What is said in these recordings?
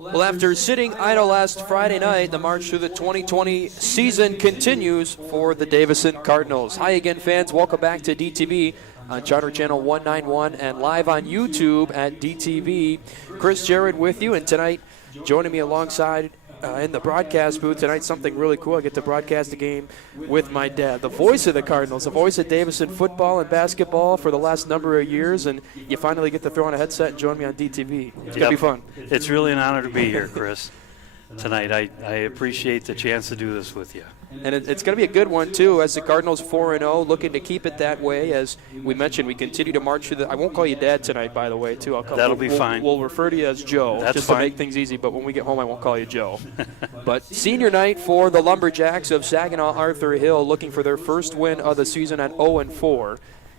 Well, after sitting idle last Friday night, the march through the 2020 season continues for the Davison Cardinals. Hi again, fans. Welcome back to DTV on Charter Channel 191 and live on YouTube at DTV. Chris Jarrett with you, and tonight joining me alongside in the broadcast booth tonight, something really cool. I get to broadcast the game with my dad, the voice of the Cardinals, the voice of Davison football and basketball for the last number of years, and you finally get to throw on a headset and join me on DTV. It's going to be fun. It's really an honor to be here, Chris, tonight. I appreciate the chance to do this with you. And it's going to be a good one, too, as the Cardinals 4-0, looking to keep it that way. As we mentioned, we continue to march through the – I won't call you Dad tonight, by the way, too. That'll be fine. We'll refer to you as Joe, That's just fine. to make things easy. But when we get home, I won't call you Joe. But senior night for the Lumberjacks of Saginaw Arthur Hill, looking for their first win of the season at 0-4.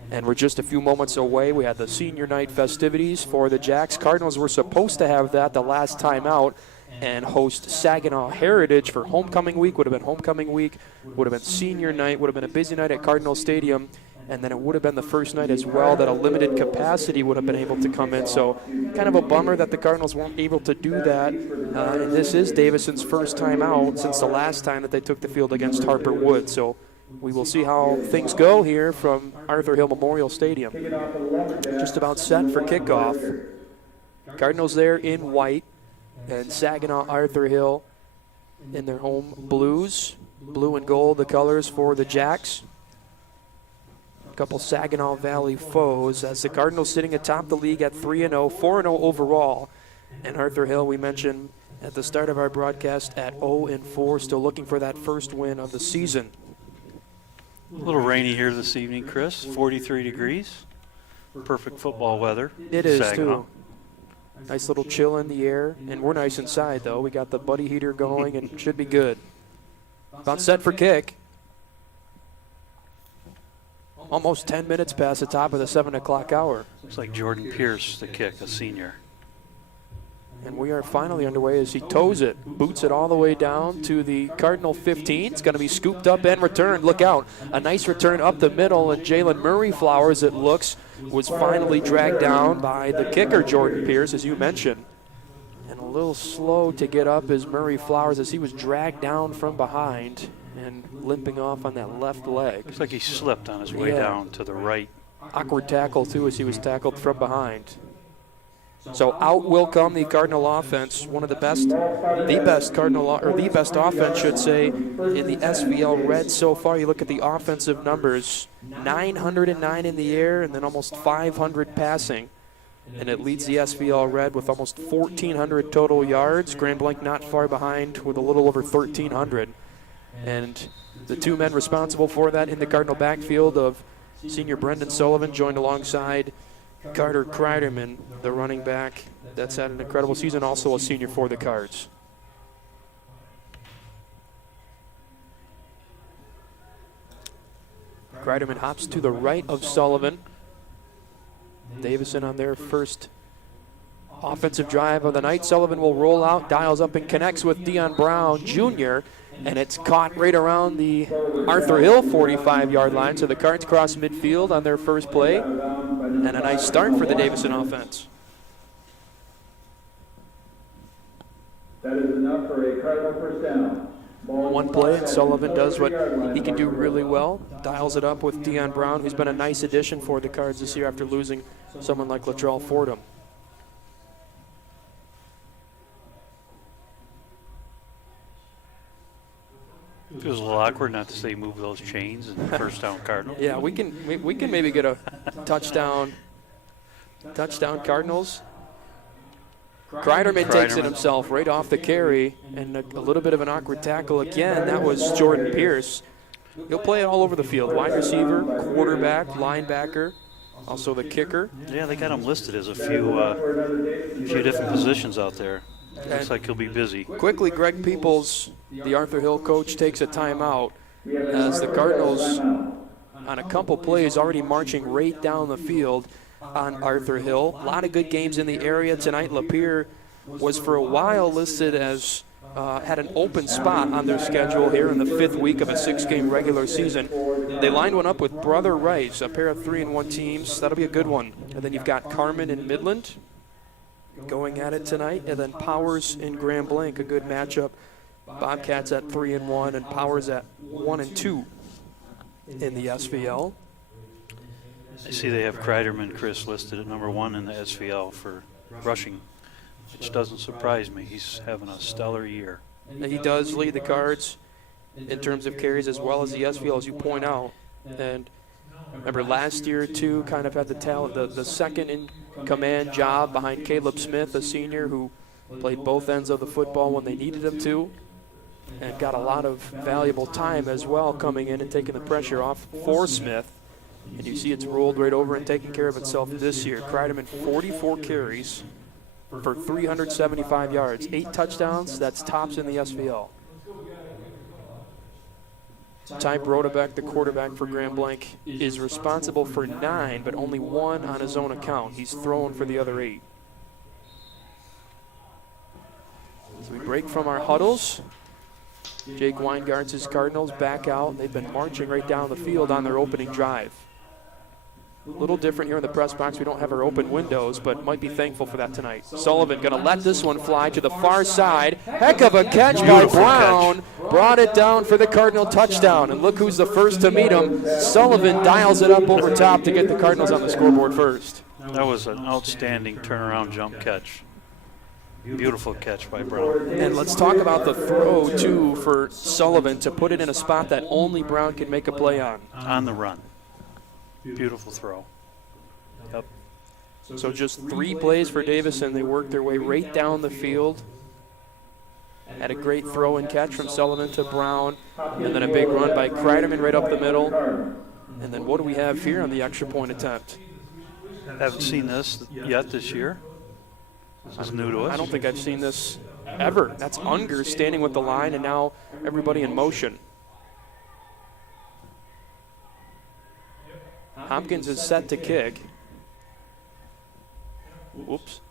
And we're just a few moments away. We had the senior night festivities for the Jacks. Cardinals were supposed to have that the last time out and host Saginaw Heritage for homecoming week. Would have been homecoming week, would have been senior night, would have been a busy night at Cardinal Stadium, and then it would have been the first night as well that a limited capacity would have been able to come in. So kind of a bummer that the Cardinals weren't able to do that. And this is Davison's first time out since the last time that they took the field against Harper Wood. So we will see how things go here from Arthur Hill Memorial Stadium. Just about set for kickoff. Cardinals there in white, and Saginaw Arthur Hill in their home blues. Blue and gold, the colors for the Jacks. A couple Saginaw Valley foes as the Cardinals sitting atop the league at 3-0, 4-0 overall. And Arthur Hill, we mentioned at the start of our broadcast, at 0-4, still looking for that first win of the season. A little rainy here this evening, Chris. 43 degrees. Perfect football weather. It is, Saginaw. too. Nice little chill in the air, and we're nice inside, though. We got the buddy heater going, and should be good. About set for kick. Almost 10 minutes past the top of the 7 o'clock hour. Looks like Jordan Pierce, the kick, a senior. And we are finally underway as he toes it, boots it all the way down to the Cardinal 15. It's going to be scooped up and returned. Look out. A nice return up the middle, and Jalen Murray Flowers, it looks, was finally dragged down by the kicker, Jordan Pierce, as you mentioned. And a little slow to get up is Murray Flowers as he was dragged down from behind and limping off on that left leg. Looks like he slipped on his way down to the right. Awkward tackle, too, as he was tackled from behind. So out will come the Cardinal offense, one of the best offense, should say, in the SVL Red so far. You look at the offensive numbers, 909 in the air and then almost 500 passing. And it leads the SVL Red with almost 1,400 total yards. Grand Blanc not far behind with a little over 1,300. And the two men responsible for that in the Cardinal backfield of senior Brendan Sullivan joined alongside Carter Kreiderman, the running back that's had an incredible season, also a senior for the Cards. Kreiderman hops to the right of Sullivan. Davison on their first offensive drive of the night. Sullivan will roll out, dials up, and connects with Dion Brown Jr., and it's caught right around the Arthur Hill 45-yard line. So the Cards cross midfield on their first play, and a nice start for the Davison offense. That is enough for a Cardinal first down. One play, and Sullivan does what he can do really well. Dials it up with Dion Brown, who's been a nice addition for the Cards this year after losing someone like Latrell Fordham. It was a little awkward not to say move those chains and first down Cardinal. Yeah, we can maybe get a touchdown Cardinals. Kreiderman takes it himself right off the carry, and a little bit of an awkward tackle again. That was Jordan Pierce. He'll play it all over the field. Wide receiver, quarterback, linebacker, also the kicker. Yeah, they got him listed as a few different positions out there. Looks like he'll be busy. Quickly, Greg Peoples, the Arthur Hill coach, takes a timeout as the Cardinals, on a couple plays, already marching right down the field on Arthur Hill. A lot of good games in the area tonight. Lapeer was for a while listed as had an open spot on their schedule here in the 5th week of a 6-game regular season. They lined one up with Brother Rice, a pair of 3-1 teams. That'll be a good one. And then you've got Carmen and Midland. going at it tonight. And then Powers and Grand Blanc, a good matchup. Bobcats at 3-1 and Powers at 1-2 in the SVL. I see they have Kreiderman, Chris, listed at number 1 in the SVL for rushing, which doesn't surprise me. He's having a stellar year. He does lead the Cards in terms of carries as well as the SVL, as you point out. And remember last year, too, kind of had the talent, the second in command job behind Caleb Smith, a senior who played both ends of the football when they needed him to, and got a lot of valuable time as well coming in and taking the pressure off for Smith. And you see it's rolled right over and taking care of itself this year. Kreiderman, 44 carries for 375 yards, 8 touchdowns. That's tops in the SVL. Ty Brodebeck, the quarterback for Grand Blanc, is responsible for 9, but only 1 on his own account. He's thrown for the other 8. So we break from our huddles. Jake Weingart's Cardinals back out. They've been marching right down the field on their opening drive. A little different here in the press box. We don't have our open windows, but might be thankful for that tonight. Sullivan going to let this one fly to the far side. Heck of a catch by Brown. Brought it down for the Cardinal touchdown. And look who's the first to meet him. Sullivan dials it up over top to get the Cardinals on the scoreboard first. That was an outstanding turnaround jump catch. Beautiful catch by Brown. And let's talk about the throw, too, for Sullivan to put it in a spot that only Brown can make a play on. On the run. Beautiful throw. Yep. So just 3 plays for Davison. They worked their way right down the field. Had a great throw and catch from Sullivan to Brown. And then a big run by Kreiderman right up the middle. And then what do we have here on the extra point attempt? Haven't seen this yet this year. This is new to us. I don't think I've seen this ever. That's Unger standing with the line, and now everybody in motion. Hopkins is set to kick. Whoops.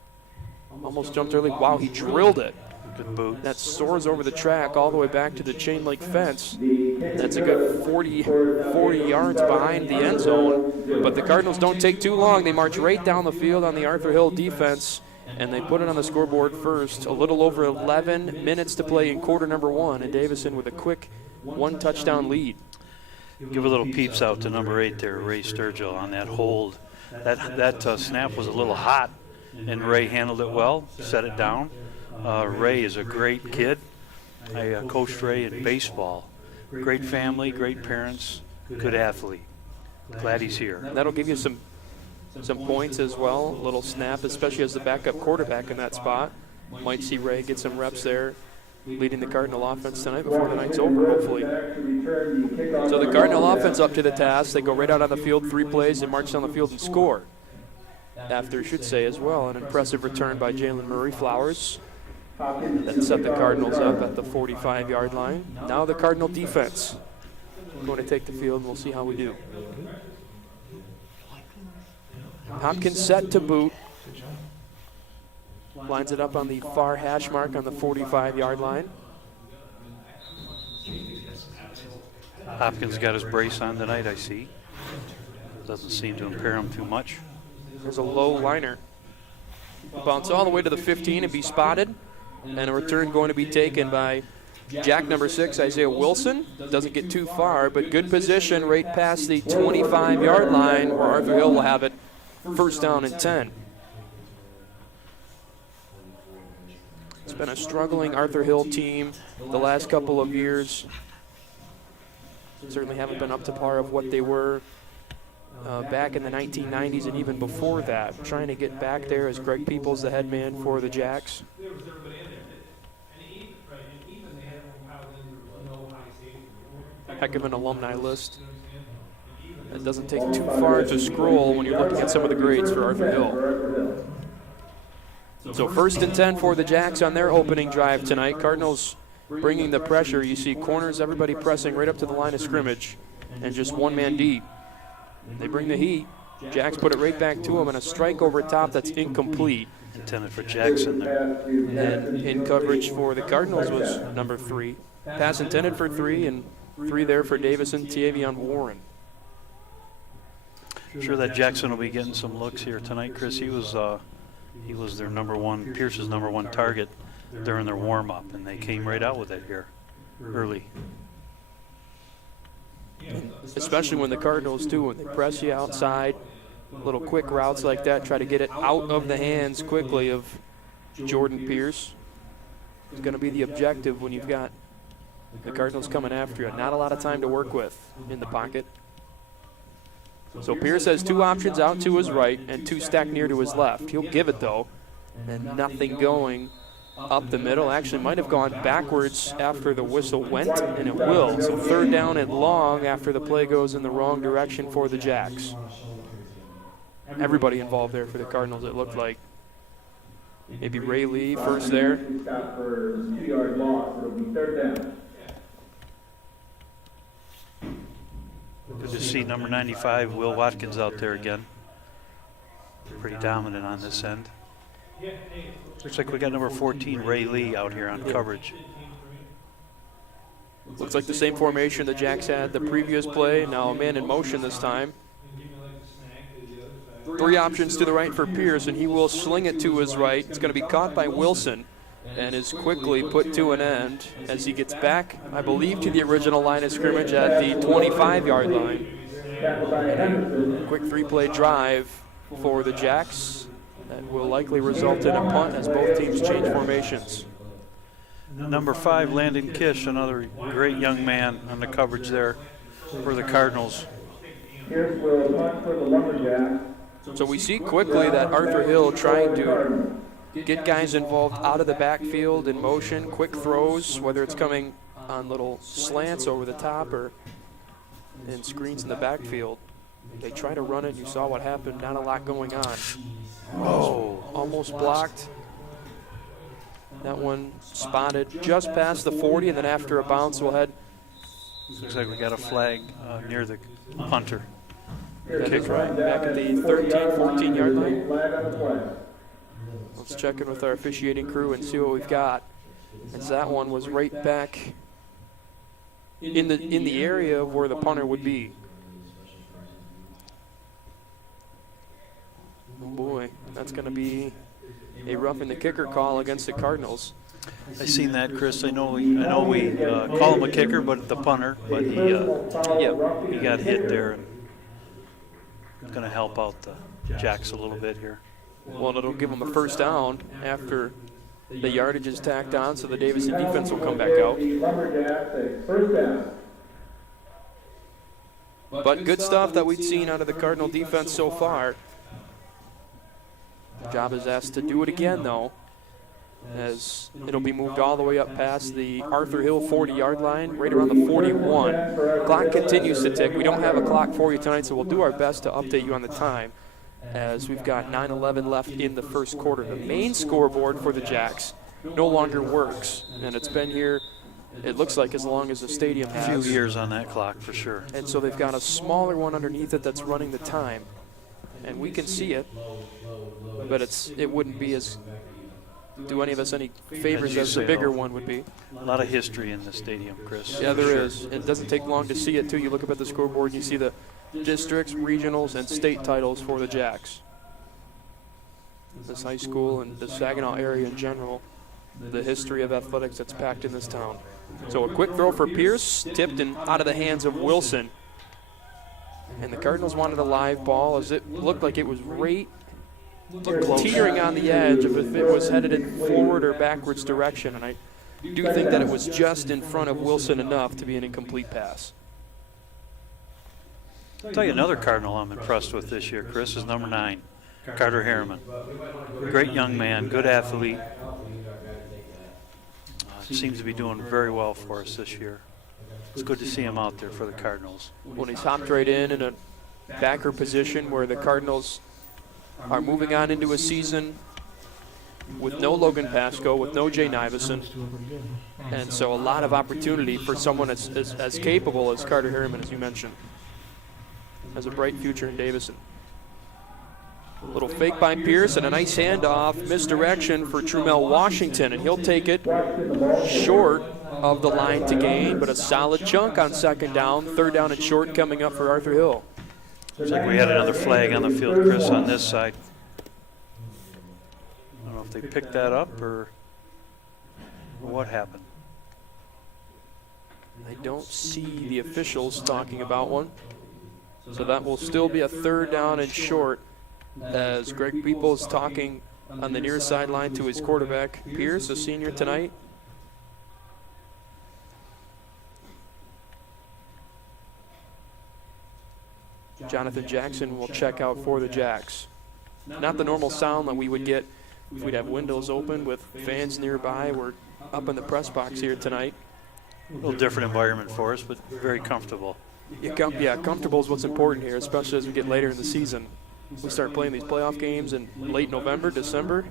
Almost jumped early. Wow, he drilled it. Good boot. That soars over the track all the way back to the chain link fence. That's a good 40 yards behind the end zone. But the Cardinals don't take too long. They march right down the field on the Arthur Hill defense, and they put it on the scoreboard first. A little over 11 minutes to play in quarter number 1, and Davison with a quick 1-touchdown lead. Give a little peeps out to number 8 there, Ray Sturgill, on that hold. That snap was a little hot, and Ray handled it well, set it down. Ray is a great kid. I coached Ray in baseball. Great family, great parents, good athlete. Glad he's here. That'll give you some points as well. A little snap, especially as the backup quarterback in that spot. Might see Ray get some reps there, leading the Cardinal offense tonight before the night's over, hopefully. So the Cardinal offense up to the task. They go right out on the field, 3 plays, and march down the field and score. After, should say as well, an impressive return by Jalen Murray Flowers. That set the Cardinals up at the 45-yard line. Now the Cardinal defense going to take the field, and we'll see how we do. Hopkins set to boot. Lines it up on the far hash mark on the 45-yard line. Hopkins got his brace on tonight, I see. Doesn't seem to impair him too much. There's a low liner. Bounce all the way to the 15 and be spotted. And a return going to be taken by Jack number 6, Isaiah Wilson. Doesn't get too far, but good position right past the 25-yard line where Arthur Hill will have it first down and 10. It's been a struggling Arthur Hill team the last couple of years. Certainly haven't been up to par of what they were back in the 1990s and even before that. Trying to get back there as Greg Peoples, the head man for the Jacks. Heck of an alumni list. It doesn't take too far to scroll when you're looking at some of the grades for Arthur Hill. So 1st and 10 for the Jacks on their opening drive tonight. Cardinals bringing the pressure. You see corners, everybody pressing right up to the line of scrimmage, and just one man deep. They bring the heat. Jacks put it right back to him, and a strike over top that's incomplete. Intended for Jackson there. And in coverage for the Cardinals was number 3. Pass intended for 3, and 3 there for Davison, Tavion Warren. Sure that Jackson will be getting some looks here tonight, Chris. He was He was their Pierce's number one target during their warm-up, and they came right out with it here early. Especially when the Cardinals do, when they press you outside, little quick routes like that, try to get it out of the hands quickly of Jordan Pierce. It's going to be the objective when you've got the Cardinals coming after you. Not a lot of time to work with in the pocket. So Pierce has 2 options out to his right and 2 stacked near to his left. He'll give it, though, and nothing going up the middle. Actually might have gone backwards after the whistle went, and it will. So 3rd down and long after the play goes in the wrong direction for the Jacks. Everybody involved there for the Cardinals, it looked like. Maybe Ray Lee first there. Stop for 2-yard loss. It'll be 3rd down. Good to see number 95, Will Watkins, out there again. Pretty dominant on this end. Looks like we got number 14, Ray Lee, out here on coverage. Looks like the same formation the Jacks had the previous play. Now a man in motion this time. 3 options to the right for Pierce, and he will sling it to his right. It's going to be caught by Wilson and is quickly put to an end as he gets back, I believe, to the original line of scrimmage at the 25-yard line. Quick 3-play drive for the Jacks that will likely result in a punt as both teams change formations. Number 5, Landon Kish, another great young man on the coverage there for the Cardinals. Pierce will punt for the Lumberjacks. So we see quickly that Arthur Hill trying to get guys involved out of the backfield in motion, quick throws, whether it's coming on little slants over the top or in screens in the backfield. They try to run it. You saw what happened. Not a lot going on. Oh, almost blocked. That one spotted just past the 40, and then after a bounce, we'll head. Looks like we got a flag near the punter. Kick right back at the 13, 14-yard line. Flag on the play. Let's check in with our officiating crew and see what we've got. As that one was right back in the area where the punter would be. Oh boy, that's going to be a roughing the kicker call against the Cardinals. I seen that, Chris. I know we call him a kicker, but the punter. But he got hit there. It's going to help out the Jacks a little bit here. Well, it'll give them a first down after the yardage is tacked on, so the Davison defense will come back out. Lumberjacks a first down. But good stuff that we've seen out of the Cardinal defense so far. The job is asked to do it again, though, as it'll be moved all the way up past the Arthur Hill 40-yard line, right around the 41. Clock continues to tick. We don't have a clock for you tonight, so we'll do our best to update you on the time, as we've got 9:11 left in the first quarter. The main scoreboard for the Jacks no longer works, and it's been here, it looks like, as long as the stadium has. A few years on that clock for sure. And so they've got a smaller one underneath it that's running the time, and we can see it, but it wouldn't be as do any of us any favors as the bigger one would be. A lot of history in the stadium, Chris. Yeah, there is. It doesn't take long to see it, too. You look up at the scoreboard and you see the districts, regionals, and state titles for the Jacks. This high school and the Saginaw area in general, the history of athletics that's packed in this town. So a quick throw for Pierce, tipped and out of the hands of Wilson. And the Cardinals wanted a live ball, as it looked like it was right teetering on the edge of if it was headed in forward or backwards direction. And I do think that it was just in front of Wilson enough to be an incomplete pass. I'll tell you another Cardinal I'm impressed with this year, Chris, is number 9, Carter Harriman. Great young man, good athlete. Seems to be doing very well for us this year. It's good to see him out there for the Cardinals. When he's hopped right in a backer position where the Cardinals are moving on into a season with no Logan Pasco, with no Jay Davison, and so a lot of opportunity for someone as capable as Carter Harriman, as you mentioned. Has a bright future in Davison. A little fake by Pierce and a nice handoff, misdirection for Trumel Washington, and he'll take it short of the line to gain, but a solid chunk on second down. 3rd down and short coming up for Arthur Hill. Looks like we had another flag on the field, Chris, on this side. if they picked that up or what happened. I don't see the officials talking about one. So that will still be a third down and short as Greg Peoples talking on the near sideline to his quarterback, Pierce, a senior tonight. Jonathan Jackson will check out for the Jacks. Not the normal sound that we would get if we'd have windows open with fans nearby. We're up in the press box here tonight. A little different environment for us, but very comfortable. Yeah, comfortable is what's important here, especially as we get later in the season. We start playing these playoff games in late November, December.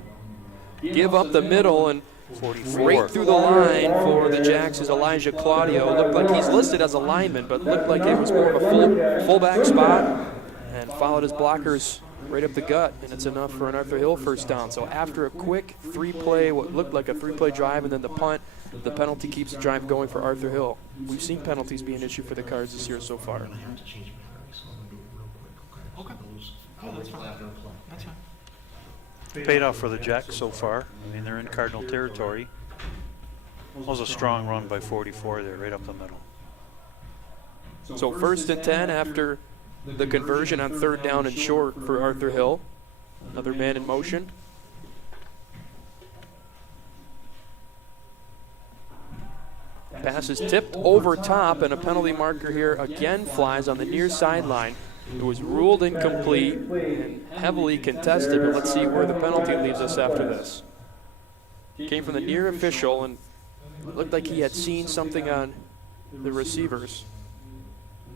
Give up the middle, and 44. right through the line for the Jacks is Elijah Claudio. Looked like he's listed as a lineman, but looked like it was more of a fullback spot, and followed his blockers right up the gut, and it's enough for an Arthur Hill first down. So after a quick what looked like a three-play drive and then the punt, the penalty keeps the drive going for Arthur Hill. We've seen penalties be an issue for the Cards this year so far. Paid off for the Jacks so far. I mean, they're in Cardinal territory. That was a strong run by 44 there, right up the middle. So 1st and 10 after the conversion on third down and short for Arthur Hill. Another man in motion. Pass is tipped over top, and a penalty marker here again flies on the near sideline. It was ruled incomplete and heavily contested, but let's see where the penalty leaves us after this. Came from the near official, and it looked like he had seen something on the receivers.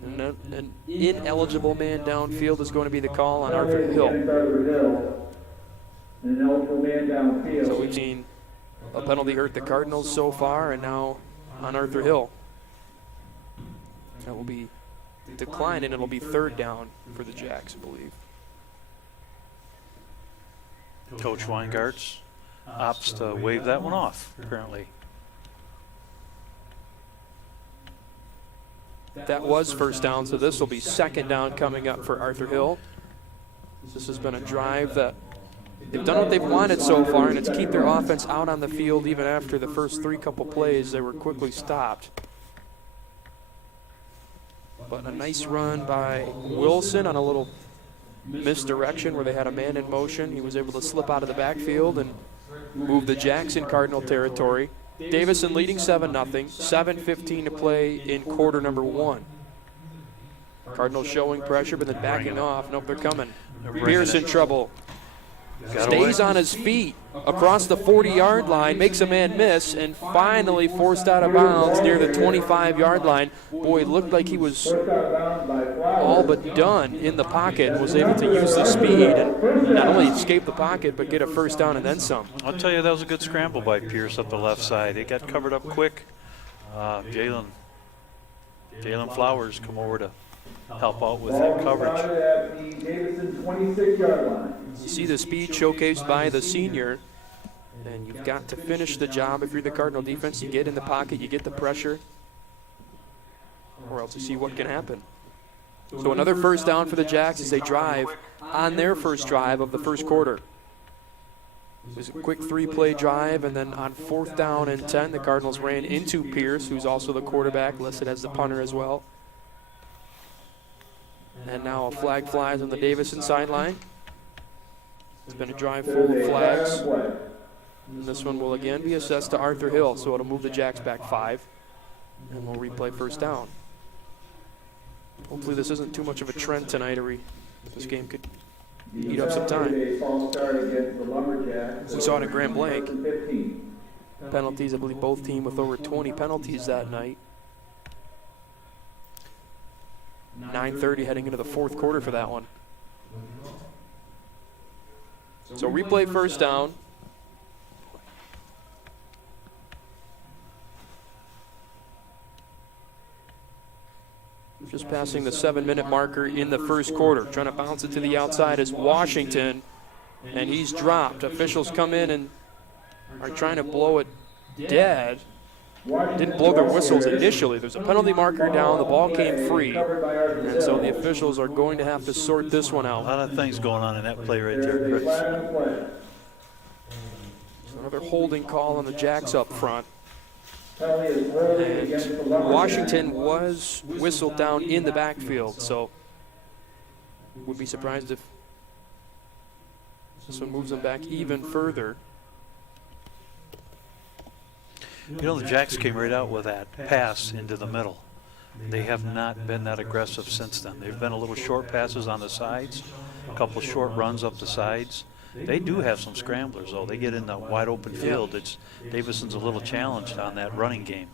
And an ineligible man downfield is going to be the call on Arthur Hill. So we've seen a penalty hurt the Cardinals so far, and now on Arthur Hill. That will be declined, and it'll be third down for the Jacks, I believe. Coach Weingartz opts to wave that one off, apparently. That was first down, so this will be second down coming up for Arthur Hill. This has been a drive that they've done what they've wanted so far, and it's keep their offense out on the field even after the first couple plays. They were quickly stopped. But a nice run by Wilson on a little misdirection where they had a man in motion. He was able to slip out of the backfield and move the Jacks in Cardinal territory. Davison leading 7-0, 7:15 to play in quarter number 1. Cardinals showing pressure, but then backing off. Nope, they're coming. Pierce in trouble. Stays on his feet across the 40-yard line, makes a man miss, and finally forced out of bounds near the 25-yard line. Boy, it looked like he was all but done in the pocket, was able to use the speed and not only escape the pocket, but get a first down and then some. I'll tell you, that was a good scramble by Pierce up the left side. It got covered up quick. Jalen Flowers come over to help out with that coverage. You see the speed showcased by the senior, and you've got to finish the job. If you're the Cardinal defense, you get in the pocket, you get the pressure, or else you see what can happen. So another first down for the Jacks as they drive on their first drive of the first quarter. It was a quick 3-play drive, and then on 4th down and 10, the Cardinals ran into Pierce, who's also the quarterback, listed as the punter as well. And now a flag flies on the Davison sideline. It's been a drive full of flags. And this one will again be assessed to Arthur Hill, so it'll move the Jacks back 5. And we'll replay first down. Hopefully this isn't too much of a trend tonight, or this game could eat up some time. We saw it at Grand Blanc. Penalties, I believe both teams with over 20 penalties that night. 9:30 heading into the 4th quarter for that one. So replay first down. Just passing the 7-minute marker in the first quarter. Trying to bounce it to the outside is Washington, and he's dropped. Officials come in and are trying to blow it dead. Didn't blow their whistles initially. There's a penalty marker down. The ball came free. And so the officials are going to have to sort this one A out. lot of things going on in that play right there, Chris. Another holding call on the Jacks up front. Penalty is holding against the And Lumberjacks. Washington was whistled down in the backfield, so would be surprised if this one moves them back even further. You know, the Jacks came right out with that pass into the middle. They have not been that aggressive since then. They've been a little short passes on the sides, a couple of short runs up the sides. They do have some scramblers, though. They get in the wide open field. It's Davison's a little challenged on that running game.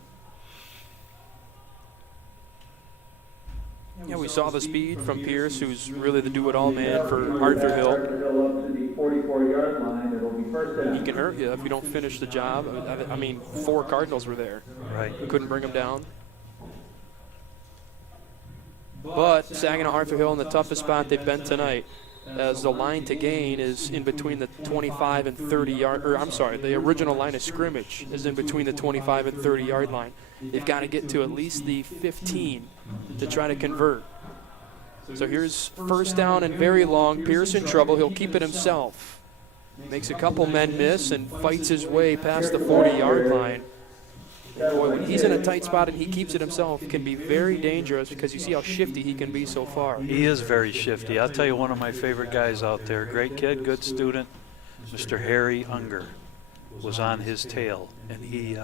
Yeah, we saw the speed from Pierce, who's really the do-it-all man for Arthur Hill. Arthur Hill up to the 44-yard line. It'll be first down. He can hurt you if you don't finish the job. I mean, 4 Cardinals were there. Right. Couldn't bring him down. But Saginaw Arthur Hill in the toughest spot they've been tonight, as the line to gain is in between the 25 and 30 yard, or I'm sorry, the original line of scrimmage is in between the 25 and 30 yard line. They've got to get to at least the 15 to try to convert. So here's first down and very long. Pierce in trouble. He'll keep it himself. Makes a couple men miss and fights his way past the 40-yard line. And boy, when he's in a tight spot and he keeps it himself, it can be very dangerous because you see how shifty he can be so far. He is very shifty. I'll tell you, one of my favorite guys out there, great kid, good student, Mr. Harry Unger, was on his tail, and he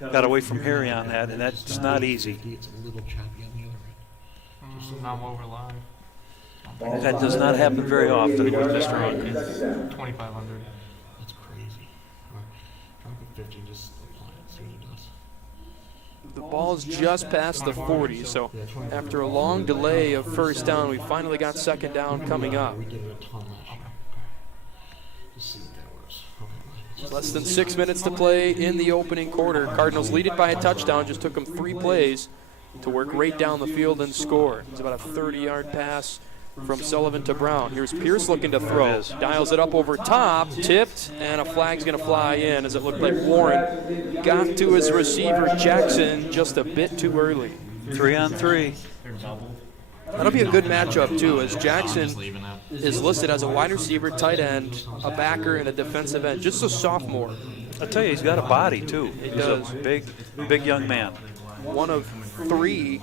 got away from Harry on that, and that's not easy. It's a little choppy on the other end. Just Now I'm over line. That does not happen very often with Mr. Unger. 2,500. That's crazy. Drop it 50 and just apply it, see what it does. The ball's just past the 40, so after a long delay of first down, we finally got second down coming up. We did it a ton last year. Just see what that works. Okay. Less than 6 minutes to play in the opening quarter. Cardinals lead it by a touchdown. Just took them 3 plays to work right down the field and score. It's about a 30-yard pass from Sullivan to Brown. Here's Pierce looking to throw. Dials it up over top, tipped, and a flag's going to fly in as it looked like Warren got to his receiver, Jackson, just a bit too early. 3 on 3. That'll be a good matchup, too, as Jackson is listed as a wide receiver, tight end, a backer, and a defensive end. Just a sophomore. I tell you, he's got a body, too. He's does. a big young man. One of 3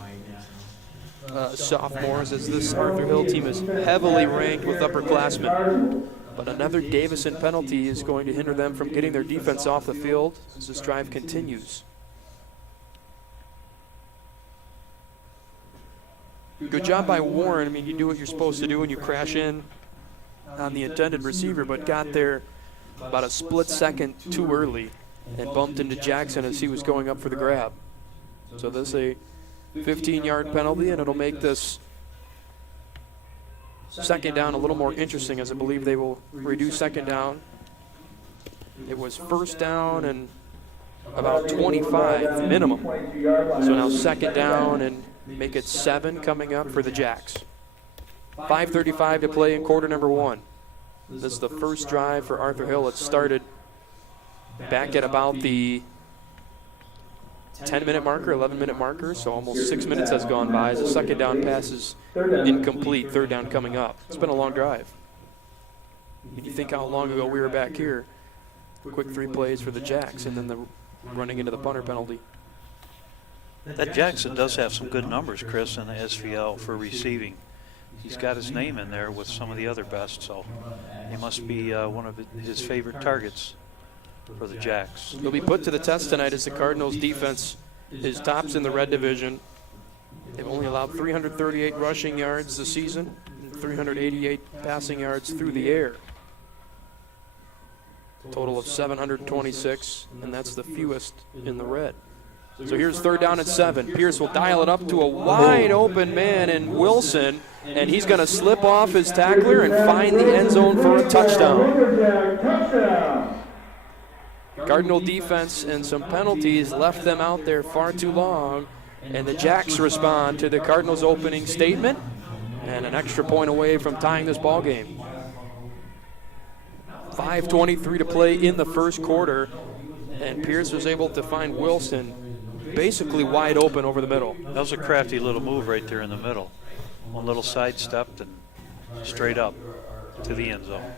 sophomores, as this Arthur Hill team is heavily ranked with upperclassmen. But another Davison penalty is going to hinder them from getting their defense off the field as this drive continues. Good job by Warren. I mean, you do what you're supposed to do when you crash in on the intended receiver, but got there about a split second too early and bumped into Jackson as he was going up for the grab. So this is a 15-yard penalty, and it'll make this second down a little more interesting, as I believe they will reduce second down. It was first down and about 25 minimum. So now second down and make it 7 coming up for the Jacks. 5:35 to play in quarter number 1. This is the first drive for Arthur Hill. It started back at about the 10-minute marker, 11-minute marker, so almost 6 minutes has gone by as the second down pass is incomplete, third down coming up. It's been a long drive. If you think how long ago we were back here, quick 3 plays for the Jacks, and then the running into the punter penalty. That Jackson does have some good numbers, Chris, in the SVL for receiving. He's got his name in there with some of the other best, so he must be one of his favorite targets for the Jacks. He'll be put to the test tonight as the Cardinals defense is tops in the red division. They've only allowed 338 rushing yards this season and 388 passing yards through the air. Total of 726, and that's the fewest in the red. So here's third down and 7. Pierce will dial it up to a wide open man in Wilson, and he's going to slip off his tackler and find the end zone for a touchdown. Cardinal defense and some penalties left them out there far too long, and the Jacks respond to the Cardinals' opening statement and an extra point away from tying this ball game. 5:23 to play in the first quarter, and Pierce was able to find Wilson basically wide open over the middle. That was a crafty little move right there in the middle. One little sidestepped and straight up to the end zone.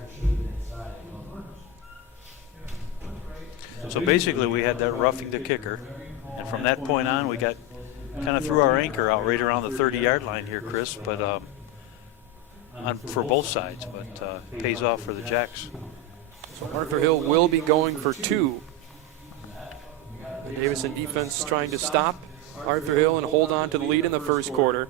So basically we had that roughing the kicker, and from that point on we got kind of threw our anchor out right around the 30-yard line here, Chris, but for both sides, but it pays off for the Jacks. So Arthur Hill will be going for 2. The Davison defense trying to stop Arthur Hill and hold on to the lead in the first quarter.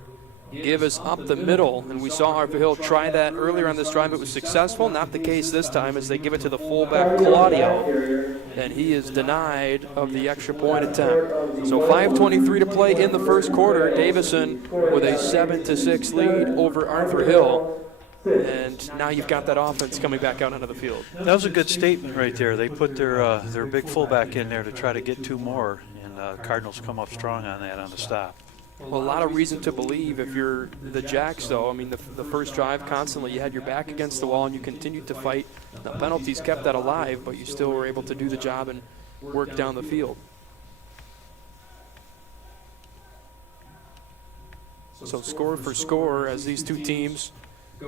Give us up the middle, and we saw Arthur Hill try that earlier on this drive. It was successful. Not the case this time as they give it to the fullback, Claudio, and he is denied of the extra point attempt. So 5:23 to play in the first quarter. Davison with a 7-6 lead over Arthur Hill. And now you've got that offense coming back out onto the field. That was a good statement right there. They put their big fullback in there to try to get 2 more, and Cardinals come up strong on that on the stop. Well, a lot of reason to believe if you're the Jacks, though. I mean, the first drive constantly you had your back against the wall and you continued to fight. The penalties kept that alive, but you still were able to do the job and work down the field. So score for score as these two teams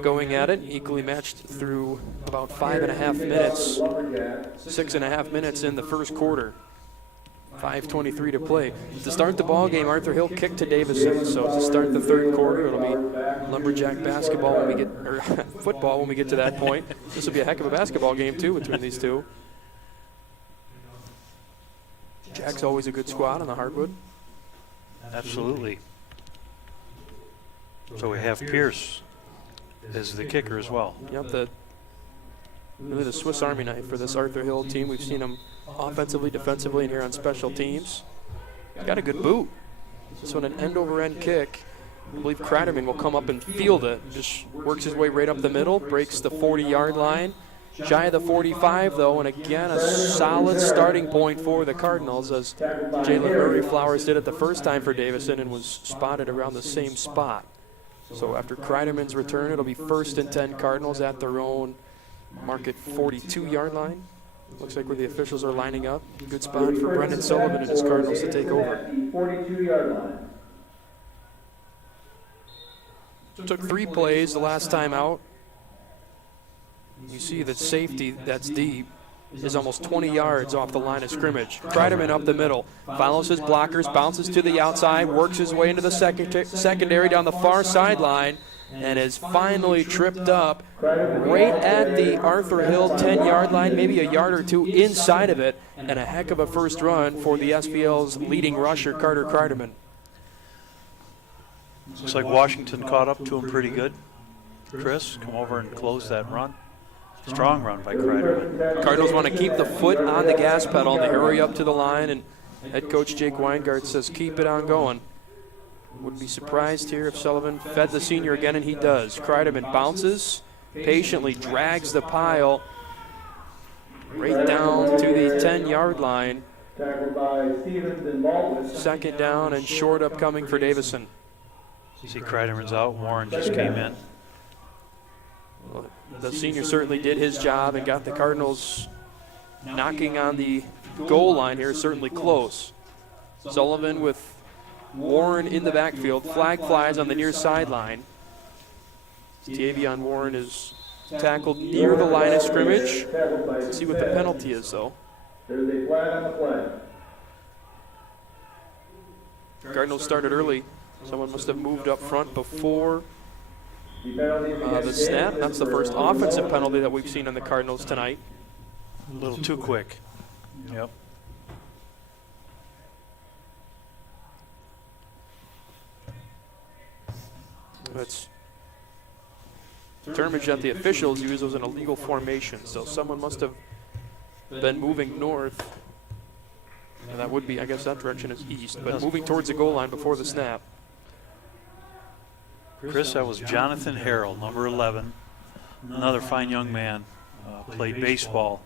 going at it, equally matched through about 5.5 minutes, 6.5 minutes in the first quarter. 5:23 to play. To start the ball game, Arthur Hill kicked to Davison. So to start the third quarter, it'll be Lumberjack basketball when we get, or football when we get to that point. This will be a heck of a basketball game too between these two. Jack's always a good squad on the hardwood. Absolutely. So we have Pierce as the kicker as well. Yep, really the Swiss Army knife for this Arthur Hill team. We've seen him offensively, defensively, and here on special teams. Got a good boot. This one an end-over-end kick. I believe Kreiderman will come up and field it. Just works his way right up the middle, breaks the 40-yard line. Shy of the 45, though, and again a solid starting point for the Cardinals as Jalen Murray Flowers did it the first time for Davison and was spotted around the same spot. So after Kreiderman's return, it'll be 1st and 10 Cardinals at their own market 42-yard line. Looks like where the officials are lining up. Good spot for Brendan Sullivan and his Cardinals to take over. 42-yard line. Took 3 plays the last time out. You see that safety that's deep is almost 20 yards off the line of scrimmage. Kreiderman up the middle, follows his blockers, bounces to the outside, works his way into the secondary down the far sideline, and is finally tripped up right at the Arthur Hill 10-yard line, maybe a yard or two inside of it, and a heck of a first run for the SPL's leading rusher, Carter Kreiderman. Looks like Washington caught up to him pretty good. Chris, come over and close that run. Strong run by Kreiderman. Cardinals want to keep the foot on the gas pedal, and they hurry up to the line, and head coach Jake Weingart says keep it on going. Would be surprised here if Sullivan fed the senior again, and he does. Kreiderman bounces, patiently drags the pile right down to the 10-yard line. Tackled by Stevens and Baldwin. 2nd down and short upcoming for Davison. See Kreiderman's out. Warren just came in. Well, the senior certainly did his job and got the Cardinals knocking on the goal line here, certainly close. Sullivan with Warren in the backfield. Flag flies on the near sideline. Tavion Warren is tackled near the line of scrimmage. Let's see what the penalty is, though. There's a flag on the flag. Cardinals started early. Someone must have moved up front before The penalty is the against snap. Davis. That's the first offensive penalty that we've seen on the Cardinals tonight. A little too quick. Yep. It's termage that the officials use was an illegal formation, so someone must have been moving north. And that would be, I guess that direction is east, but moving towards the goal line before the snap. Chris, that was Jonathan Harrell, number 11. Another fine young man. Played baseball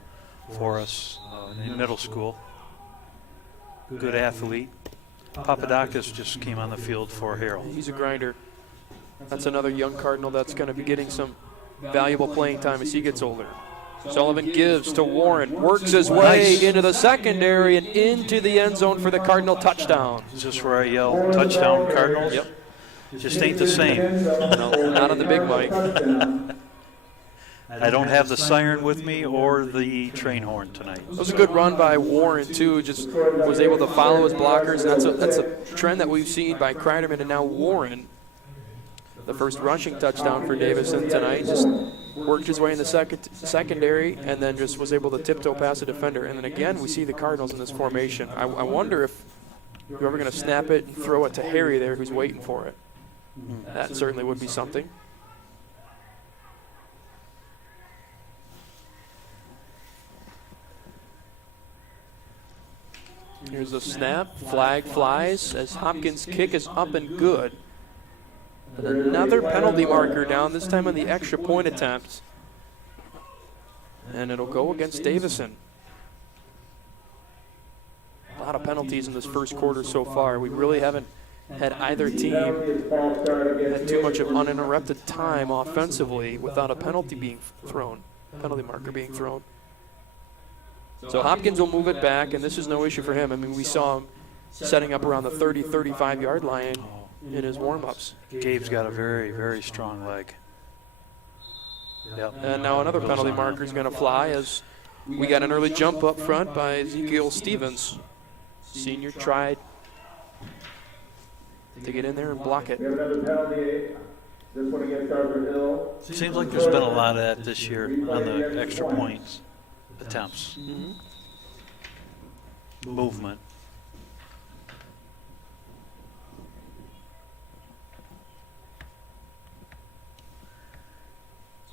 for us in middle school. Good athlete. Papadakis just came on the field for Harrell. He's a grinder. That's another young Cardinal that's going to be getting some valuable playing time as he gets older. Sullivan gives to Warren, works his way into the secondary and into the end zone for the Cardinal touchdown. Is this where I yell, touchdown Cardinals? Yep. Just ain't the same. No, not on the big mic. I don't have the siren with me or the train horn tonight. It was a good run by Warren, too. Just was able to follow his blockers. That's a trend that we've seen by Kreiderman and now Warren. The first rushing touchdown for Davison tonight. Just worked his way in the secondary and then just was able to tiptoe past the defender. And then again, we see the Cardinals in this formation. I wonder if you're ever going to snap it and throw it to Harry there who's waiting for it. That certainly would be something. Here's a snap. Flag flies as Hopkins' kick is up and good. And another penalty marker down, this time on the extra point attempt. And it'll go against Davison. A lot of penalties in this first quarter so far. We really haven't had either team had too much of uninterrupted time offensively without a penalty marker being thrown. So Hopkins will move it back, and this is no issue for him. I mean, we saw him setting up around the 30, 35-yard line in his warm-ups. Gabe's got a very, very strong leg. Yep. And now another penalty marker is going to fly as we got an early jump up front by Ezekiel Stevens. Senior tried to get in there and block it. We have another penalty. This one against Arthur Hill. Seems like there's been a lot of that this year on the extra points attempts. Movement.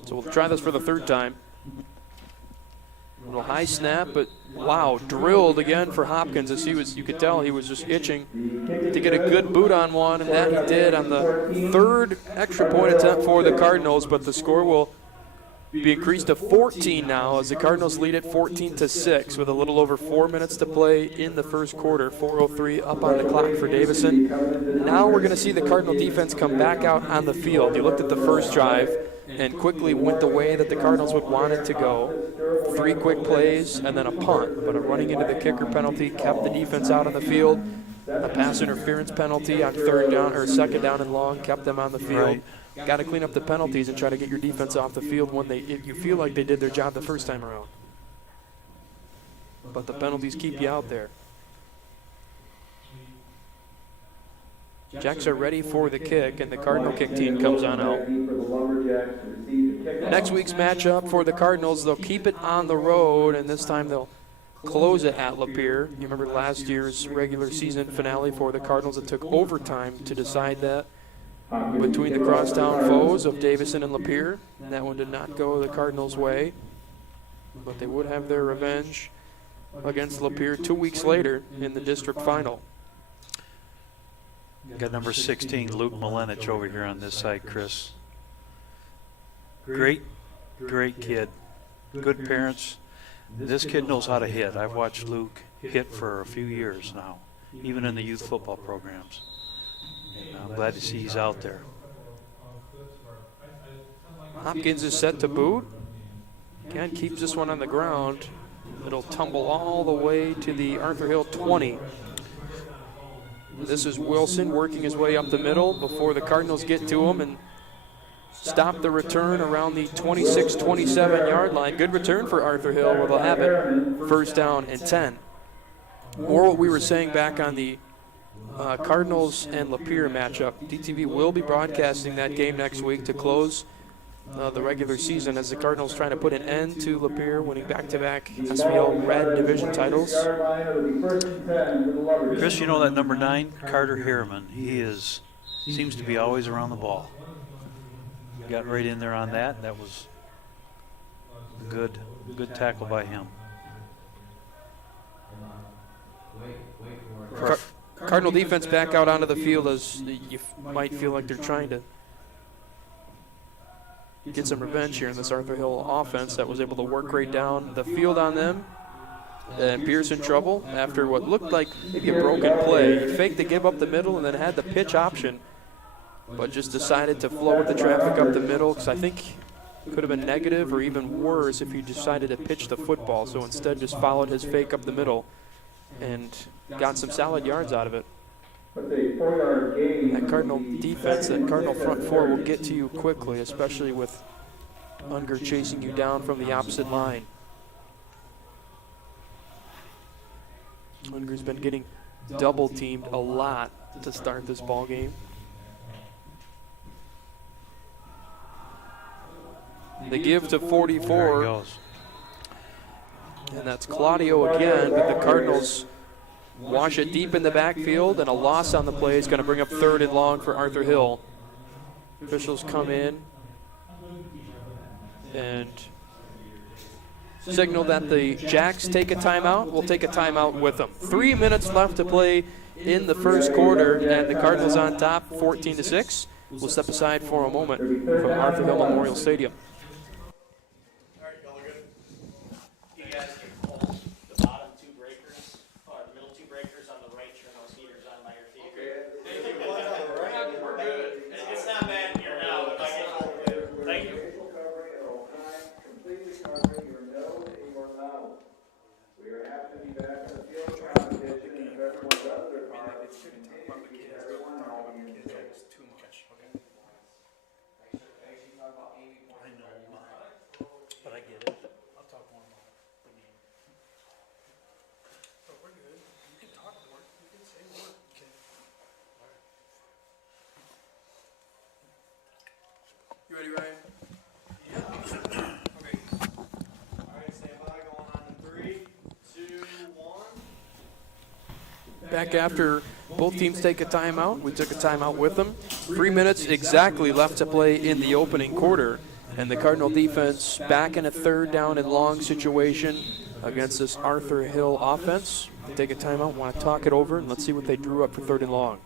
So we'll try this for the third time. A little high snap, but wow, drilled again for Hopkins as you could tell he was just itching to get a good boot on one, and that he did on the third extra point attempt for the Cardinals, but the score will be increased to 14 now as the Cardinals lead it 14-6 with a little over 4 minutes to play in the first quarter. 4:03 up on the clock for Davison. Now we're going to see the Cardinal defense come back out on the field. You looked at the first drive and quickly went the way that the Cardinals would want it to go. 3 quick plays and then a punt, but a running into the kicker penalty kept the defense out on the field. A pass interference penalty on second down and long kept them on the field. Right. Got to clean up the penalties and try to get your defense off the field when you feel like they did their job the first time around. But the penalties keep you out there. Jacks are ready for the kick, and the Cardinal kick team comes on out. Next week's matchup for the Cardinals, they'll keep it on the road, and this time they'll close it at Lapeer. You remember last year's regular season finale for the Cardinals? It took overtime to decide that between the crosstown foes of Davison and Lapeer. That one did not go the Cardinals' way, but they would have their revenge against Lapeer 2 weeks later in the district final. Got number 16, Luke Milenich, over here on this side, Chris. Great kid. Good parents. This kid knows how to hit. I've watched Luke hit for a few years now, even in the youth football programs. And I'm glad to see he's out there. Hopkins is set to boot. Again, keeps this one on the ground. It'll tumble all the way to the Arthur Hill 20. This is Wilson working his way up the middle before the Cardinals get to him and stop the return around the 26-27 yard line. Good return for Arthur Hill, where they'll have it first down and 10. More what we were saying back on the Cardinals and Lapeer matchup. DTV will be broadcasting that game next week to close the regular season as the Cardinals trying to put an end to Lapeer, winning back-to-back SVL Red Division titles. Chris, you know that number 9, Carter Harriman. He seems to be always around the ball. Got right in there on that. That was a good tackle by him. Cardinal defense back out onto the field as you might feel like they're trying to get some revenge here in this Arthur Hill offense that was able to work right down the field on them. And Pierce in trouble after what looked like maybe a broken play. He faked to give up the middle and then had the pitch option, but just decided to flow with the traffic up the middle because I think it could have been negative or even worse if he decided to pitch the football. So instead just followed his fake up the middle and got some solid yards out of it. That Cardinal defense, that Cardinal front four will get to you quickly, especially with Unger chasing you down from the opposite line. Unger's been getting double teamed a lot to start this ball game. They give to 44. There he goes. And that's Claudio again, but the Cardinals wash it deep in the backfield, and a loss on the play is going to bring up 3rd and long for Arthur Hill. Officials come in and signal that the Jacks take a timeout. We'll take a timeout with them. 3 minutes left to play in the first quarter, and the Cardinals on top, 14-6. We'll step aside for a moment from Arthur Hill Memorial Stadium. You ready, Ryan? Yeah. Okay. All right, stand by. Going on in 3, 2, 1. Back after both teams take a timeout. We took a timeout with them. 3 minutes exactly left to play in the opening quarter. And the Cardinal defense back in a 3rd down and long situation against this Arthur Hill offense. Take a timeout, want to talk it over, and let's see what they drew up for 3rd and long.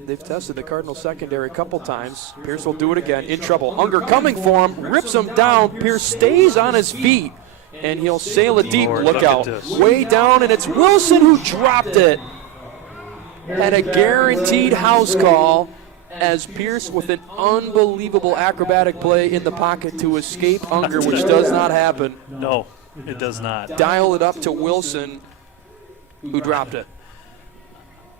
They've tested the Cardinal secondary a couple times. Pierce will do it again, in trouble. Unger coming for him, rips him down. Pierce stays on his feet, and he'll sail it deep. Look out. Way down, and it's Wilson who dropped it. Had a guaranteed house call as Pierce with an unbelievable acrobatic play in the pocket to escape Unger, which does not happen. No, it does not. Dial it up to Wilson, who dropped it.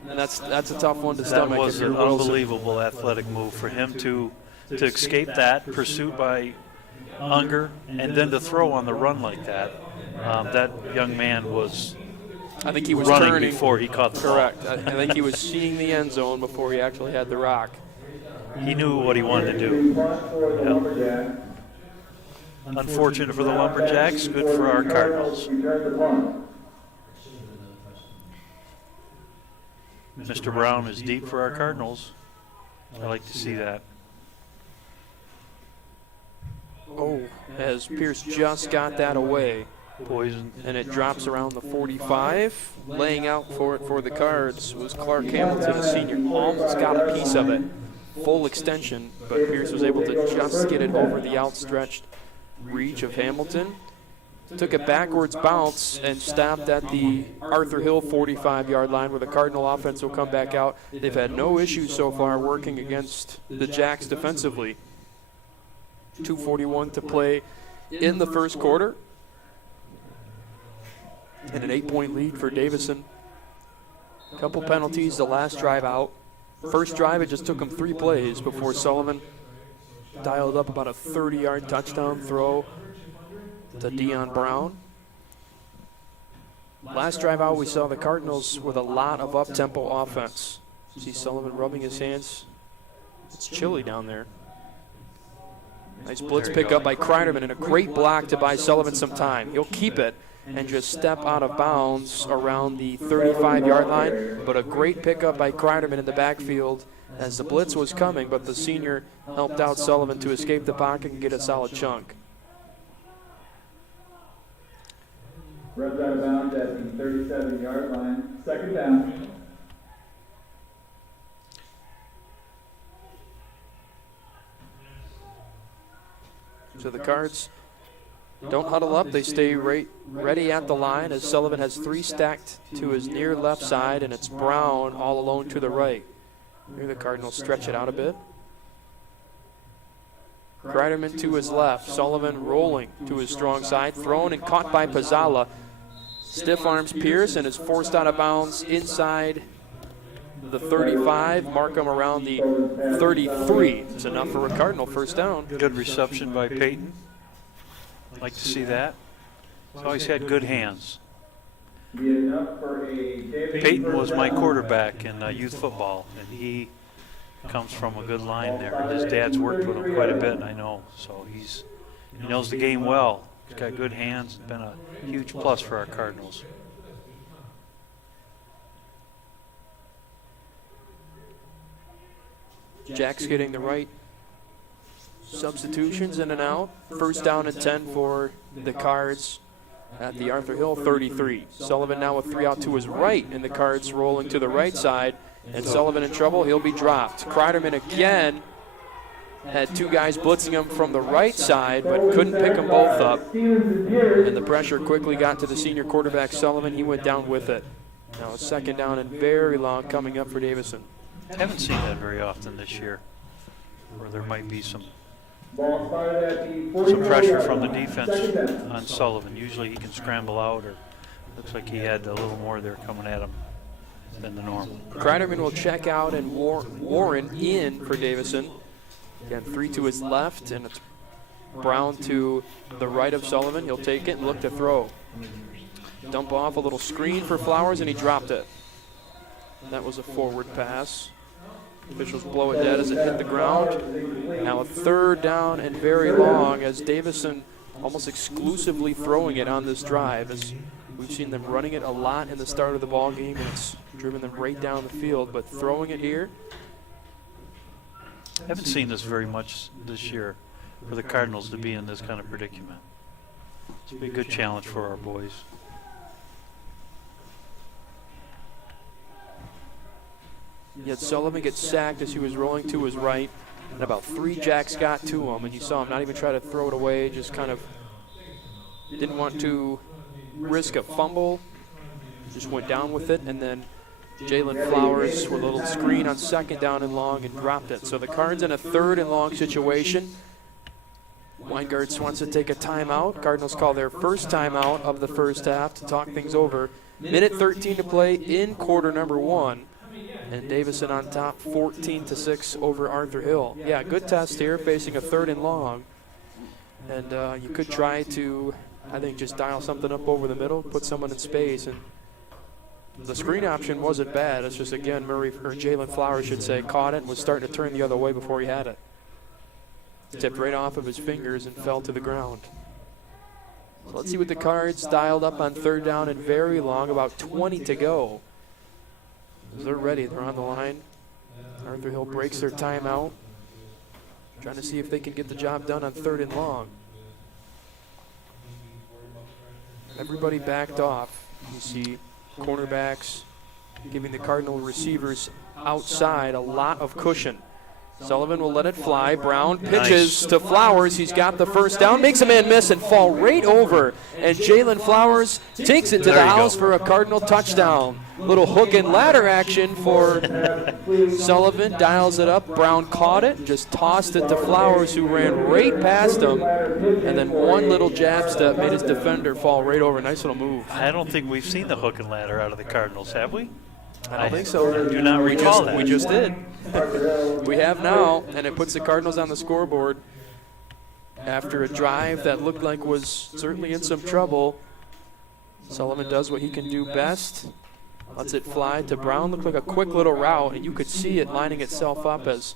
And that's a tough one to stomach. That was an unbelievable athletic move for him to escape that pursuit by Unger and then to throw on the run like that. That young man was, I think he was running turning before he caught the correct. ball. I think he was seeing the end zone before he actually had the rock. He knew what he wanted to do. Yep. Unfortunate for the Lumberjacks, good for our Cardinals. Mr. Brown is deep for our Cardinals. I like to see that. Oh, as Pierce just got that away. Poison. And it drops around the 45. Laying out for it for the Cards was Clark Hamilton, a senior. Almost got a piece of it. Full extension, but Pierce was able to just get it over the outstretched reach of Hamilton. Took a backwards bounce and stopped at the Arthur Hill 45-yard line where the Cardinal offense will come back out. They've had no issues so far working against the Jacks defensively. 2:41 to play in the first quarter. And an 8-point lead for Davison. Couple penalties the last drive out. First drive, it just took him 3 plays before Sullivan dialed up about a 30-yard touchdown throw to Dion Brown. Last drive out, we saw the Cardinals with a lot of up-tempo offense. See Sullivan rubbing his hands. It's chilly down there. Nice blitz pickup by Kreiderman and a great block to buy Sullivan some time. He'll keep it and just step out of bounds around the 35-yard line. But a great pickup by Kreiderman in the backfield as the blitz was coming, but the senior helped out Sullivan to escape the pocket and get a solid chunk. Runs out of bounds at the 37-yard line. 2nd down. So the Cards don't huddle up. They stay ready at the line as Sullivan has 3 stacked to his near left side, and it's Brown all alone to the right. Here the Cardinals stretch it out a bit. Kreiderman to his left. Sullivan rolling to his strong side. Thrown and caught by Pizzala. Stiff arms Pierce and is forced out of bounds inside the 35, mark him around the 33. It's enough for a Cardinal first down. Good reception by Peyton. Like to see that. He's always had good hands. Peyton was my quarterback in youth football, and he comes from a good line there. His dad's worked with him quite a bit, I know. So he knows the game well. He's got good hands. It's been a huge plus for our Cardinals. Jack's getting the right substitutions in and out. First down and 10 for the Cards at the Arthur Hill 33. Sullivan now with 3 out to his right, and the Cards rolling to the right side. And Sullivan in trouble. He'll be dropped. Kreiderman again had 2 guys blitzing him from the right side, but couldn't pick them both up. And the pressure quickly got to the senior quarterback, Sullivan. He went down with it. Now a second down and very long coming up for Davison. Haven't seen that very often this year, where there might be some pressure from the defense on Sullivan. Usually he can scramble out, or looks like he had a little more there coming at him than the norm. Kreiderman will check out and Warren in for Davison. Again, 3 to his left, and it's Brown to the right of Sullivan. He'll take it and look to throw. Dump off a little screen for Flowers, and he dropped it. That was a forward pass. Officials blow it dead as it hit the ground. Now a third down and very long, as Davison almost exclusively throwing it on this drive, as we've seen them running it a lot in the start of the ball game, and it's driven them right down the field. But throwing it here. I haven't seen this very much this year for the Cardinals to be in this kind of predicament. It's be a good challenge for our boys. Yet Sullivan gets sacked as he was rolling to his right, and about 3 Jacks got to him, and you saw him not even try to throw it away, just kind of didn't want to risk a fumble, just went down with it, and then Jalen Flowers with a little screen on second down and long and dropped it. So the Cards in a third and long situation. Weingartz wants to take a timeout. Cardinals call their first timeout of the first half to talk things over. Minute 13 to play in quarter number 1. And Davison on top 14-6 over Arthur Hill. Yeah, good test here, facing a third and long. And you could try to, I think, just dial something up over the middle, put someone in space. And the screen option wasn't bad. It's just, again, Jalen Flowers should say, caught it and was starting to turn the other way before he had it. Tipped right off of his fingers and fell to the ground. So let's see what the Cards dialed up on third down and very long, about 20 to go. They're ready. They're on the line. Arthur Hill breaks their timeout, trying to see if they can get the job done on third and long. Everybody backed off. You see cornerbacks giving the Cardinal receivers outside a lot of cushion. Sullivan will let it fly. Brown pitches to Flowers. He's got the first down, makes a man miss and fall right over. And Jalen Flowers takes it to the house for a Cardinal touchdown. Little hook and ladder action for Sullivan. Dials it up. Brown caught it, just tossed it to Flowers, who ran right past him. And then one little jab step made his defender fall right over. Nice little move. I don't think we've seen the hook and ladder out of the Cardinals, have we? I don't think so. I do not recall that. We just did. We have now, and it puts the Cardinals on the scoreboard after a drive that looked like was certainly in some trouble. Sullivan does what he can do best. Lets it fly to Brown. Looked like a quick little route, and you could see it lining itself up as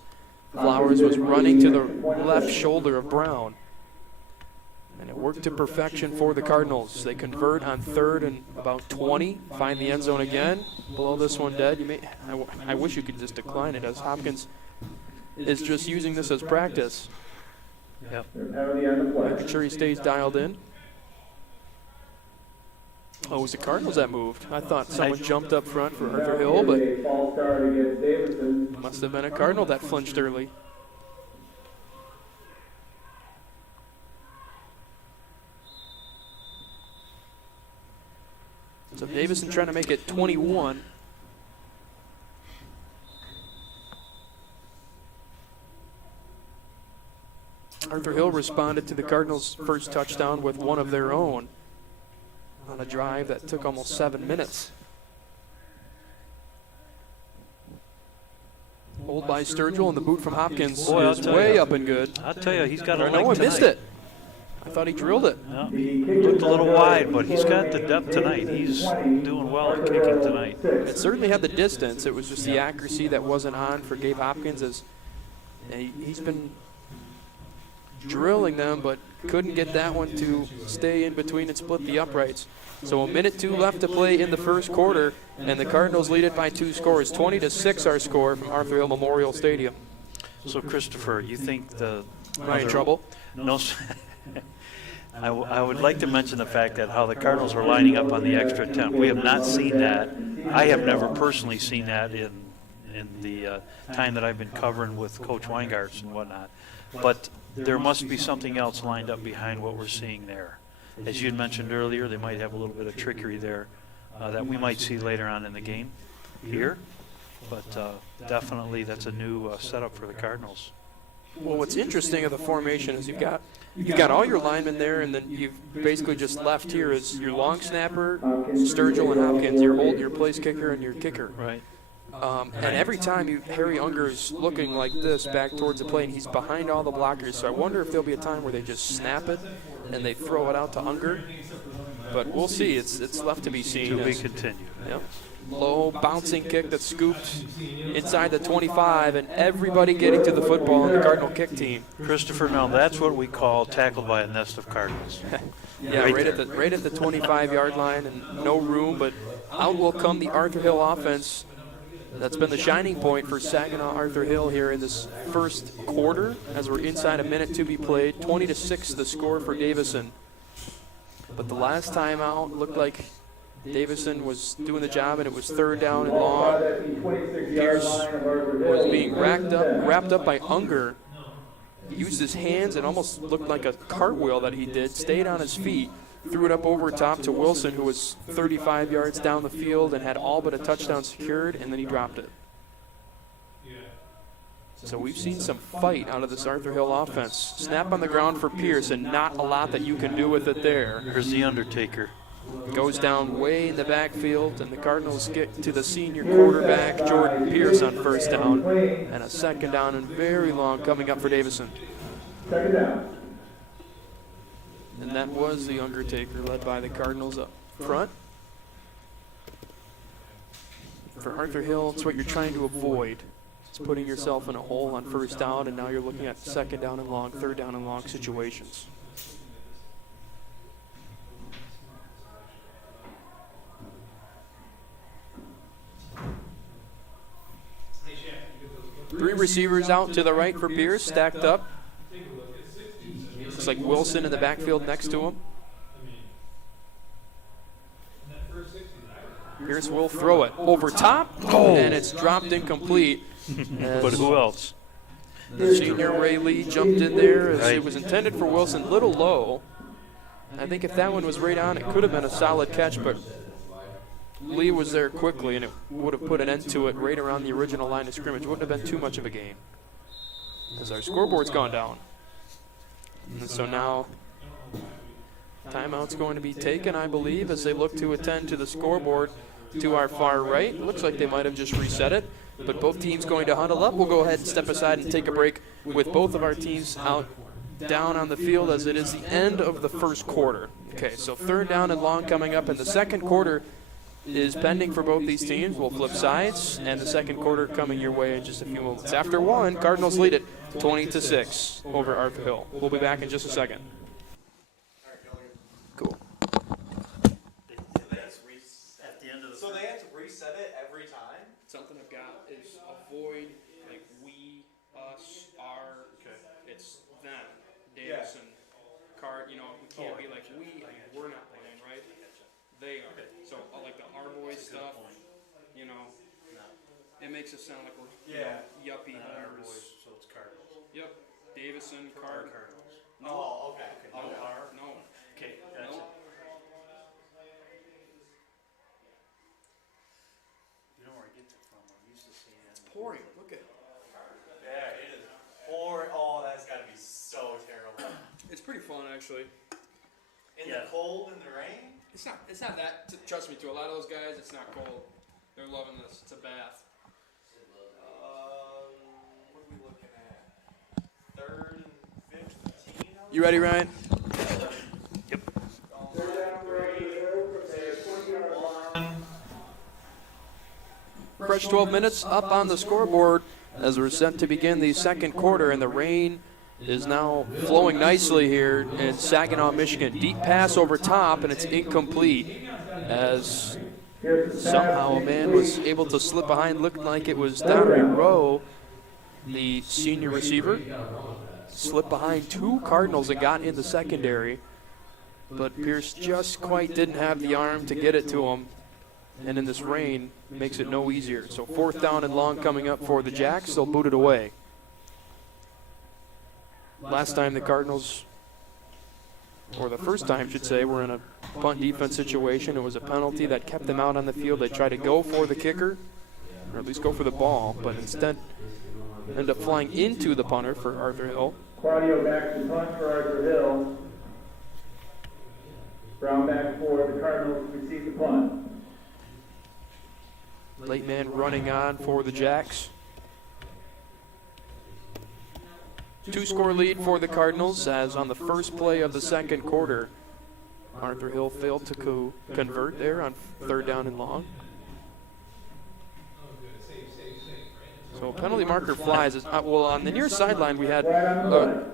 Flowers was running to the left shoulder of Brown. And it worked to perfection for the Cardinals. They convert on third and about 20, find the end zone again. Blow this one dead. I wish you could just decline it, as Hopkins is just using this as practice. Yep. Making sure he stays dialed in. Oh, it was the Cardinals that moved. I thought someone jumped up front for Arthur Hill, but must have been a Cardinal that flinched early. So Davison trying to make it 21. Arthur Hill responded to the Cardinals' first touchdown with one of their own on a drive that took almost 7 minutes. Hold by Sturgill, and the boot from Hopkins Boy, I'll is tell way you. up and good. I'll tell you, he's got a Or leg no one tonight. missed it. I thought he drilled it. Yeah, he looked a little wide, but he's got the depth tonight. He's doing well at kicking tonight. It certainly had the distance. It was just the accuracy that wasn't on for Gabe Hopkins. As he's been drilling them, but couldn't get that one to stay in between and split the uprights. So 1:02 left to play in the first quarter, and the Cardinals lead it by 2 scores. 20-6 our score from Arthur Hill Memorial Stadium. So, Christopher, you think the Am I in trouble? No. I would like to mention the fact that how the Cardinals are lining up on the extra attempt. We have not seen that. I have never personally seen that in the time that I've been covering with Coach Weingarts and whatnot. But there must be something else lined up behind what we're seeing there. As you had mentioned earlier, they might have a little bit of trickery there that we might see later on in the game here. But definitely that's a new setup for the Cardinals. Well, what's interesting of the formation is you've got all your linemen there, and then you've basically just left here is your long snapper, Sturgill and Hopkins, your place kicker and your kicker. Right. And every time Harry Unger's looking like this back towards the plate, and he's behind all the blockers. So I wonder if there'll be a time where they just snap it and they throw it out to Unger. But we'll see. It's left to be seen. To be continued. Yep. Low bouncing kick that's scooped inside the 25, and everybody getting to the football in the Cardinal kick team. Christopher, now that's what we call tackled by a nest of Cardinals. Yeah, right at the 25-yard line, and no room, but out will come the Arthur Hill offense. That's been the shining point for Saginaw Arthur Hill here in this first quarter, as we're inside a minute to be played. 20-6 the score for Davison. But the last time out looked like Davison was doing the job, and it was 3rd down and long. Pierce was being wrapped up by Unger. He used his hands and almost looked like a cartwheel that he did, stayed on his feet, threw it up over top to Wilson, who was 35 yards down the field and had all but a touchdown secured, and then he dropped it. So we've seen some fight out of this Arthur Hill offense. Snap on the ground for Pierce, and not a lot that you can do with it there. Here's the Undertaker. Goes down way in the backfield, and the Cardinals get to the senior quarterback, Jordan Pierce, on 1st down, and a 2nd down and very long coming up for Davison. 2nd down. And that was the Undertaker, led by the Cardinals up front. For Arthur Hill, it's what you're trying to avoid. It's putting yourself in a hole on 1st down, and now you're looking at 2nd down and long, 3rd down and long situations. Three receivers out to the right for Pierce, stacked up. Looks like Wilson in the backfield next to him. Pierce will throw it over top, and it's dropped incomplete. But who else? The senior Ray Lee jumped in there as it was intended for Wilson, little low. I think if that one was right on, it could have been a solid catch, but Lee was there quickly, and it would have put an end to it right around the original line of scrimmage. Wouldn't have been too much of a gain, as our scoreboard's gone down. And so now timeout's going to be taken, I believe, as they look to attend to the scoreboard to our far right. Looks like they might have just reset it, but both teams going to huddle up. We'll go ahead and step aside and take a break with both of our teams out down on the field, as it is the end of the first quarter. Okay, so 3rd down and long coming up in the second quarter is pending for both these teams. We'll flip sides, and the second quarter coming your way in just a few moments. After one, Cardinals lead it 20-6 over Arthur Hill. We'll be back in just a second. Cool. So they have to reset it every time? Something I've got is avoid, like, we, us, our, it's them, Davison, Card, we can't be like we, we're not playing, right? They are. So, like the our boys stuff, it makes us sound like we're yuppie homers. So it's Cardinals. Yep. Davison, Cardinals. No. Oh, okay. No. Okay, No. You know where I get that from? I'm used to seeing it. Pouring. Look at it. Yeah, it is. Oh, that's got to be so terrible. It's pretty fun, actually. In the cold, in the rain? It's not that. Trust me, to a lot of those guys, it's not cold. They're loving this. It's a bath. 3rd and 15. You ready, Ryan? Yep. Fresh 12 minutes up on the scoreboard as we're set to begin the second quarter, and the rain is now flowing nicely here in Saginaw, Michigan. Deep pass over top, and it's incomplete as somehow a man was able to slip behind. Looked like it was Darren Rowe, the senior receiver. Slipped behind 2 Cardinals and got in the secondary, but Pierce just quite didn't have the arm to get it to him. And in this rain, makes it no easier. So 4th down and long coming up for the Jacks. They'll boot it away. Last time the Cardinals, or the first time, I should say, were in a punt defense situation. It was a penalty that kept them out on the field. They tried to go for the kicker, or at least go for the ball, but instead end up flying into the punter for Arthur Hill. Claudio back to punt for Arthur Hill. Brown back for the Cardinals to receive the punt. Late man running on for the Jacks. 2-score lead for the Cardinals, as on the first play of the second quarter, Arthur Hill failed to convert there on 3rd down and long. So penalty marker flies. Well, on the near sideline we had a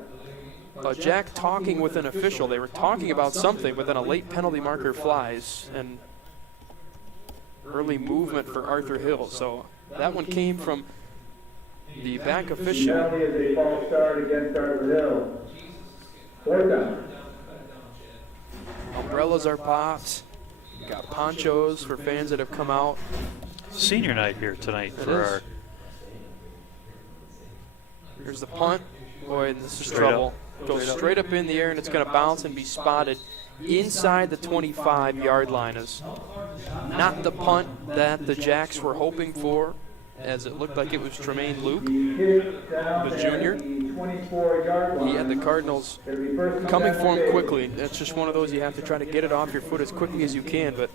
Jack talking with an official. They were talking about something, but then a late penalty marker flies, and early movement for Arthur Hill. So that one came from the back official. Penalty is a false start against Arthur Hill. 4th down. Umbrellas are popped. Got ponchos for fans that have come out. Senior night here tonight It for is. our Here's the punt. Boy, this is Straight trouble. up. Goes straight up in the air, and it's going to bounce and be spotted inside the 25-yard line. Is not the punt that the Jacks were hoping for, as it looked like it was Tremaine Luke, the junior. He had the Cardinals coming for him quickly. That's just one of those you have to try to get it off your foot as quickly as you can, but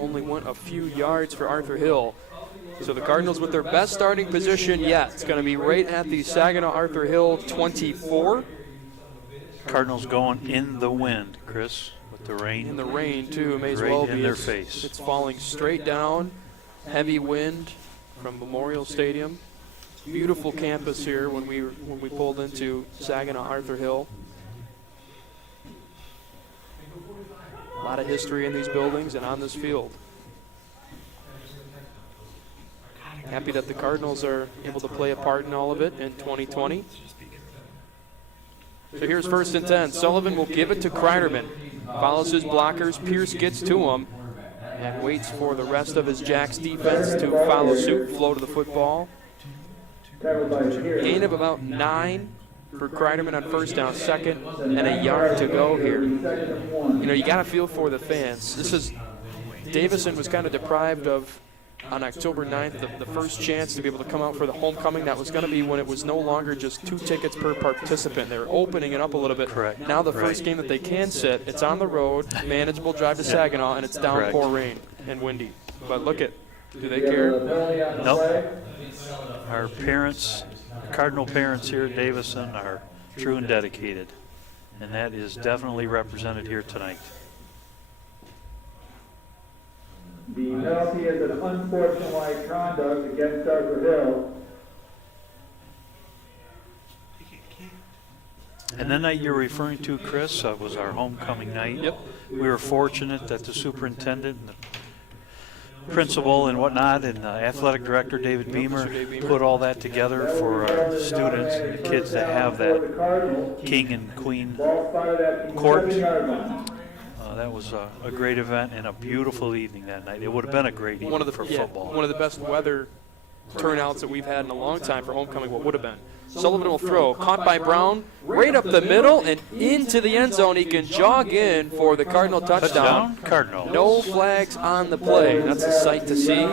only went a few yards for Arthur Hill. So the Cardinals with their best starting position yet. It's going to be right at the Saginaw Arthur Hill 24. Cardinals going in the wind, Chris, with the rain. In the rain, too, may as Right well in be. their face. It's falling straight down. Heavy wind from Memorial Stadium. Beautiful campus here when we pulled into Saginaw Arthur Hill. A lot of history in these buildings and on this field. Happy that the Cardinals are able to play a part in all of it in 2020. So here's 1st and 10. Sullivan will give it to Kreiderman. Follows his blockers. Pierce gets to him and waits for the rest of his Jacks defense to follow suit, flow to the football. Gain of about 9 for Kreiderman on 1st down, 2nd, and a yard to go here. You know, you got to feel for the fans. Davison was kind of deprived of, on October 9th, the first chance to be able to come out for the homecoming. That was going to be when it was no longer just 2 tickets per participant. They were opening it up a little bit. Correct. Now the first game that they can sit, it's on the road, manageable drive to Saginaw, and it's downpour rain and windy. But look do they care? Nope. Our parents, Cardinal parents here at Davison, are true and dedicated, and that is definitely represented here tonight. The penalty is an unsportsmanlike conduct against Arthur Hill. And the night you're referring to, Chris, was our homecoming night. Yep. We were fortunate that the superintendent and the principal and whatnot and athletic director David Beamer put all that together for our students and the kids to have that king and queen court. That was a great event and a beautiful evening that night. It would have been a great evening for football. One of the best weather turnouts that we've had in a long time for homecoming, what would have been. Sullivan will throw, caught by Brown, right up the middle and into the end zone. He can jog in for the Cardinal touchdown. Cardinal. No flags on the play. That's a sight to see,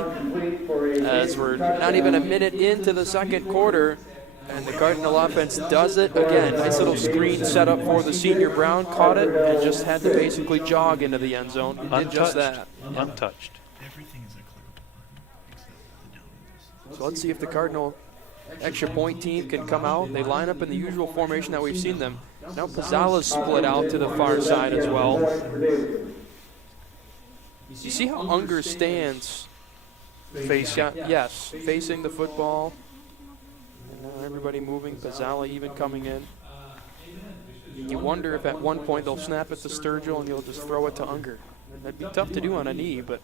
as we're not even a minute into the second quarter, and the Cardinal offense does it again. Nice little screen set up for the senior. Brown caught it and just had to basically jog into the end zone. He did just that. Untouched. Everything is a clickable button except the down. So let's see if the Cardinal extra point team can come out. They line up in the usual formation that we've seen them. Now Pizzala's split out to the far side as well. You see how Unger stands? Facing the football. And now everybody moving. Pizzala even coming in. You wonder if at one point they'll snap it to Sturgill and he'll just throw it to Unger. That'd be tough to do on a knee, but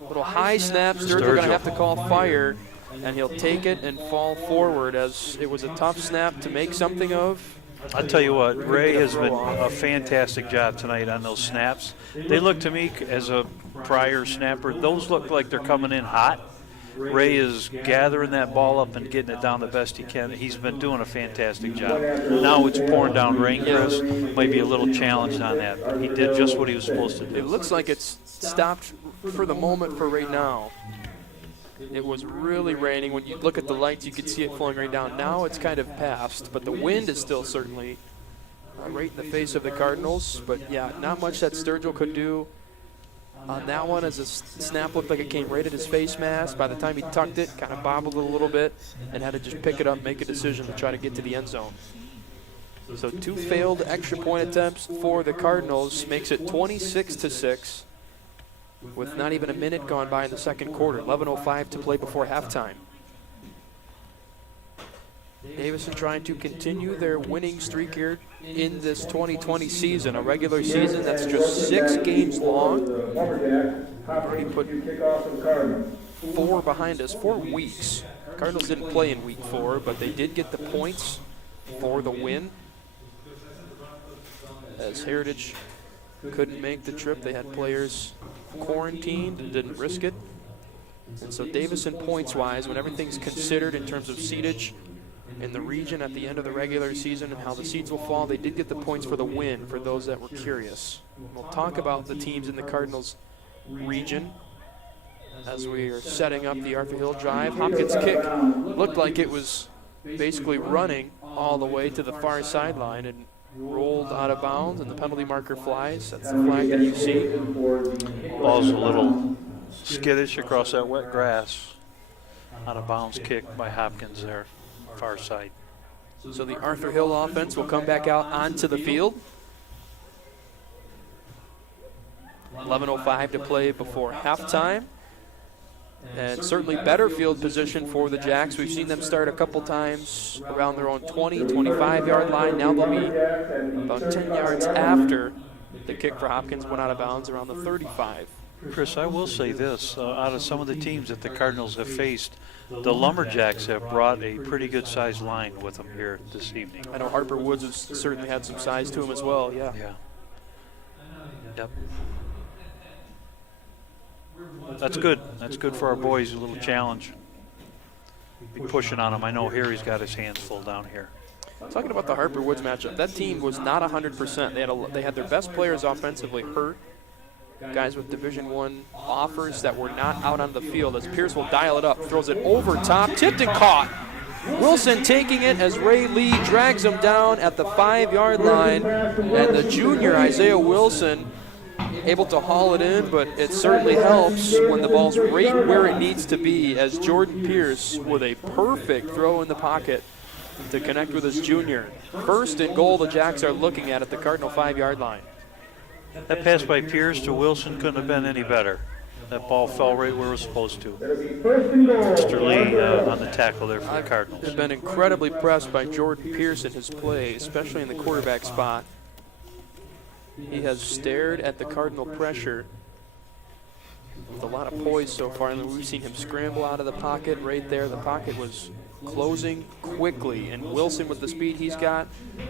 little high snap. Sturgill going to have to call fire, and he'll take it and fall forward as it was a tough snap to make something of. I'll tell you what, Ray has been a fantastic job tonight on those snaps. They look to me as a prior snapper, those look like they're coming in hot. Ray is gathering that ball up and getting it down the best he can. He's been doing a fantastic job. Now it's pouring down rain, Chris. Might be a little challenged on that, but he did just what he was supposed to do. It looks like it's stopped for the moment for right now. It was really raining. When you look at the lights, you could see it flowing right down. Now it's kind of passed, but the wind is still certainly right in the face of the Cardinals. But, yeah, not much that Sturgill could do on that one, as the snap looked like it came right at his face mask. By the time he tucked it, kind of bobbled it a little bit, and had to just pick it up, make a decision to try to get to the end zone. So 2 failed extra point attempts for the Cardinals makes it 26-6 with not even a minute gone by in the second quarter. 11:05 to play before halftime. Davison trying to continue their winning streak here in this 2020 season, a regular season that's just 6 games long. Already put 4 behind us, 4 weeks. Cardinals didn't play in week 4, but they did get the points for the win. As Heritage couldn't make the trip, they had players quarantined and didn't risk it. And so Davison, points-wise, when everything's considered in terms of seedage in the region at the end of the regular season and how the seeds will fall, they did get the points for the win, for those that were curious. We'll talk about the teams in the Cardinals region as we are setting up the Arthur Hill drive. Hopkins' kick looked like it was basically running all the way to the far sideline and rolled out of bounds, and the penalty marker flies. That's the flag that you see. Ball's a little skittish across that wet grass. Out of bounds kick by Hopkins there, far side. So the Arthur Hill offense will come back out onto the field. 11:05 to play before halftime. And certainly better field position for the Jacks. We've seen them start a couple times around their own 20, 25-yard line. Now they'll be about 10 yards after the kick for Hopkins went out of bounds around the 35. Chris, I will say this. Out of some of the teams that the Cardinals have faced, the Lumberjacks have brought a pretty good-sized line with them here this evening. I know Harper Woods has certainly had some size to him as well, yeah. Yep. That's good. That's good for our boys, a little challenge. Be pushing on them. I know Harry's got his hands full down here. Talking about the Harper Woods matchup, that team was not 100%. They had their best players offensively hurt. Guys with Division I offers that were not out on the field, as Pierce will dial it up, throws it over top, tipped and caught. Wilson taking it as Ray Lee drags him down at the 5-yard line, and the junior Isaiah Wilson able to haul it in, but it certainly helps when the ball's right where it needs to be, as Jordan Pierce with a perfect throw in the pocket to connect with his junior. First and goal the Jacks are looking at the Cardinal 5-yard line. That pass by Pierce to Wilson couldn't have been any better. That ball fell right where it was supposed to. Mr. Lee on the tackle there for the Cardinals. I've been incredibly impressed by Jordan Pierce in his play, especially in the quarterback spot. He has stared at the Cardinal pressure with a lot of poise so far. And we've seen him scramble out of the pocket right there. The pocket was closing quickly, and Wilson with the speed he's got,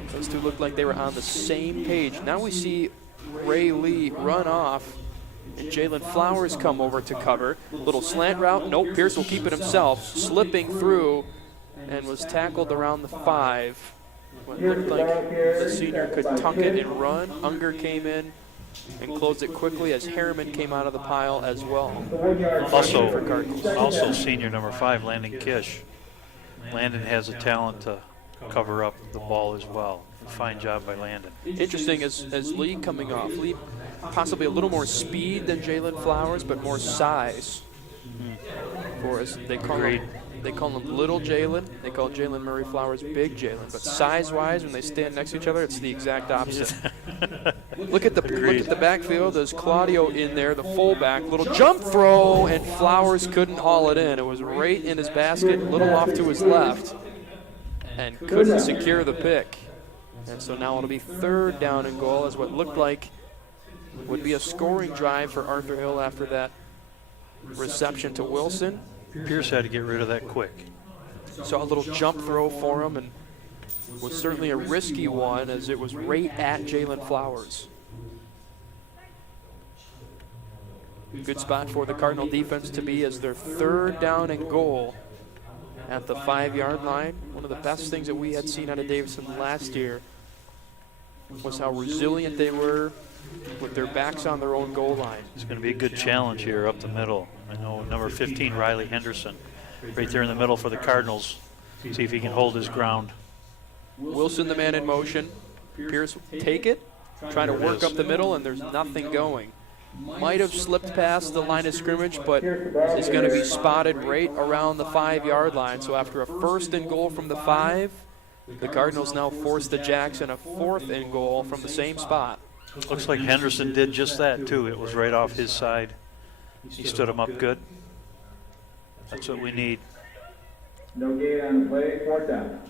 those two looked like they were on the same page. Now we see Ray Lee run off, and Jalen Flowers come over to cover. Little slant route. Nope, Pierce will keep it himself, slipping through, and was tackled around the 5. What looked like the senior could tuck it and run. Unger came in and closed it quickly as Harriman came out of the pile as well. Also senior number 5, Landon Kish. Landon has the talent to cover up the ball as well. Fine job by Landon. Interesting as Lee coming off. Lee possibly a little more speed than Jalen Flowers, but more size course. They call him Little Jalen. They call Jalen Murray Flowers Big Jalen. But size-wise, when they stand next to each other, it's the exact opposite. Look at the backfield. There's Claudio in there, the fullback. Little jump throw, and Flowers couldn't haul it in. It was right in his basket, a little off to his left, and couldn't secure the pick. And so now it'll be 3rd down and goal as what looked like would be a scoring drive for Arthur Hill after that reception to Wilson. Pierce had to get rid of that quick. Saw a little jump throw for him, and was certainly a risky one as it was right at Jalen Flowers. Good spot for the Cardinal defense to be as their 3rd down and goal at the 5-yard line. One of the best things that we had seen out of Davison last year was how resilient they were with their backs on their own goal line. It's going to be a good challenge here up the middle. I know number 15, Riley Henderson, right there in the middle for the Cardinals. See if he can hold his ground. Wilson, the man in motion. Pierce will take it, trying to work up the middle, and there's nothing going. Might have slipped past the line of scrimmage, but is going to be spotted right around the 5-yard line. So after a 1st and goal from the 5, the Cardinals now force the Jacks in a 4th and goal from the same spot. Looks like Henderson did just that, too. It was right off his side. He stood him up good. That's what we need. No gain on the play, 4th down.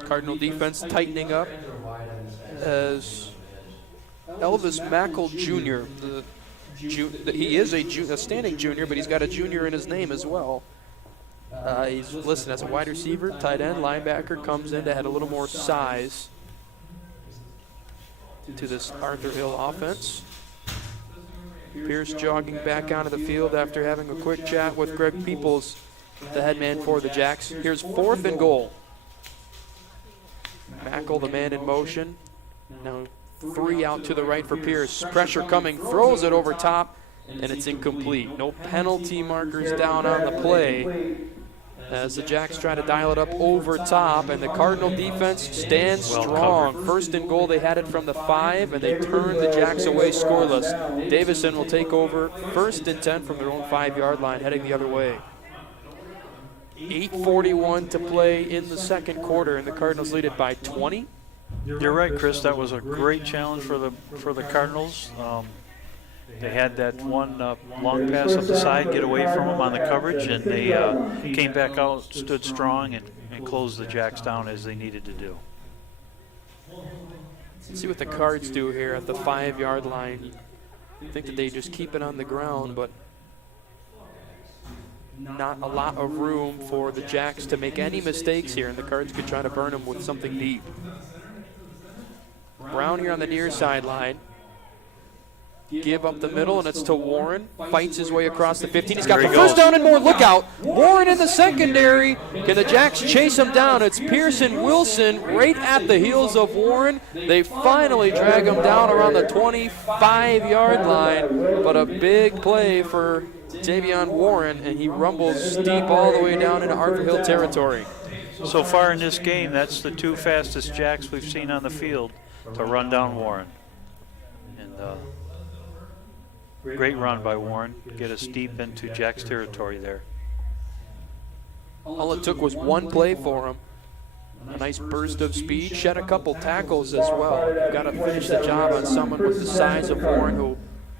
Cardinal defense tightening up as Elvis Mackel Jr. He is a standing junior, but he's got a junior in his name as well. He's listed as a wide receiver, tight end, linebacker, comes in to add a little more size to this Arthur Hill offense. Pierce jogging back onto the field after having a quick chat with Greg Peoples, the head man for the Jacks. Here's 4th and goal. Mackel, the man in motion. Now 3 out to the right for Pierce. Pressure coming, throws it over top, and it's incomplete. No penalty markers down on the play as the Jacks try to dial it up over top, and the Cardinal defense stands strong. 1st and goal, they had it from the 5, and they turned the Jacks away scoreless. Davison will take over 1st and 10 from their own 5-yard line, heading the other way. 8:41 to play in the 2nd quarter, and the Cardinals lead it by 20. You're right, Chris. That was a great challenge for the Cardinals. They had that one long pass up the side, get away from them on the coverage, and they came back out, stood strong, and closed the Jacks down as they needed to do. Let's see what the Cards do here at the 5-yard line. I think that they just keep it on the ground, but not a lot of room for the Jacks to make any mistakes here, and the Cards could try to burn them with something deep. Brown here on the near sideline. Give up the middle, and it's to Warren. Fights his way across the 15. He's got the 1st down and more. Look out. Warren in the secondary. Can the Jacks chase him down? It's Pearson Wilson right at the heels of Warren. They finally drag him down around the 25-yard line, but a big play for Davion Warren, and he rumbles steep all the way down into Arthur Hill territory. So far in this game, that's the 2 fastest Jacks we've seen on the field to run down Warren. And great run by Warren. Get us deep into Jacks territory there. All it took was one play for him. A nice burst of speed, shed a couple tackles as well. You've got to finish the job on someone with the size of Warren, who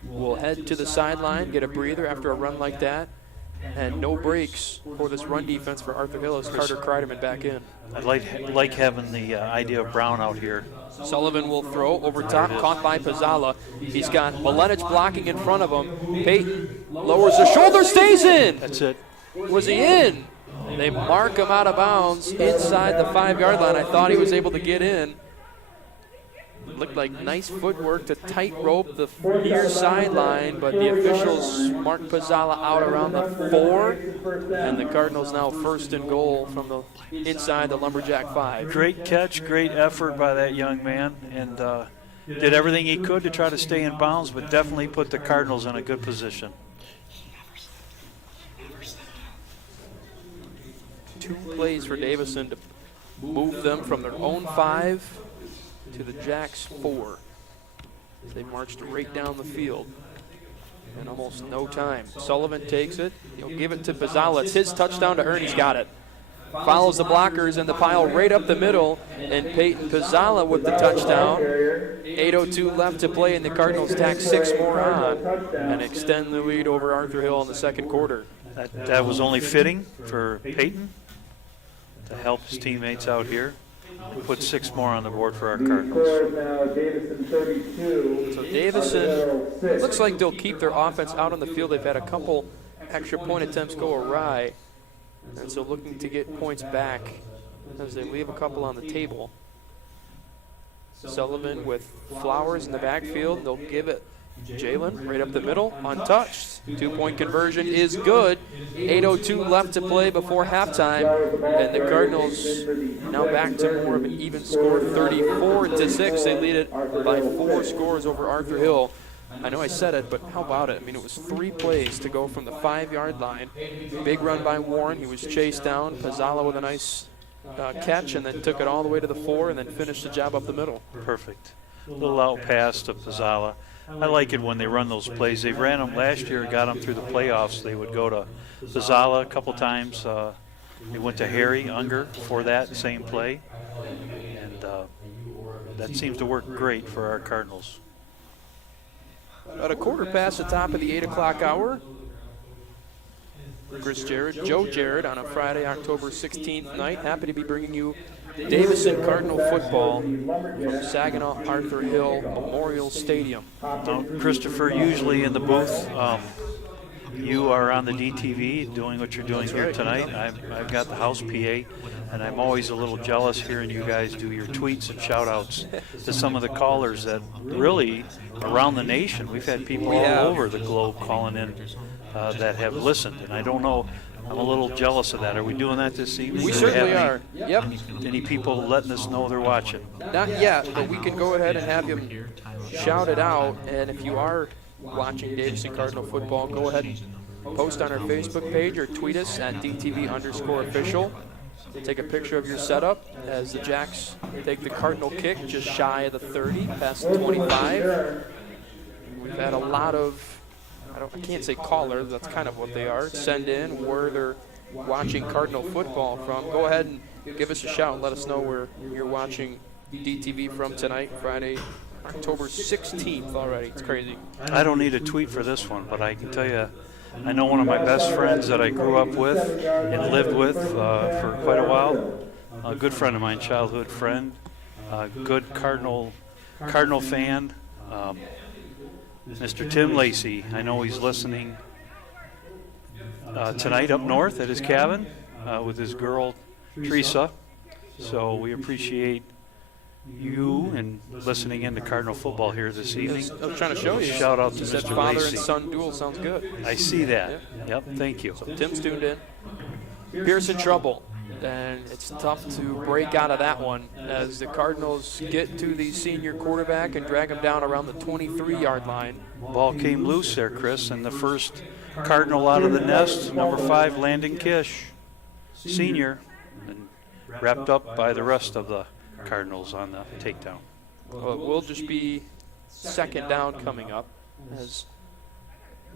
will head to the sideline, get a breather after a run like that. And no breaks for this run defense for Arthur Hill as Carter Kreiderman back in. I like having the idea of Brown out here. Sullivan will throw over top, caught by Pizzala. He's got Milenich blocking in front of him. Payton lowers the shoulder, stays in. That's it. Was he in? They mark him out of bounds inside the 5-yard line. I thought he was able to get in. Looked like nice footwork to tightrope the near sideline, but the officials mark Pizzala out around the 4, and the Cardinals now 1st and goal from the inside the Lumberjack 5. Great catch, great effort by that young man, and did everything he could to try to stay in bounds, but definitely put the Cardinals in a good position. 2 plays for Davison to move them from their own 5 to the Jacks 4. They marched right down the field. in almost no time. Sullivan takes it. He'll give it to Pizzala. It's his touchdown to earn. He's got it. Follows the blockers in the pile right up the middle, and Peyton Pizzala with the touchdown. 8:02 left to play, and the Cardinals tack 6 more on and extend the lead over Arthur Hill in the second quarter. That was only fitting for Peyton to help his teammates out here. Put 6 more on the board for our Cardinals. So Davison, looks like they'll keep their offense out on the field. They've had a couple extra point attempts go awry, and so looking to get points back as they leave a couple on the table. Sullivan with Flowers in the backfield. They'll give it Jalen right up the middle, untouched. 2-point conversion is good. 8:02 left to play before halftime, and the Cardinals now back to more of an even score, 34-6. They lead it by 4 scores over Arthur Hill. I know I said it, but how about it? I mean, it was 3 plays to go from the 5-yard line. Big run by Warren. He was chased down. Pizzala with a nice catch, and then took it all the way to the 4, and then finished the job up the middle. Perfect. Little out pass to Pizzala. I like it when they run those plays. They ran them last year, got them through the playoffs. They would go to Pizzala a couple times. They went to Harry Unger for that same play, and that seems to work great for our Cardinals. At a quarter past the top of the 8 o'clock hour, Joe Jarrett on a Friday, October 16th night. Happy to be bringing you Davison Cardinal football from Saginaw Arthur Hill Memorial Stadium. Now, Christopher, usually in the booth, you are on the DTV doing what you're doing here tonight. I've got the house PA, and I'm always a little jealous hearing you guys do your tweets and shout-outs to some of the callers that really around the nation. We've had people all over the globe calling in that have listened, and I don't know. I'm a little jealous of that. Are we doing that this evening? We certainly are. Yep. Any people letting us know they're watching? Not yet, but we can go ahead and have you shout it out. And if you are watching Davison Cardinal football, go ahead and post on our Facebook page or tweet us at DTV_official. Take a picture of your setup as the Jacks take the Cardinal kick just shy of the 30, past the 25. We've had a lot of, I can't say callers, that's kind of what they are, send in where they're watching Cardinal football from. Go ahead and give us a shout and let us know where you're watching DTV from tonight, Friday, October 16th already. It's crazy. I don't need a tweet for this one, but I can tell you, I know one of my best friends that I grew up with and lived with for quite a while. A good friend of mine, childhood friend, a good Cardinal fan. Mr. Tim Lacey, I know he's listening tonight up north at his cabin with his girl, Teresa. So we appreciate you and listening into Cardinal football here this evening. I was trying to show you. Shout out to Said Mr. father Lacey. and son duel sounds good. I see that. Yep, thank you. So Tim's tuned in. Pierce in trouble. And it's tough to break out of that one as the Cardinals get to the senior quarterback and drag him down around the 23-yard line. Ball came loose there, Chris, and the first Cardinal out of the nest, number 5, Landon Kish, senior, and wrapped up by the rest of the Cardinals on the takedown. Well, it will just be second down coming up as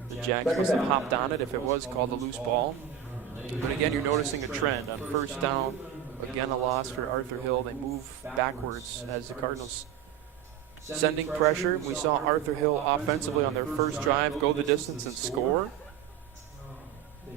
the Jacks must have hopped on it if it was called a loose ball. But again, you're noticing a trend on first down. Again, a loss for Arthur Hill. They move backwards as the Cardinals sending pressure. We saw Arthur Hill offensively on their first drive go the distance and score.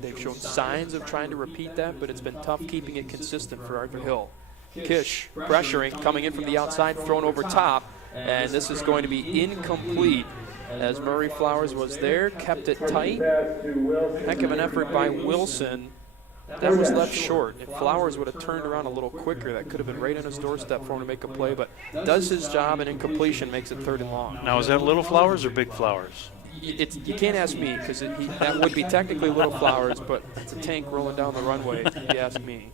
They've shown signs of trying to repeat that, but it's been tough keeping it consistent for Arthur Hill. Kish pressuring, coming in from the outside, thrown over top, and this is going to be incomplete as Murray Flowers was there, kept it tight. Heck of an effort by Wilson. That was left short. If Flowers would have turned around a little quicker, that could have been right on his doorstep for him to make a play, but does his job, and incompletion makes it 3rd and long. Now, is that Little Flowers or Big Flowers? You can't ask me, because that would be technically Little Flowers, but it's a tank rolling down the runway, if you ask me.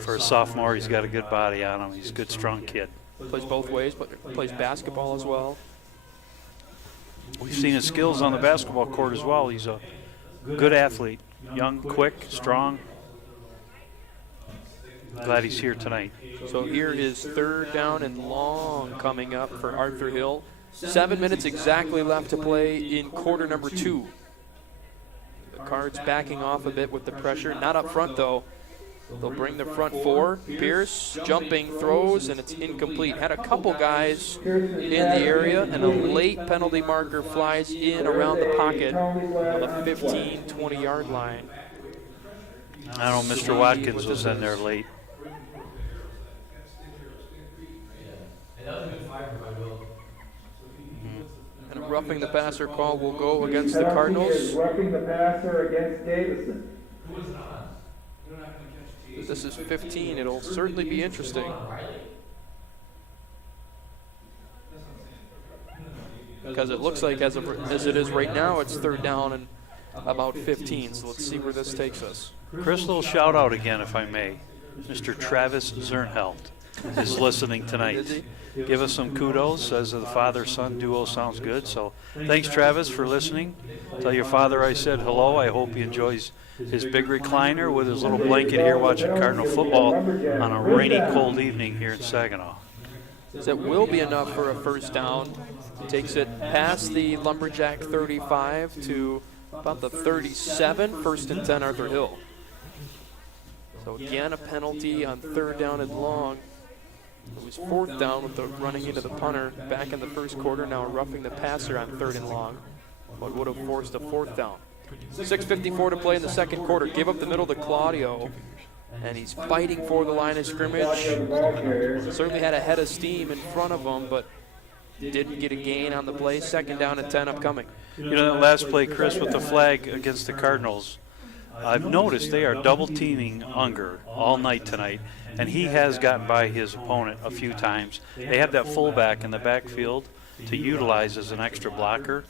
For a sophomore, he's got a good body on him. He's a good, strong kid. Plays both ways, but plays basketball as well. We've seen his skills on the basketball court as well. He's a good athlete, young, quick, strong. Glad he's here tonight. So here is 3rd down and long coming up for Arthur Hill. 7 minutes exactly left to play in quarter number 2. The Cards backing off a bit with the pressure. Not up front, though. They'll bring the front 4. Pierce jumping, throws, and it's incomplete. Had a couple guys in the area, and a late penalty marker flies in around the pocket on the 15, 20-yard line. I know Mr. Watkins was in there late. And a roughing the passer call will go against the Cardinals. Roughing the passer against Davison. This is 15. It'll certainly be interesting. Because it looks like as it is right now, it's 3rd down and about 15. So let's see where this takes us. Chris, little shout out again, if I may. Mr. Travis Zernhelt is listening tonight. Is he? Give us some kudos. Says the father-son duo sounds good. So thanks, Travis, for listening. Tell your father I said hello. I hope he enjoys his big recliner with his little blanket here watching Cardinal football on a rainy, cold evening here in Saginaw. That will be enough for a 1st down. Takes it past the Lumberjack 35 to about the 37, 1st and 10 Arthur Hill. So again, a penalty on 3rd down and long. It was 4th down with the running into the punter back in the 1st quarter. Now roughing the passer on 3rd and long. What would have forced a 4th down. 6:54 to play in the 2nd quarter. Give up the middle to Claudio. And he's fighting for the line of scrimmage. Certainly had a head of steam in front of him, but didn't get a gain on the play. 2nd down and 10 upcoming. You know, that last play, Chris, with the flag against the Cardinals, I've noticed they are double teaming Unger all night tonight, and he has gotten by his opponent a few times. They have that fullback in the backfield to utilize as an extra blocker.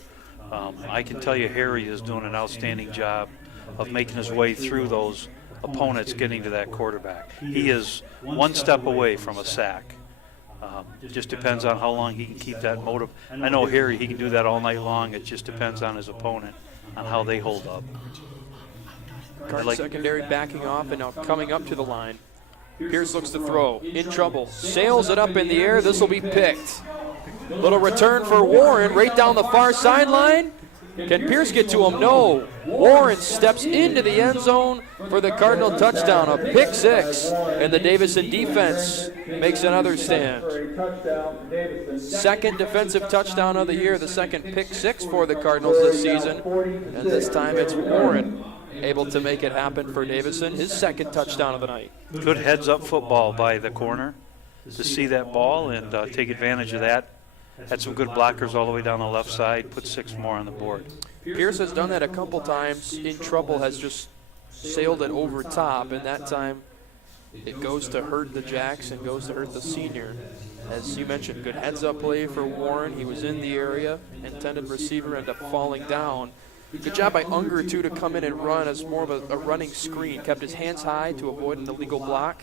I can tell you Harry is doing an outstanding job of making his way through those opponents getting to that quarterback. He is one step away from a sack. It just depends on how long he can keep that motive. I know Harry, he can do that all night long. It just depends on his opponent, on how they hold up. Card secondary backing off and now coming up to the line. Pierce looks to throw. In trouble. Sails it up in the air. This will be picked. Little return for Warren right down the far sideline. Can Pierce get to him? No. Warren steps into the end zone for the Cardinal touchdown. A pick 6. And the Davison defense makes another stand. 2nd defensive touchdown of the year. The 2nd pick 6 for the Cardinals this season. And this time it's Warren able to make it happen for Davison. His 2nd touchdown of the night. Good heads-up football by the corner to see that ball and take advantage of that. Had some good blockers all the way down the left side, put 6 more on the board. Pierce has done that a couple times. In trouble, has just sailed it over top, and that time it goes to hurt the Jacks and goes to hurt the senior. As you mentioned, good heads-up play for Warren. He was in the area. Intended receiver ended up falling down. Good job by Unger, too, to come in and run as more of a running screen. Kept his hands high to avoid an illegal block.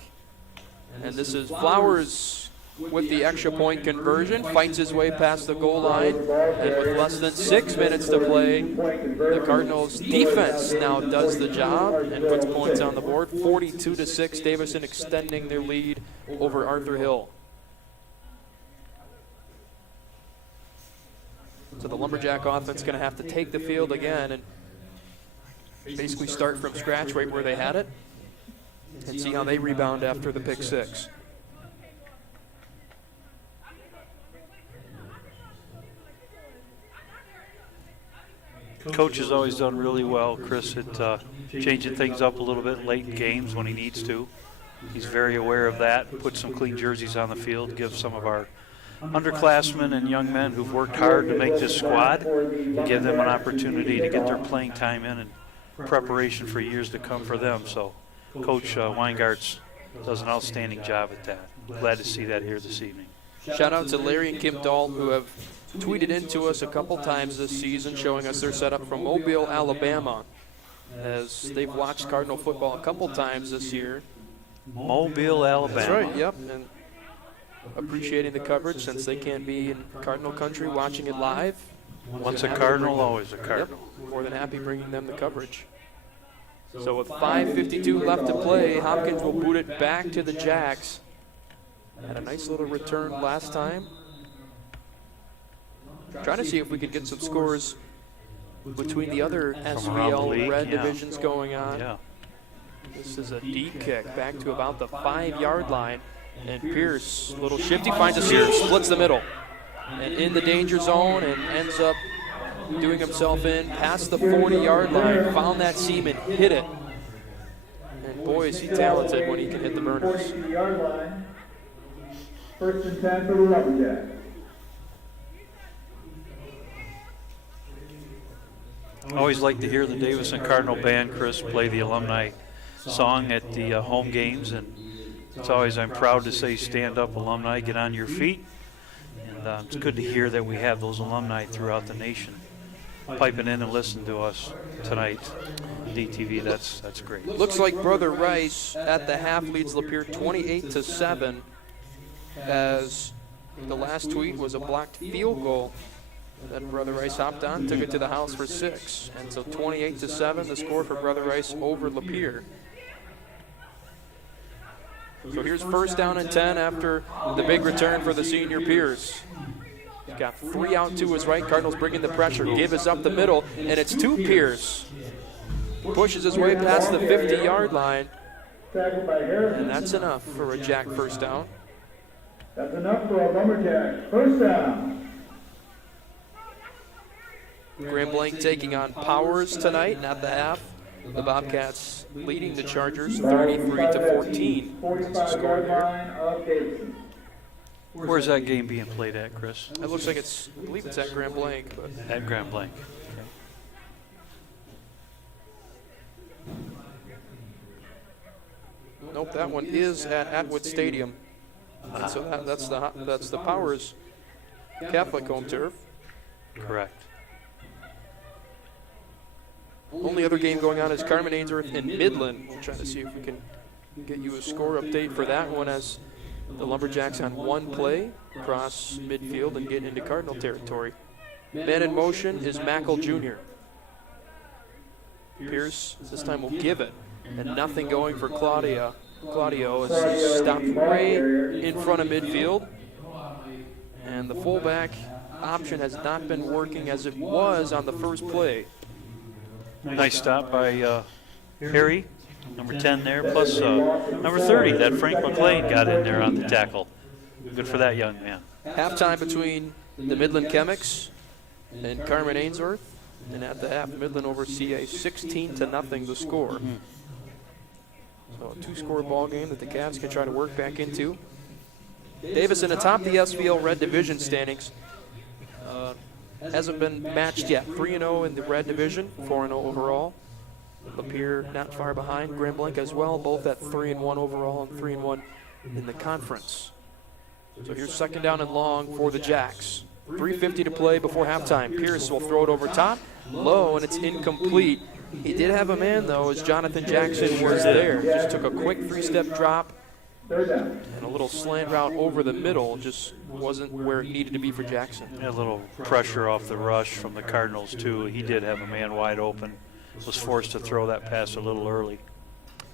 And this is Flowers with the extra point conversion. Fights his way past the goal line. And with less than 6 minutes to play, the Cardinals defense now does the job and puts points on the board. 42-6, Davison extending their lead over Arthur Hill. So the Lumberjack offense going to have to take the field again and basically start from scratch right where they had it and see how they rebound after the pick 6. Coach has always done really well, Chris, at changing things up a little bit late in games when he needs to. He's very aware of that, put some clean jerseys on the field, give some of our underclassmen and young men who've worked hard to make this squad, give them an opportunity to get their playing time in and preparation for years to come for them. So Coach Weingartz does an outstanding job at that. Glad to see that here this evening. Shout out to Larry and Kim Dahl, who have tweeted into us a couple times this season showing us their setup from Mobile, Alabama, as they've watched Cardinal football a couple times this year. Mobile, Alabama. That's right, yep. And appreciating the coverage since they can't be in Cardinal country watching it live. Once a Cardinal, always a Cardinal. Yep, more than happy bringing them the coverage. So with 5:52 left to play, Hopkins will boot it back to the Jacks. Had a nice little return last time. Trying to see if we could get some scores between the other around the SVL league, red yeah. divisions going on. Yeah. This is a deep kick back to about the 5-yard line. And Pierce, little shifty, finds a seam, splits the middle. And in the danger zone and ends up doing himself in past the 40-yard line. Found that seam and hit it. And boy, is he talented when he can hit the burners. 42-yard line. First and 10 for the Lumberjacks. I always like to hear the Davison Cardinal Band, Chris, play the alumni song at the home games, and it's always, I'm proud to say, stand up alumni, get on your feet. And it's good to hear that we have those alumni throughout the nation piping in and listening to us tonight. DTV, that's great. Looks like Brother Rice at the half leads Lapeer 28-7, as the last tweet was a blocked field goal that Brother Rice hopped on, took it to the house for 6. And so 28-7, the score for Brother Rice over Lapeer. So here's first down and 10 after the big return for the senior Pierce. He's got 3 out to his right. Cardinals bringing the pressure. Give is up the middle, and it's to Pierce. Pushes his way past the 50-yard line, Tackled by Harrison. and that's enough for a Jack first down. That's enough for a Lumberjack. First down. Grand Blanc taking on Powers tonight, and at the half, the Bobcats leading the Chargers 33-14. 45-yard line of Davison. Where's that game being played at, Chris? It looks like I believe it's at Grand Blanc, but At Grand Blanc. nope, that one is at Atwood Stadium. And so that's the Powers Catholic home turf. Correct. Only other game going on is Carmen Ainsworth in Midland. We'll try to see if we can get you a score update for that one, as the Lumberjacks on one play cross midfield and get into Cardinal territory. Man in motion is Mackle Jr. Pierce this time will give it, and nothing going for Claudio as he stopped right in front of midfield. And the fullback option has not been working as it was on the first play. Nice stop by Harry, number 10 there, plus number 30, that Frank McLean got in there on the tackle. Good for that young man. Halftime between the Midland Chemics and Carmen Ainsworth. And at the half, Midland over CA 16-0 the score. So a 2-score ball game that the Cavs can try to work back into. Davison atop the SVL Red Division standings. Hasn't been matched yet. 3-0 in the Red Division, 4-0 overall. Lapeer not far behind. Grand Blanc as well, both at 3-1 overall and 3-1 in the conference. So here's second down and long for the Jacks. 3:50 to play before halftime. Pierce will throw it over top, low, and it's incomplete. He did have a man, though, as Jonathan Jackson was there. Just took a quick 3-step drop and a little slant route over the middle. Just wasn't where it needed to be for Jackson. A little pressure off the rush from the Cardinals, too. He did have a man wide open. Was forced to throw that pass a little early.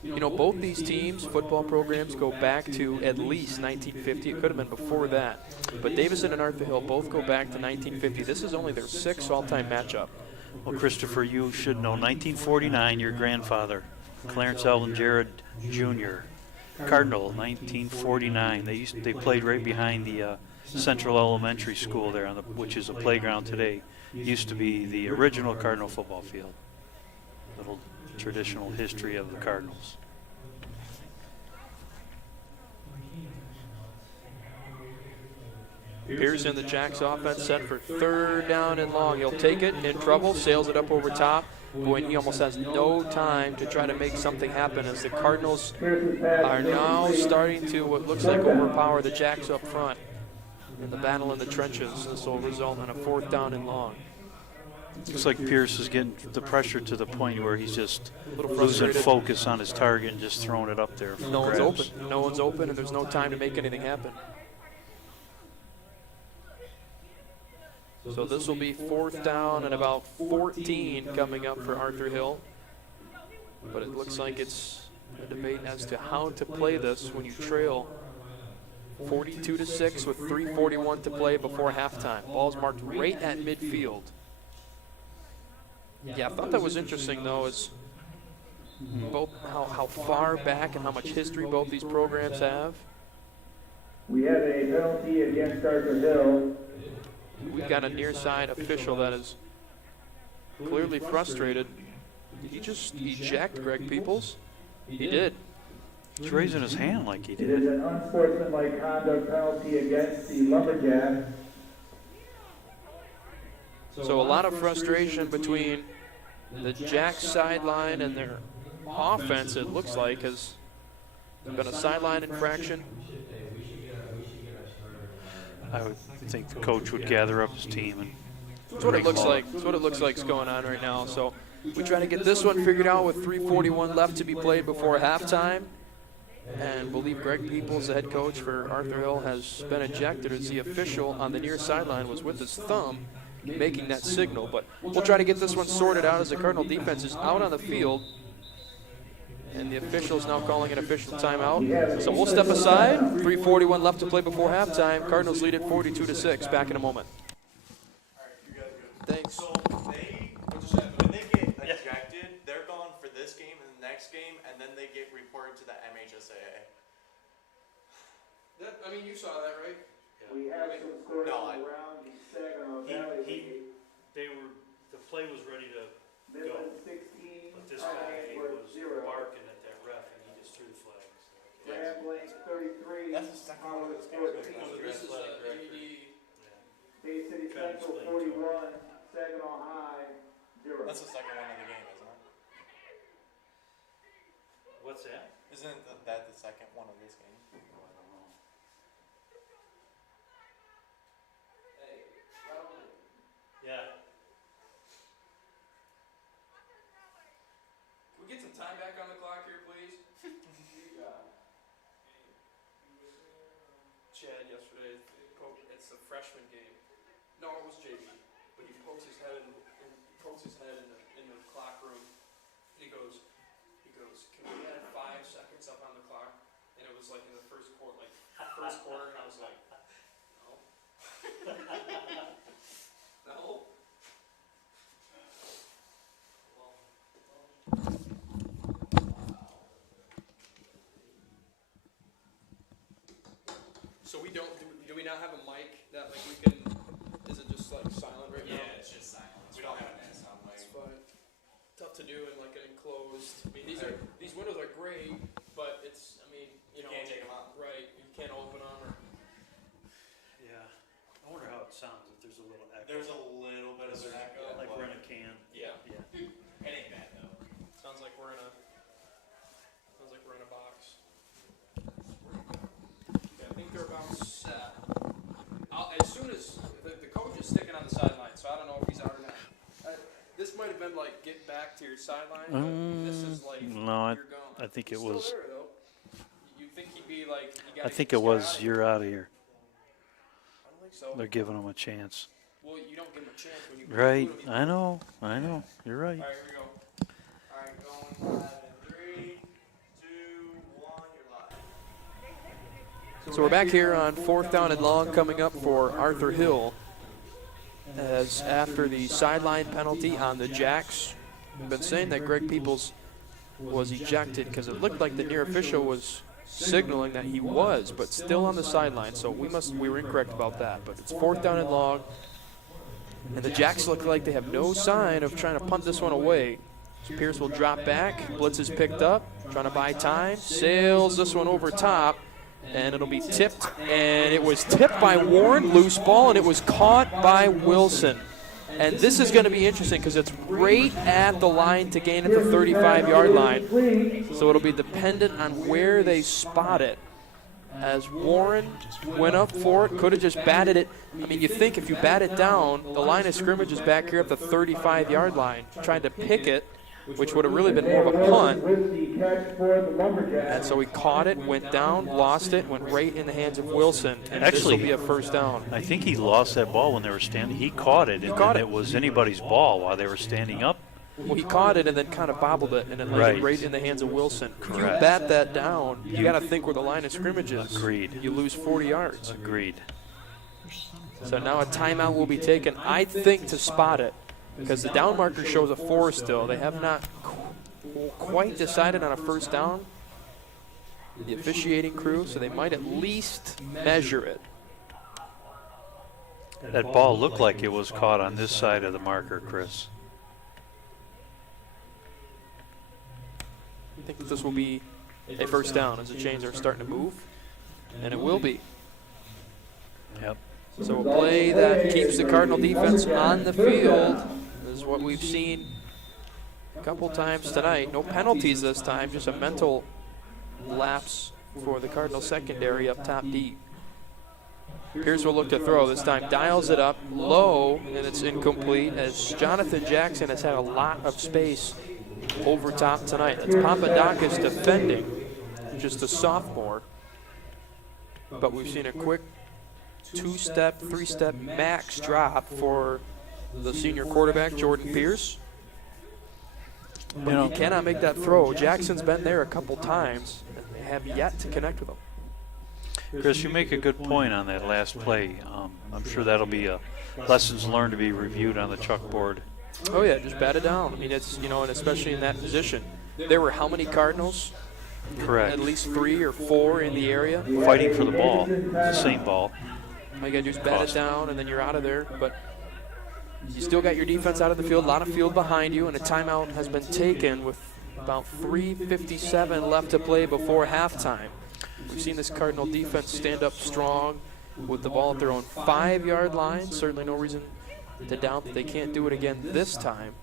You know, both these teams' football programs go back to at least 1950. It could have been before that. But Davison and Arthur Hill both go back to 1950. This is only their 6th all-time matchup. Well, Christopher, you should know, 1949, your grandfather, Clarence Alvin Jared Jr., Cardinal, 1949. They played right behind the Central Elementary School there, which is a playground today. Used to be the original Cardinal football field. Little traditional history of the Cardinals. Pierce in the Jacks offense set for third down and long. He'll take it, in trouble, sails it up over top. Boy, he almost has no time to try to make something happen as the Cardinals are now starting to what looks like overpower the Jacks up front in the battle in the trenches. This will result in a 4th down and long. Looks like Pierce is getting the pressure to the point where he's just losing frustrated. focus on his target and just throwing it up there. For No one's grabs. open. No one's open, and there's no time to make anything happen. So this will be 4th down and about 14 coming up for Arthur Hill. But it looks like it's a debate as to how to play this when you trail 42-6 with 3:41 to play before halftime. Ball's marked right at midfield. Yeah, I thought that was interesting, though, is both how far back and how much history both these programs have. We have a penalty against Arthur Hill. We've got a near side official that is clearly frustrated. Did he just eject Greg Peoples? He did. He's raising his hand like he It did. is an unsportsmanlike conduct penalty against the Lumberjacks. So a lot of frustration between the Jacks sideline and their offense, it looks like, has been a sideline infraction. I would think the coach would gather up his team and That's what it looks like. That's what it looks like is going on right now. So we try to get this one figured out with 3:41 left to be played before halftime. And believe Greg Peoples, the head coach for Arthur Hill, has been ejected as the official on the near sideline was with his thumb making that signal. But we'll try to get this one sorted out as the Cardinal defense is out on the field. And the official is now calling an official timeout. So we'll step aside. 3:41 left to play before halftime. Cardinals lead it 42-6. Back in a moment. Thanks. So when they get ejected, they're gone for this game and the next game, and then they get reported to the MHSAA. I mean, you saw that, right? We have some scores No, around the Saginaw Valley League. the play was ready to Midland 16, but this High was 0. barking at that ref and he just threw the flag. Grand Blanc 33, That's the second one of this game. This is AD. Bay City Trying to Central explain to 41, Saginaw High 0. That's the second one of the game, isn't it? What's that? Isn't that the second one of this game? Yeah. Can we get some time back on the clock here, please? Chad yesterday, it's the freshman game. No, it was JV, but he pokes his head in the clock room. And he goes, can we add 5 seconds up on the clock? And it was like in the first quarter, and I was like, no. No. So we don't, do we not have a mic that like we can, is it just like silent right now? Yeah, it's just silence. We don't have an sound mic. It's fine. Tough to do in like an enclosed, I mean, these windows are great, but it's, I mean, you know. Can't take them out. Right, you can't open them or. Yeah. I wonder how it sounds if there's a little echo. There's a little bit of an echo. Like we're in a can. Yeah. Yeah. It ain't bad though. Sounds like we're in a box. Yeah, I think they're about set. As soon as the coach is sticking on the sideline, so I don't know if he's out or not. This might have been like get back to your sideline, but this is like No, you're gone. I think it He's still was. there, though. You think he'd be like? You I gotta think get it this was. guy out of You're out of here. I don't think so. They're giving him a chance. Well, you don't give him a chance when you. Right. include him. I know. You're right. All right, here we go. All right, going live in 3, 2, 1. You're live. So we're back here on 4th down and long coming up for Arthur Hill. As after the sideline penalty on the Jacks, we've been saying that Greg Peoples was ejected because it looked like the near official was signaling that he was, but still on the sideline. So we were incorrect about that. But it's 4th down and long, and the Jacks look like they have no sign of trying to punt this one away. So Pierce will drop back. Blitz is picked up, trying to buy time. Sails this one over top. And it'll be tipped, and it was tipped by Warren, loose ball, and it was caught by Wilson. And this is going to be interesting because it's right at the line to gain at the 35-yard line. So it'll be dependent on where they spot it. As Warren went up for it, could have just batted it. I mean, you think if you bat it down, the line of scrimmage is back here at the 35-yard line. Tried to pick it, which would have really been more of a punt. And so he caught it, went down, lost it, went right in the hands of Wilson. And this will be a first down. I think he lost that ball when they were standing. He caught it, and caught then it. it was anybody's ball while they were standing up. Well, he caught it and then kind of bobbled it, and it landed right in the hands of Wilson. If you bat that down, you got to think where the line of scrimmage is. Agreed. You lose 40 yards. Agreed. So now a timeout will be taken, I think, to spot it, because the down marker shows a 4 still. They have not quite decided on a first down, the officiating crew, so they might at least measure it. That ball looked like it was caught on this side of the marker, Chris. I think that this will be a first down as the chains are starting to move, and it will be. Yep. So a play that keeps the Cardinal defense on the field is what we've seen a couple times tonight. No penalties this time, just a mental lapse for the Cardinal secondary up top deep. Pierce will look to throw. This time dials it up low, and it's incomplete as Jonathan Jackson has had a lot of space over top tonight. That's Papadakis defending, just a sophomore. But we've seen a quick 2-step, 3-step max drop for the senior quarterback, Jordan Pierce. But he cannot make that throw. Jackson's been there a couple times, and they have yet to connect with him. Chris, you make a good point on that last play. I'm sure that'll be lessons learned to be reviewed on the chalkboard. Oh yeah, just bat it down. I mean, it's, you know, and especially in that position. There were how many Cardinals? Correct. At least 3 or 4 in the area. Fighting for the ball, the same ball. All you got to do is bat it down, and then you're out of there. But you still got your defense out of the field, a lot of field behind you, and a timeout has been taken with about 3:57 left to play before halftime. We've seen this Cardinal defense stand up strong with the ball at their own 5-yard line. Certainly no reason to doubt that they can't do it again this time.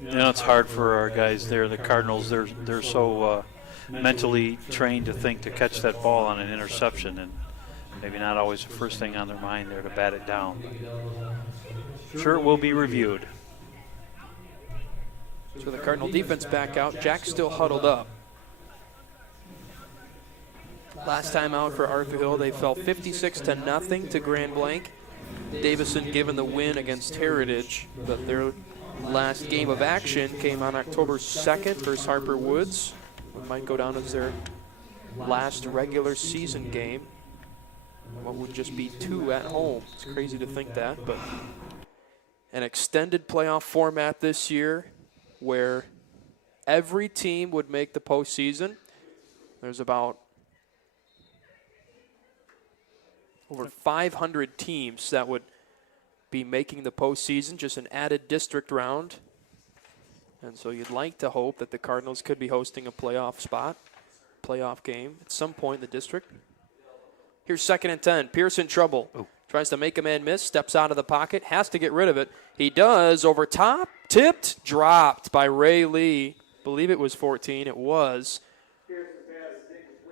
You know, it's hard for our guys there, the Cardinals. They're so mentally trained to think to catch that ball on an interception, and maybe not always the first thing on their mind there to bat it down. Sure, it will be reviewed. So the Cardinal defense back out. Jack's still huddled up. Last time out for Arthur Hill, they fell 56-0 to Grand Blanc. Davison given the win against Heritage, but their last game of action came on October 2nd versus Harper Woods. It might go down as their last regular season game. What would just be 2 at home. It's crazy to think that, but an extended playoff format this year where every team would make the postseason. There's about over 500 teams that would be making the postseason, just an added district round. And so you'd like to hope that the Cardinals could be hosting a playoff spot, playoff game at some point in the district. Here's 2nd and 10. Pierce in trouble. Tries to make a man miss, steps out of the pocket, has to get rid of it. He does, over top, tipped, dropped by Ray Lee. Believe it was 14. It was.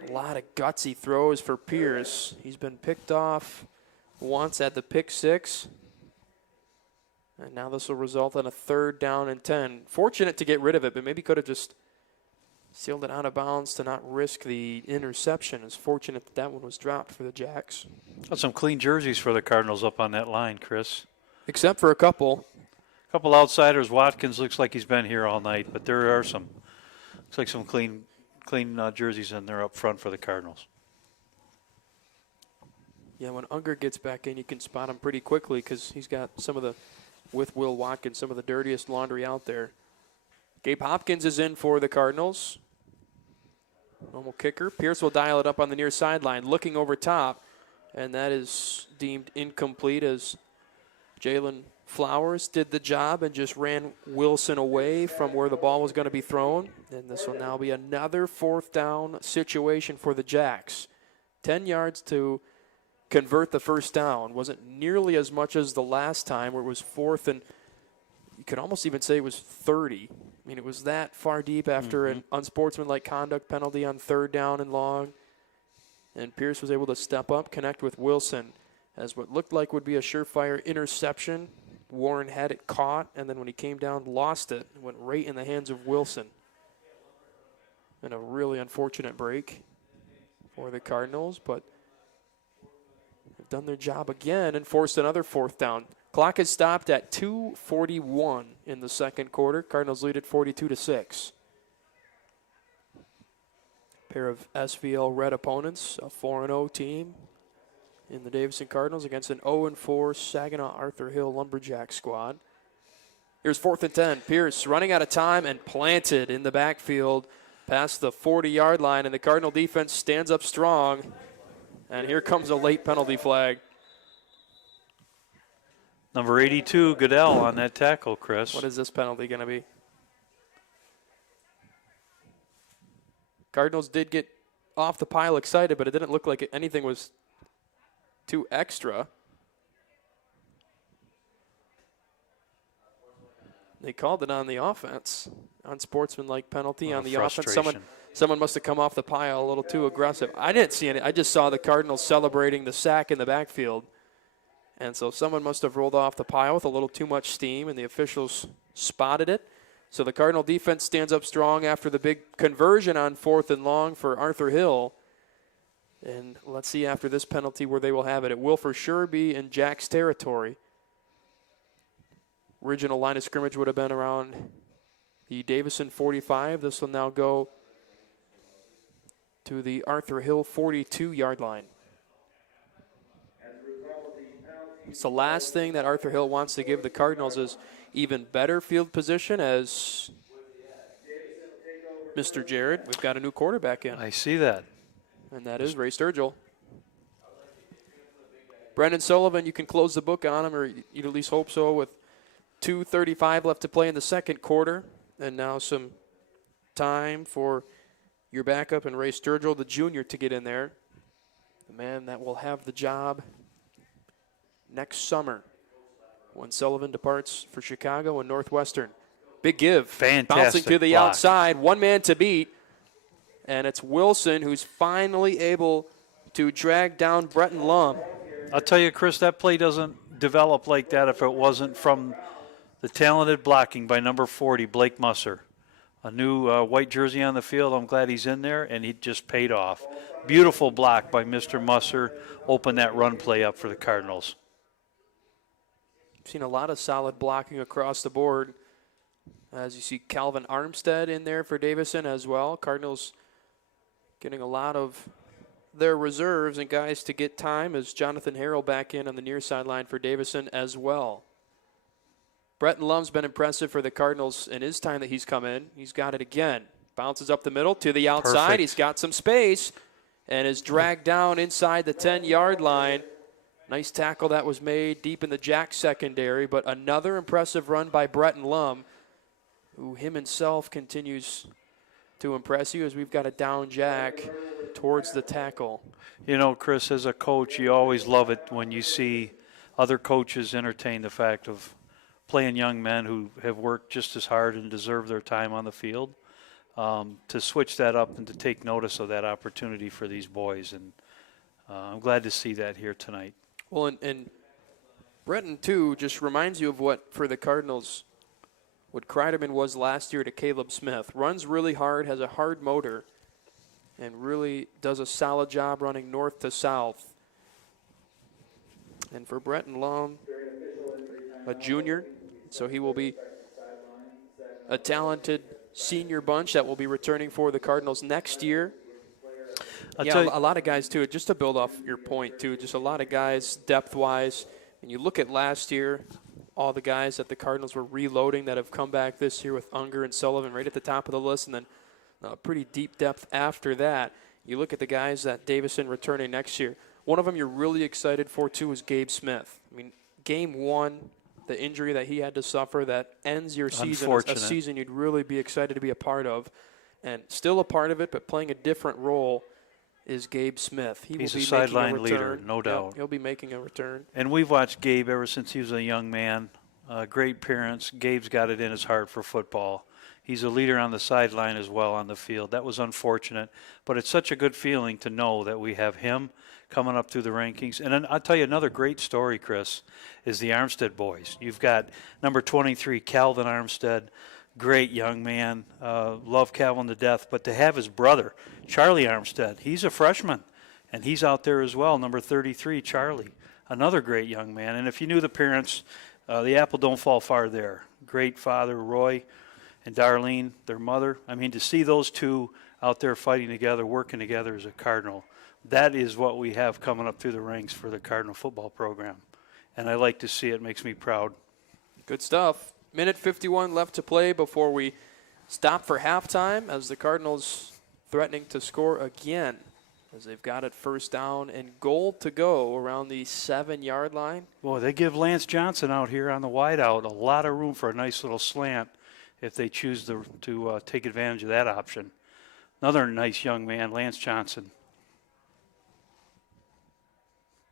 A lot of gutsy throws for Pierce. He's been picked off once at the pick 6. And now this will result in a 3rd down and 10. Fortunate to get rid of it, but maybe could have just sealed it out of bounds to not risk the interception. It's fortunate that that one was dropped for the Jacks. Got some clean jerseys for the Cardinals up on that line, Chris. Except for a couple. Couple outsiders. Watkins looks like he's been here all night, but there are some, looks like some clean jerseys in there up front for the Cardinals. Yeah, when Unger gets back in, you can spot him pretty quickly because he's got some of the, with Will Watkins, some of the dirtiest laundry out there. Gabe Hopkins is in for the Cardinals. Normal kicker. Pierce will dial it up on the near sideline, looking over top, and that is deemed incomplete as Jalen Flowers did the job and just ran Wilson away from where the ball was going to be thrown. And this will now be another 4th down situation for the Jacks. 10 yards to convert the first down. Wasn't nearly as much as the last time where it was 4th and you could almost even say it was 30. I mean, it was that far deep after an unsportsmanlike conduct penalty on 3rd down and long. And Pierce was able to step up, connect with Wilson as what looked like would be a surefire interception. Warren had it caught, and then when he came down, lost it. It went right in the hands of Wilson. And a really unfortunate break for the Cardinals, but they've done their job again and forced another 4th down. Clock is stopped at 2:41 in the second quarter. Cardinals lead at 42-6. Pair of SVL red opponents, a 4-0 team in the Davison Cardinals against an 0-4 Saginaw Arthur Hill Lumberjack squad. Here's 4th and 10. Pierce running out of time and planted in the backfield past the 40-yard line, and the Cardinal defense stands up strong. And here comes a late penalty flag. Number 82, Goodell on that tackle, Chris. What is this penalty going to be? Cardinals did get off the pile excited, but it didn't look like anything was too extra. They called it on the offense. Unsportsmanlike penalty on the offense. Someone must have come off the pile a little too aggressive. I didn't see any. I just saw the Cardinals celebrating the sack in the backfield. And so someone must have rolled off the pile with a little too much steam, and the officials spotted it. So the Cardinal defense stands up strong after the big conversion on 4th and long for Arthur Hill. And let's see after this penalty where they will have it. It will for sure be in Jack's territory. Original line of scrimmage would have been around the Davison 45. This will now go to the Arthur Hill 42-yard line. It's the last thing that Arthur Hill wants to give the Cardinals is even better field position as Mr. Jared. We've got a new quarterback in. I see that. And that is Ray Sturgill. Brendan Sullivan, you can close the book on him, or you'd at least hope so, with 2:35 left to play in the second quarter. And now some time for your backup and Ray Sturgill, the junior, to get in there. The man that will have the job next summer when Sullivan departs for Chicago and Northwestern. Big give. Fantastic bouncing to the block. outside. One man to beat. And it's Wilson who's finally able to drag down Bretton Lum. I'll tell you, Chris, that play doesn't develop like that if it wasn't from the talented blocking by number 40, Blake Musser. A new white jersey on the field. I'm glad he's in there, and he just paid off. Beautiful block by Mr. Musser. Opened that run play up for the Cardinals. Seen a lot of solid blocking across the board. As you see Calvin Armstead in there for Davison as well. Cardinals getting a lot of their reserves and guys to get time as Jonathan Harrell back in on the near sideline for Davison as well. Bretton Lum's been impressive for the Cardinals in his time that he's come in. He's got it again. Bounces up the middle to the outside. Perfect. He's got some space and is dragged down inside the 10-yard line. Nice tackle that was made deep in the Jack secondary, but another impressive run by Bretton Lum, who himself continues to impress you as we've got a down Jack towards the tackle. You know, Chris, as a coach, you always love it when you see other coaches entertain the fact of playing young men who have worked just as hard and deserve their time on the field. To switch that up and to take notice of that opportunity for these boys. And I'm glad to see that here tonight. Well, and Bretton, too, just reminds you of what, for the Cardinals, what Kreiderman was last year to Caleb Smith. Runs really hard, has a hard motor, and really does a solid job running north to south. And for Bretton Lum, a junior, so he will be a talented senior bunch that will be returning for the Cardinals next year. A lot of guys, too, just to build off your point, too, just a lot of guys depth-wise. And you look at last year, all the guys that the Cardinals were reloading that have come back this year with Unger and Sullivan right at the top of the list, and then pretty deep depth after that. You look at the guys that Davison returning next year. One of them you're really excited for, too, is Gabe Smith. I mean, game one, the injury that he had to suffer that ends your season, a season you'd really be excited to be a part of. And still a part of it, but playing a different role is Gabe Smith. He's a sideline leader, no doubt. He'll be making a return. And we've watched Gabe ever since he was a young man. Great parents. Gabe's got it in his heart for football. He's a leader on the sideline as well on the field. That was unfortunate, but it's such a good feeling to know that we have him coming up through the rankings. And then I'll tell you another great story, Chris, is the Armstead boys. You've got number 23, Calvin Armstead. Great young man. Love Calvin to death. But to have his brother, Charlie Armstead, he's a freshman, and he's out there as well, number 33, Charlie. another great young man. And if you knew the parents, the apple don't fall far there. Great father, Roy, and Darlene, their mother. I mean, to see those two out there fighting together, working together as a Cardinal, that is what we have coming up through the ranks for the Cardinal football program. And I like to see it. Makes me proud. Good stuff. Minute 51 left to play before we stop for halftime as the Cardinals threatening to score again as they've got it first down and goal to go around the 7-yard line. Boy, they give Lance Johnson out here on the wideout a lot of room for a nice little slant if they choose to take advantage of that option. Another nice young man, Lance Johnson.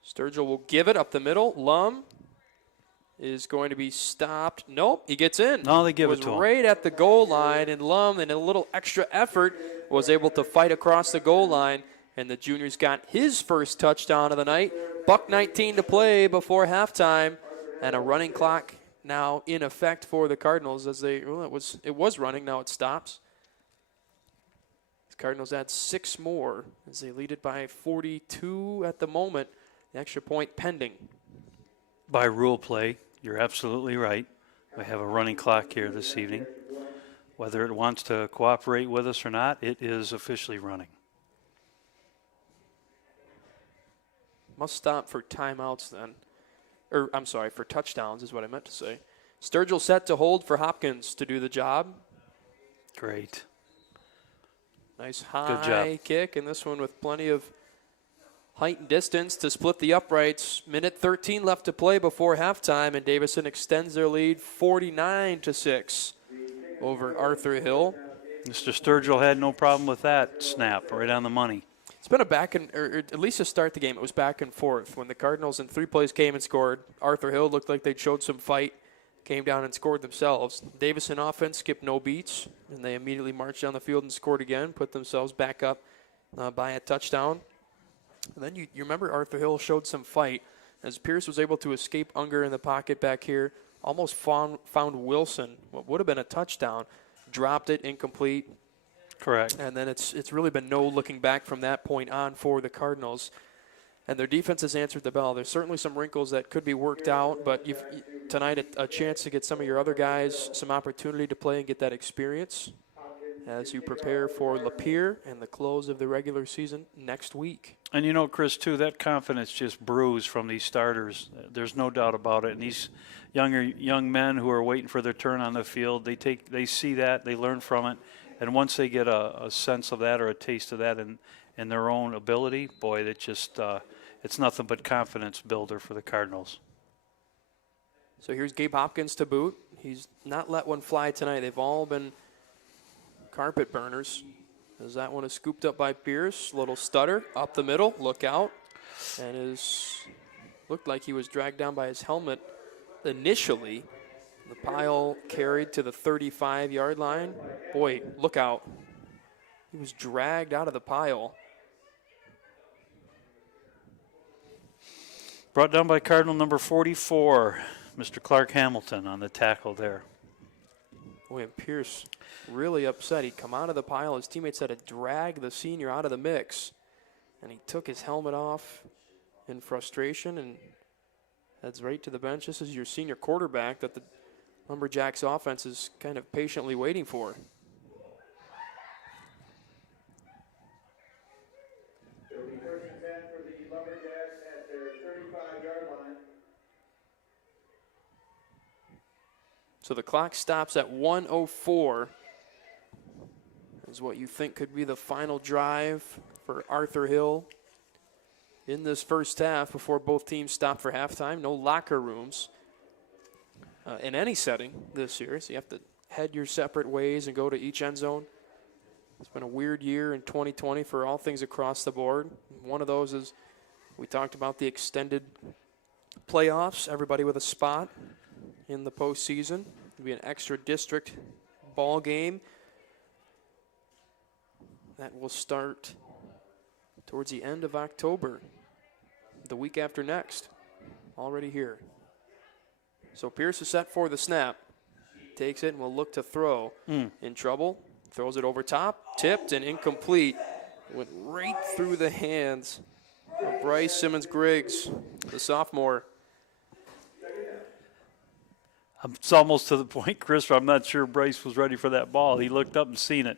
Sturgill will give it up the middle. Lum is going to be stopped. Nope, he gets in. No, they give it to him. Was right at the goal line, and Lum, in a little extra effort, was able to fight across the goal line, and the junior's got his first touchdown of the night. Buck 19 to play before halftime, and a running clock now in effect for the Cardinals as it was running, now it stops. The Cardinals add 6 more as they lead it by 42 at the moment. The extra point pending. By rule play, you're absolutely right. We have a running clock here this evening. Whether it wants to cooperate with us or not, it is officially running. Must stop for timeouts then. Or, I'm sorry, for touchdowns is what I meant to say. Sturgill set to hold for Hopkins to do the job. Great. Nice Good job. high kick, and this one with plenty of height and distance to split the uprights. Minute 13 left to play before halftime, and Davison extends their lead 49-6 over Arthur Hill. Mr. Sturgill had no problem with that snap, right on the money. It's been a back and, or at least to start the game, it was back and forth. When the Cardinals in 3 plays came and scored, Arthur Hill looked like they'd showed some fight, came down and scored themselves. Davison offense skipped no beats, and they immediately marched down the field and scored again, put themselves back up by a touchdown. And then you remember Arthur Hill showed some fight as Pierce was able to escape Unger in the pocket back here, almost found Wilson, what would have been a touchdown, dropped it incomplete. Correct. And then it's really been no looking back from that point on for the Cardinals. And their defense has answered the bell. There's certainly some wrinkles that could be worked out, but tonight a chance to get some of your other guys some opportunity to play and get that experience as you prepare for Lapeer and the close of the regular season next week. And you know, Chris, too, that confidence just brews from these starters. There's no doubt about it. And these young men who are waiting for their turn on the field, they see that, they learn from it. And once they get a sense of that or a taste of that in their own ability, boy, that just it's nothing but confidence builder for the Cardinals. So here's Gabe Hopkins to boot. He's not let one fly tonight. They've all been carpet burners. As that one is scooped up by Pierce. Little stutter up the middle. Look out. And looked like he was dragged down by his helmet initially. The pile carried to the 35-yard line. Boy, look out. He was dragged out of the pile. Brought down by Cardinal number 44, Mr. Clark Hamilton on the tackle there. Boy, and Pierce really upset. He'd come out of the pile. His teammates had to drag the senior out of the mix. And he took his helmet off in frustration and heads right to the bench. This is your senior quarterback that the Lumberjacks offense is kind of patiently waiting for. It'll be 1st and 10 for the Lumberjacks at their 35-yard line. So the clock stops at 1:04. Is what you think could be the final drive for Arthur Hill in this first half before both teams stop for halftime. No locker rooms in any setting this year, so you have to head your separate ways and go to each end zone. It's been a weird year in 2020 for all things across the board. One of those is we talked about the extended playoffs, everybody with a spot in the postseason. It'll be an extra district ball game that will start towards the end of October, the week after next, already here. So Pierce is set for the snap. Takes it and will look to throw. In trouble. Throws it over top. Tipped and incomplete. Went right through the hands Bryce Simmons-Griggs, the sophomore. It's almost to the point, Chris, where I'm not sure Bryce was ready for that ball. He looked up and seen it.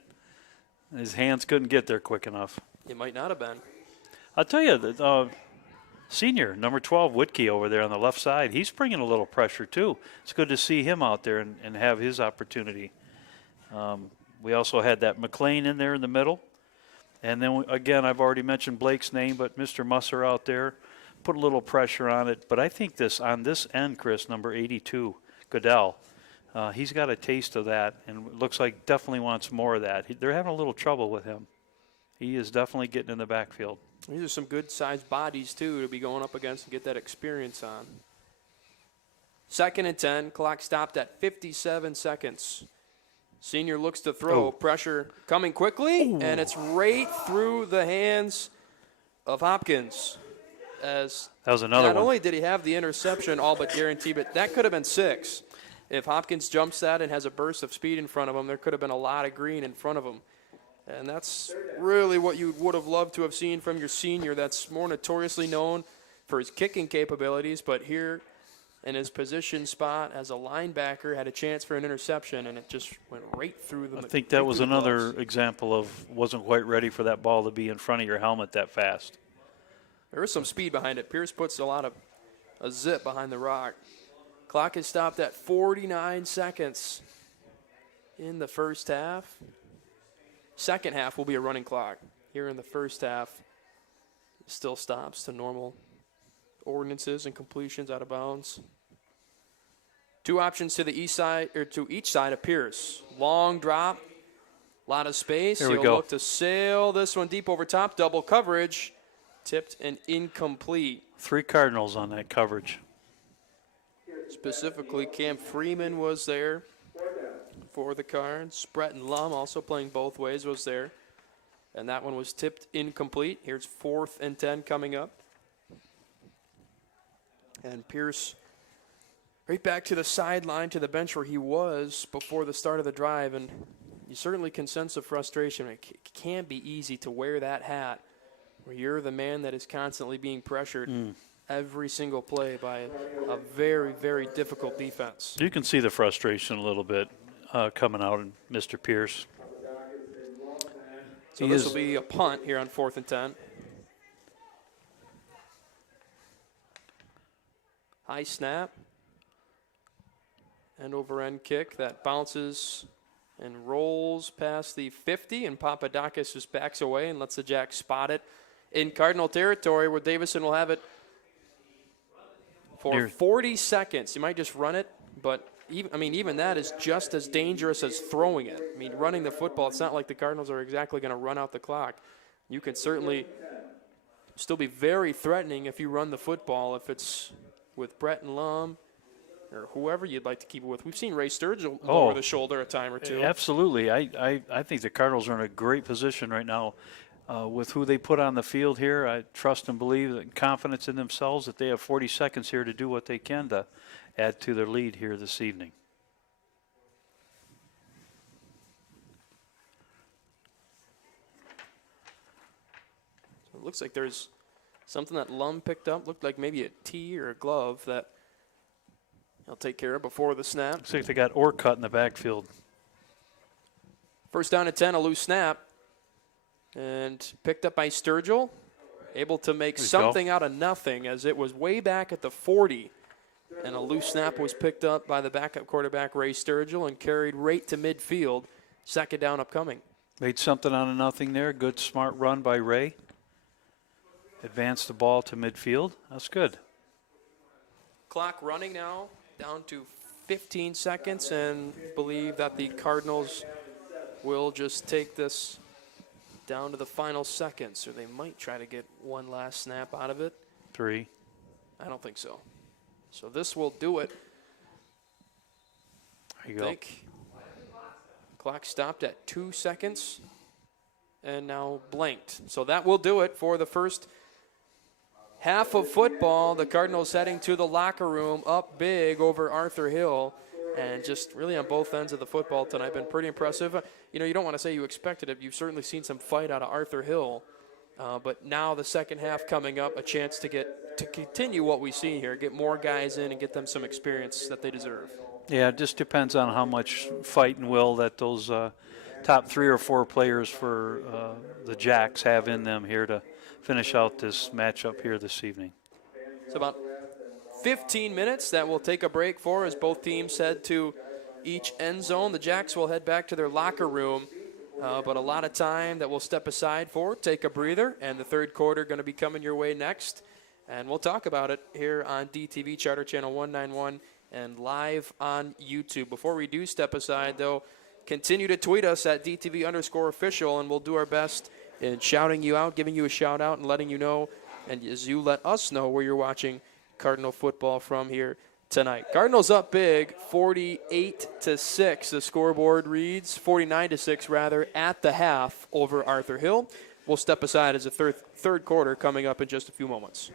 His hands couldn't get there quick enough. It might not have been. I'll tell you, the senior, number 12, Whitkey over there on the left side, he's bringing a little pressure too. It's good to see him out there and have his opportunity. We also had that McLean in there in the middle. And then, again, I've already mentioned Blake's name, but Mr. Musser out there put a little pressure on it. But I think on this end, Chris, number 82, Goodell, he's got a taste of that and looks like definitely wants more of that. They're having a little trouble with him. He is definitely getting in the backfield. These are some good-sized bodies, too, to be going up against and get that experience on. 2nd and 10. Clock stopped at 57 seconds. Senior looks to throw. Pressure coming quickly, and it's right through the hands of Hopkins. As that was another not one. only did he have the interception all but guaranteed, but that could have been 6. If Hopkins jumps that and has a burst of speed in front of him, there could have been a lot of green in front of him. And that's really what you would have loved to have seen from your senior. That's more notoriously known for his kicking capabilities, but here in his position spot as a linebacker had a chance for an interception, and it just went right through the. I think that was another example of wasn't quite ready for that ball to be in front of your helmet that fast. There is some speed behind it. Pierce puts a zip behind the rock. Clock is stopped at 49 seconds in the first half. Second half will be a running clock. Here in the first half, it still stops to normal ordinances and completions out of bounds. 2 options to the east side, or to each side of Pierce. Long drop, a lot of space. Here we He'll go. look to sail this one deep over top. Double coverage, tipped and incomplete. 3 Cardinals on that coverage. Specifically, Cam Freeman was there for the Cards. Breton Lum, also playing both ways, was there. And that one was tipped incomplete. Here's 4th and 10 coming up. And Pierce right back to the sideline, to the bench where he was before the start of the drive. And you certainly can sense the frustration. It can't be easy to wear that hat where you're the man that is constantly being pressured every single play by a very, very difficult defense. You can see the frustration a little bit coming out in Mr. Pierce. So this will be a punt here on 4th and 10. High snap. End over end kick that bounces and rolls past the 50, and Papadakis just backs away and lets the Jacks spot it in Cardinal territory, where Davison will have it for 40 seconds. You might just run it, but even that is just as dangerous as throwing it. I mean, running the football, it's not like the Cardinals are exactly going to run out the clock. You can certainly still be very threatening if you run the football, if it's with Breton Lum or whoever you'd like to keep it with. We've seen Ray Sturgill over the shoulder a time or two. Absolutely. I think the Cardinals are in a great position right now with who they put on the field here. I trust and believe and confidence in themselves that they have 40 seconds here to do what they can to add to their lead here this evening. So it looks like there's something that Lum picked up. Looked like maybe a tee or a glove that he'll take care of before the snap. Looks like they got Orcutt in the backfield. First down at 10, a loose snap. And picked up by Sturgill. Able to make something out of nothing, as it was way back at the 40. And a loose snap was picked up by the backup quarterback, Ray Sturgill, and carried right to midfield. Second down upcoming. Made something out of nothing there. Good, smart run by Ray. Advanced the ball to midfield. That's good. Clock running now, down to 15 seconds, and believe that the Cardinals will just take this down to the final seconds, or they might try to get one last snap out of it. 3. I don't think so. So this will do it. There you go. Clock stopped at 2 seconds and now blanked. So that will do it for the first half of football. The Cardinals heading to the locker room, up big over Arthur Hill. And just really on both ends of the football tonight, been pretty impressive. You know, you don't want to say you expected it. You've certainly seen some fight out of Arthur Hill. But now the second half coming up, a chance to continue what we see here, get more guys in and get them some experience that they deserve. Yeah, it just depends on how much fight and will that those top 3 or 4 players for the Jacks have in them here to finish out this matchup here this evening. So about 15 minutes that we'll take a break for as both teams head to each end zone. The Jacks will head back to their locker room, but a lot of time that we'll step aside for, take a breather, and the third quarter going to be coming your way next. And we'll talk about it here on DTV Charter Channel 191 and live on YouTube. Before we do step aside, though, continue to tweet us at DTV_official, and we'll do our best in shouting you out, giving you a shout out, and letting you know, and as you let us know where you're watching Cardinal football from here tonight. Cardinals up big, 48-6. The scoreboard reads 49-6 rather at the half over Arthur Hill. We'll step aside as the third quarter coming up in just a few moments.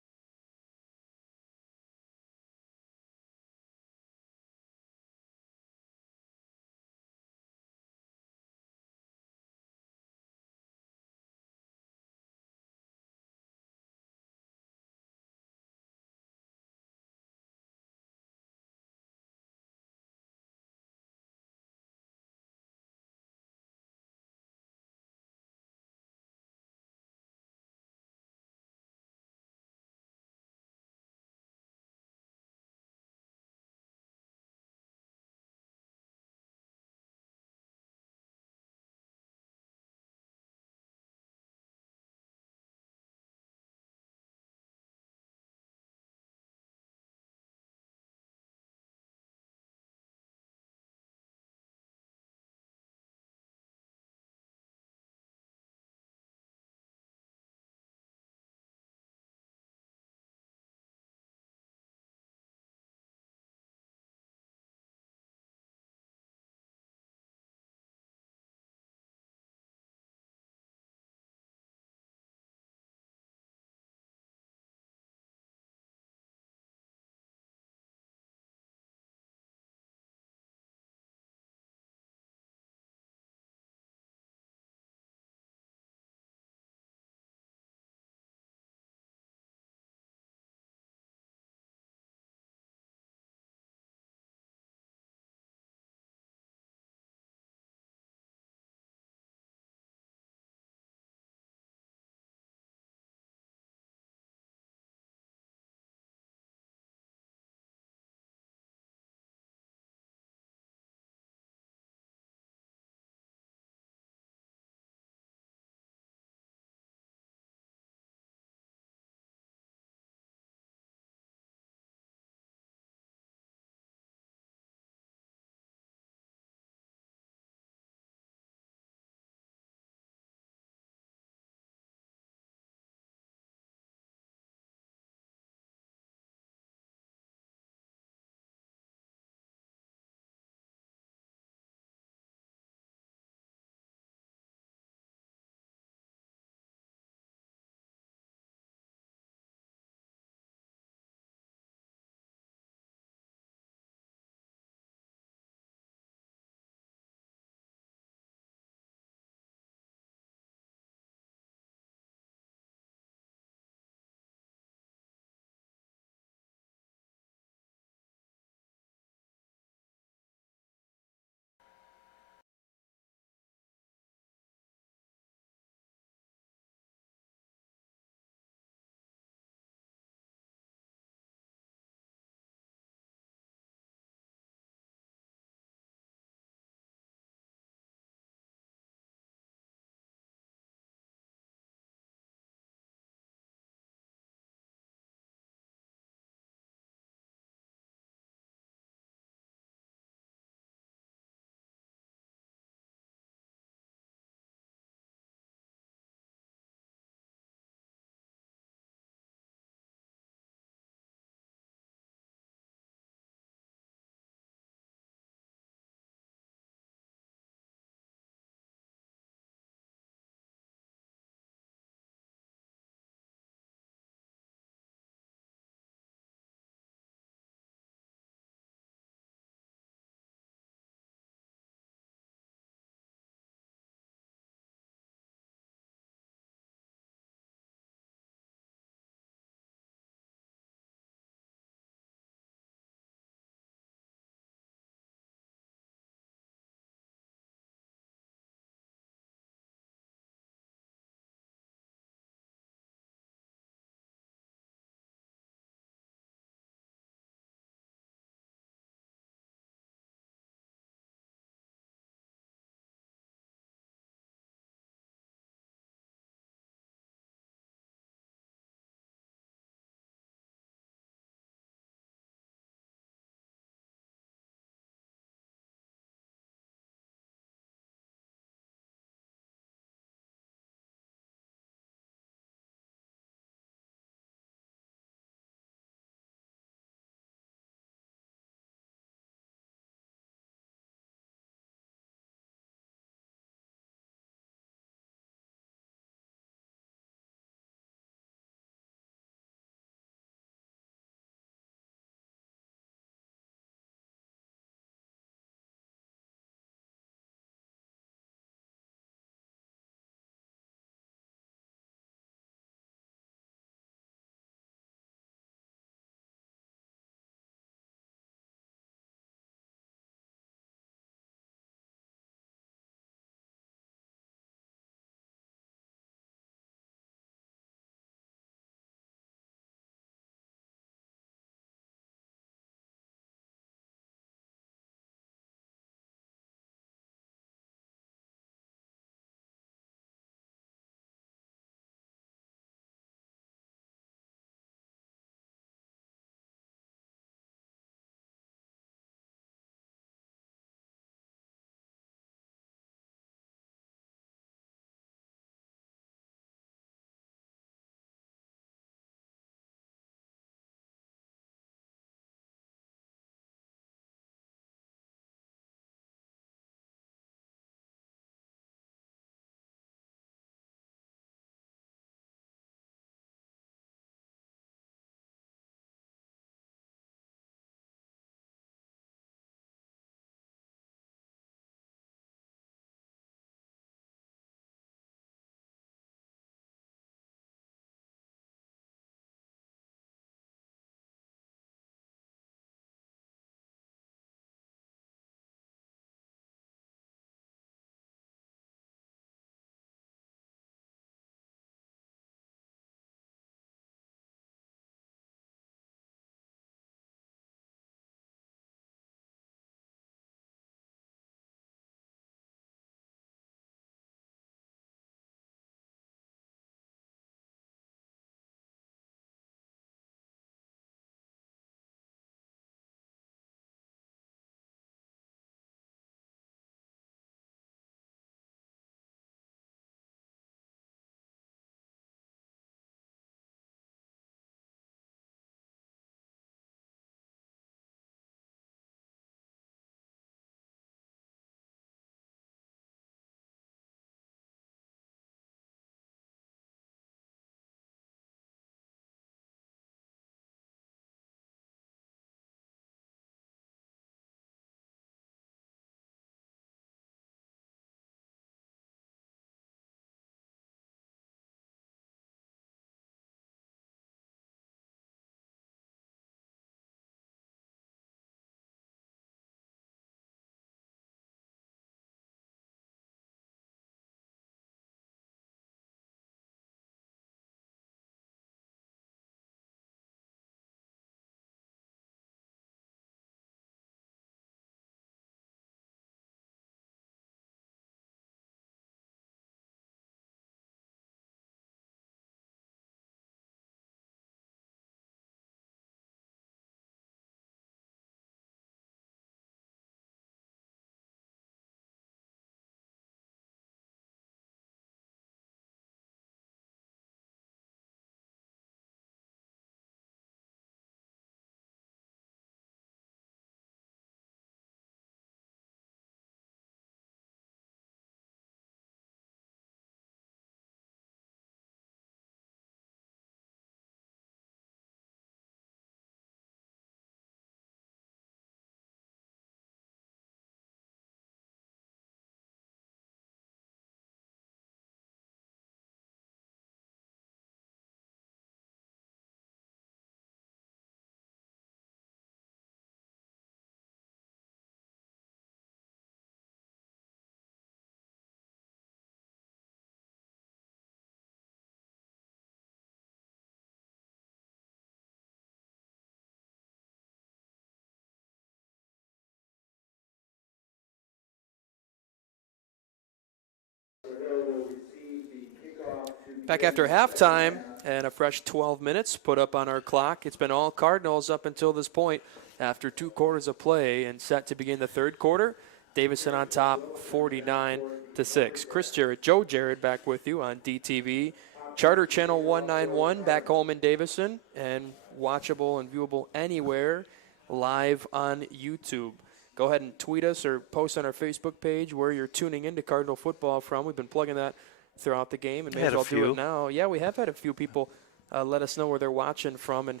will receive the kickoff to Back begin after the second halftime half. and a fresh 12 minutes put up on our clock. It's been all Cardinals up until this point after 2 quarters of play and set to begin the third quarter. Davison on top 49-6. Chris Jarrett, Joe Jarrett back with you on DTV. Charter Channel 191 back home in Davison and watchable and viewable anywhere live on YouTube. Go ahead and tweet us or post on our Facebook page where you're tuning into Cardinal football from. We've been plugging that throughout the game and may as well do it now. Yeah, we have had a few people let us know where they're watching from, and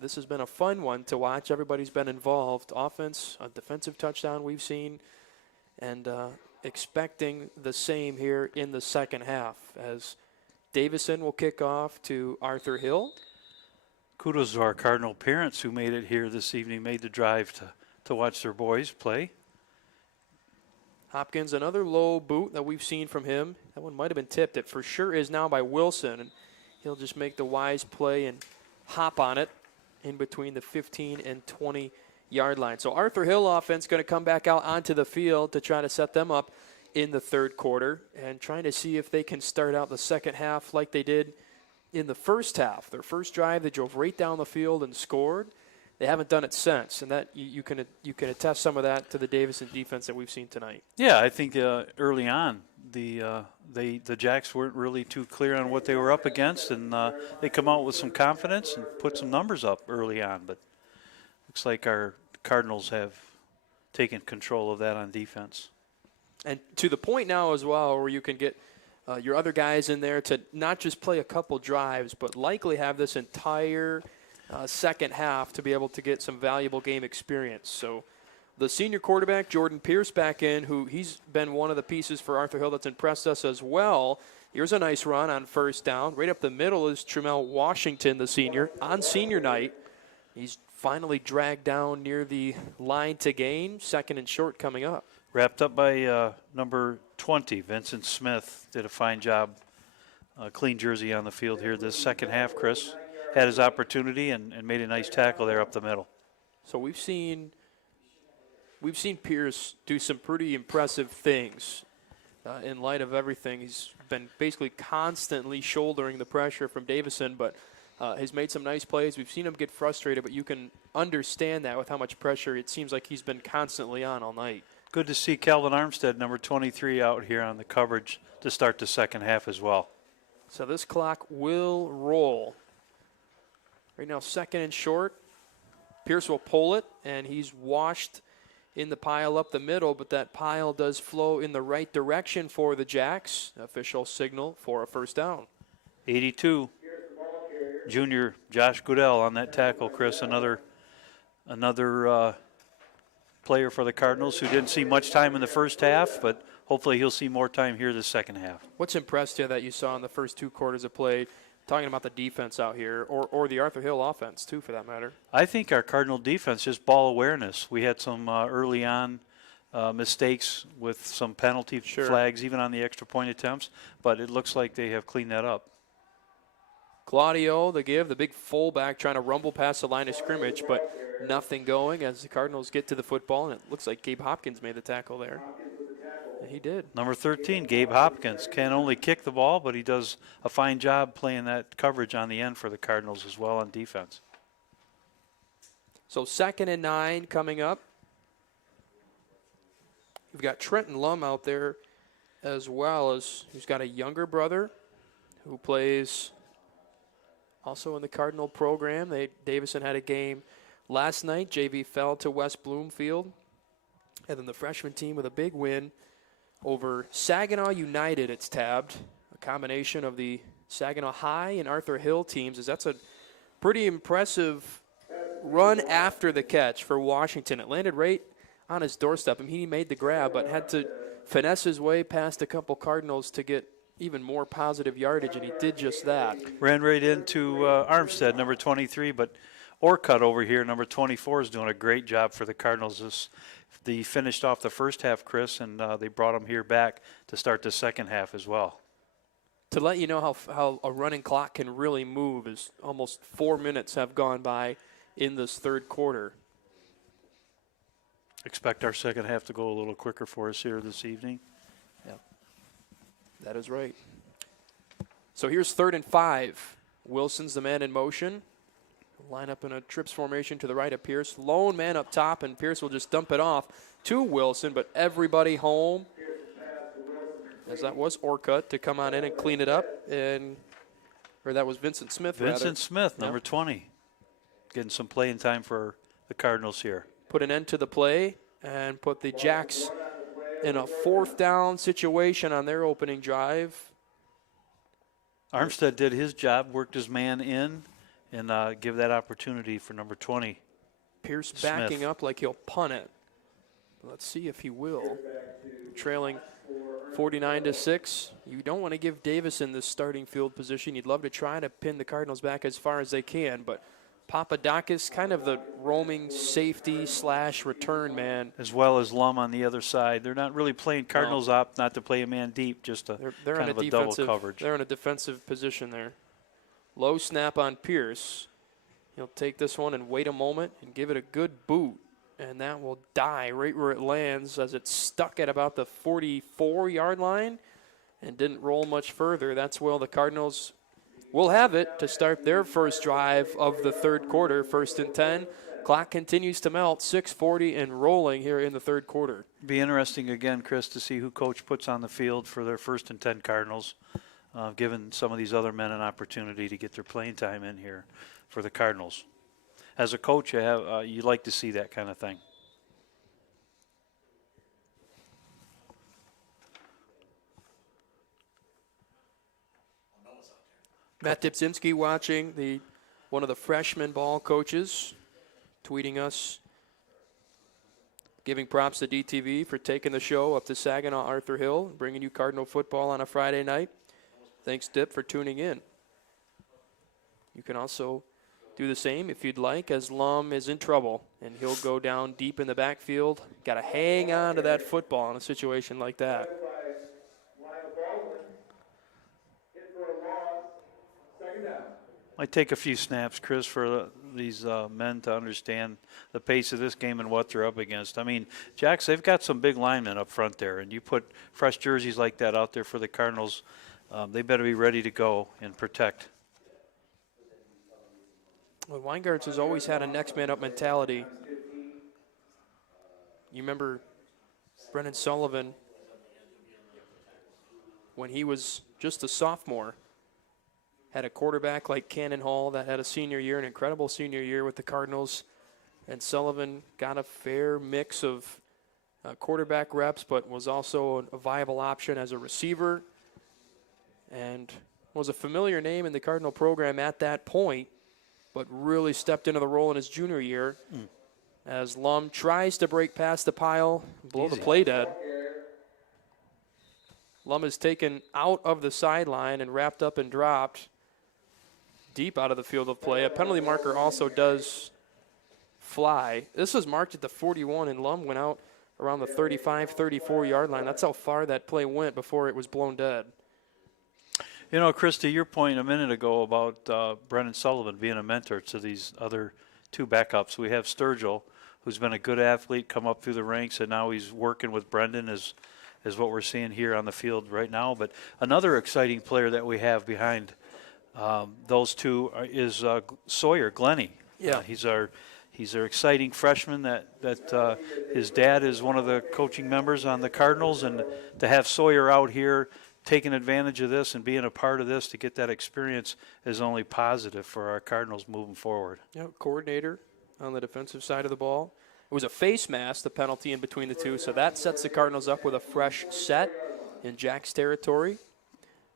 this has been a fun one to watch. Everybody's been involved. Offense, a defensive touchdown we've seen, and expecting the same here in the second half as Davison will kick off to Arthur Hill. Kudos to our Cardinal parents who made it here this evening, made the drive to watch their boys play. Hopkins, another low boot that we've seen from him. That one might have been tipped. It for sure is now by Wilson, and he'll just make the wise play and hop on it in between the 15 and 20-yard line. So Arthur Hill offense going to come back out onto the field to try to set them up in the third quarter and trying to see if they can start out the second half like they did in the first half. Their first drive, they drove right down the field and scored. They haven't done it since, and that you can attest some of that to the Davison defense that we've seen tonight. Yeah, I think early on the Jacks weren't really too clear on what they were up against, and they come out with some confidence and put some numbers up early on. But looks like our Cardinals have taken control of that on defense. And to the point now as well where you can get your other guys in there to not just play a couple drives, but likely have this entire second half to be able to get some valuable game experience. So the senior quarterback, Jordan Pierce, back in, who he's been one of the pieces for Arthur Hill that's impressed us as well. Here's a nice run on first down. Right up the middle is Tremel Washington, the senior, on senior night. He's finally dragged down near the line to gain. Second and short coming up. Wrapped up by number 20, Vincent Smith. Did a fine job. Clean jersey on the field here this second half, Chris. Had his opportunity and made a nice tackle there up the middle. So we've seen Pierce do some pretty impressive things in light of everything. He's been basically constantly shouldering the pressure from Davison, but has made some nice plays. We've seen him get frustrated, but you can understand that with how much pressure it seems like he's been constantly on all night. Good to see Calvin Armstead, number 23, out here on the coverage to start the second half as well. So this clock will roll. Right now, second and short. Pierce will pull it, and he's washed in the pile up the middle, but that pile does flow in the right direction for the Jacks. Official signal for a first down. 82, junior Josh Goodell on that tackle, Chris. Another player for the Cardinals who didn't see much time in the first half, but hopefully he'll see more time here this second half. What's impressed you that you saw in the first 2 quarters of play, talking about the defense out here, or the Arthur Hill offense, too, for that matter? I think our Cardinal defense, just ball awareness. We had some early on mistakes with some penalty flags, even on the extra point attempts, but it looks like they have cleaned that up. Claudio, the big fullback, trying to rumble past the line of scrimmage, but nothing going as the Cardinals get to the football, and it looks like Gabe Hopkins made the tackle there. And he did. Number 13, Gabe Hopkins, can only kick the ball, but he does a fine job playing that coverage on the end for the Cardinals as well on defense. So 2nd and 9 coming up. You've got Trenton Lum out there as well, as who's got a younger brother who plays also in the Cardinal program. Davison had a game last night. JV fell to West Bloomfield. And then the freshman team with a big win over Saginaw United, it's tabbed. A combination of the Saginaw High and Arthur Hill teams, as that's a pretty impressive run after the catch for Washington. It landed right on his doorstep. I mean, he made the grab, but had to finesse his way past a couple Cardinals to get even more positive yardage, and he did just that. Ran right into Armstead, number 23, but Orcutt over here, number 24, is doing a great job for the Cardinals. They finished off the first half, Chris, and they brought him here back to start the second half as well. To let you know how a running clock can really move is almost 4 minutes have gone by in this third quarter. Expect our second half to go a little quicker for us here this evening. That is right. So here's 3rd and 5. Wilson's the man in motion. Line up in a trips formation to the right of Pierce. Lone man up top, and Pierce will just dump it off to Wilson, but everybody home, as that was Orcutt, to come on in and clean it up. Or that was Vincent Smith, Vincent Smith, number 20, getting some playing time for the Cardinals here. Put an end to the play and put the Jacks in a 4th down situation on their opening drive. Armstead did his job, worked his man in, and give that opportunity for number 20. Pierce Smith. backing up like he'll punt it. Let's see if he will. Trailing 49-6. You don't want to give Davison the starting field position. You'd love to try to pin the Cardinals back as far as they can, but Papadakis, kind of the roaming safety / return man. As well as Lum on the other side. They're not really playing Cardinals up, not to play a man deep, just a they're kind of a double coverage. They're in a defensive position there. Low snap on Pierce. He'll take this one and wait a moment and give it a good boot. And that will die right where it lands, as it's stuck at about the 44-yard line and didn't roll much further. That's where the Cardinals will have it to start their first drive of the 3rd quarter, 1st and 10. Clock continues to melt, 6:40 and rolling here in the 3rd quarter. Be interesting again, Chris, to see who coach puts on the field for their 1st and 10 Cardinals, giving some of these other men an opportunity to get their playing time in here for the Cardinals. As a coach, you like to see that kind of thing. Matt Dipczynski watching, one of the freshman ball coaches, tweeting us, giving props to DTV for taking the show up to Saginaw Arthur Hill, bringing you Cardinal football on a Friday night. Thanks, Dip, for tuning in. You can also do the same if you'd like, as Lum is in trouble, and he'll go down deep in the backfield. Got to hang on to that football in a situation like that. Might take a few snaps, Chris, for these men to understand the pace of this game and what they're up against. I mean, Jacks, they've got some big linemen up front there, and you put fresh jerseys like that out there for the Cardinals, they better be ready to go and protect. Well, Weingarts has always had a next man up mentality. You remember Brennan Sullivan, when he was just a sophomore, had a quarterback like Cannon Hall that had a senior year, an incredible senior year with the Cardinals. And Sullivan got a fair mix of quarterback reps, but was also a viable option as a receiver and was a familiar name in the Cardinal program at that point, but really stepped into the role in his junior year as Lum tries to break past the pile, blow the play dead. Lum is taken out of the sideline and wrapped up and dropped deep out of the field of play. A penalty marker also does fly. This was marked at the 41, and Lum went out around the 35, 34-yard line. That's how far that play went before it was blown dead. You know, Chris, to your point a minute ago about Brennan Sullivan being a mentor to these other two backups, we have Sturgill, who's been a good athlete, come up through the ranks, and now he's working with Brendan is what we're seeing here on the field right now. But another exciting player that we have behind those two is Sawyer Glennie. Yeah. He's our exciting freshman that his dad is one of the coaching members on the Cardinals, and to have Sawyer out here taking advantage of this and being a part of this to get that experience is only positive for our Cardinals moving forward. Yeah, coordinator on the defensive side of the ball. It was a face mask, the penalty in between the two, so that sets the Cardinals up with a fresh set in Jack's territory.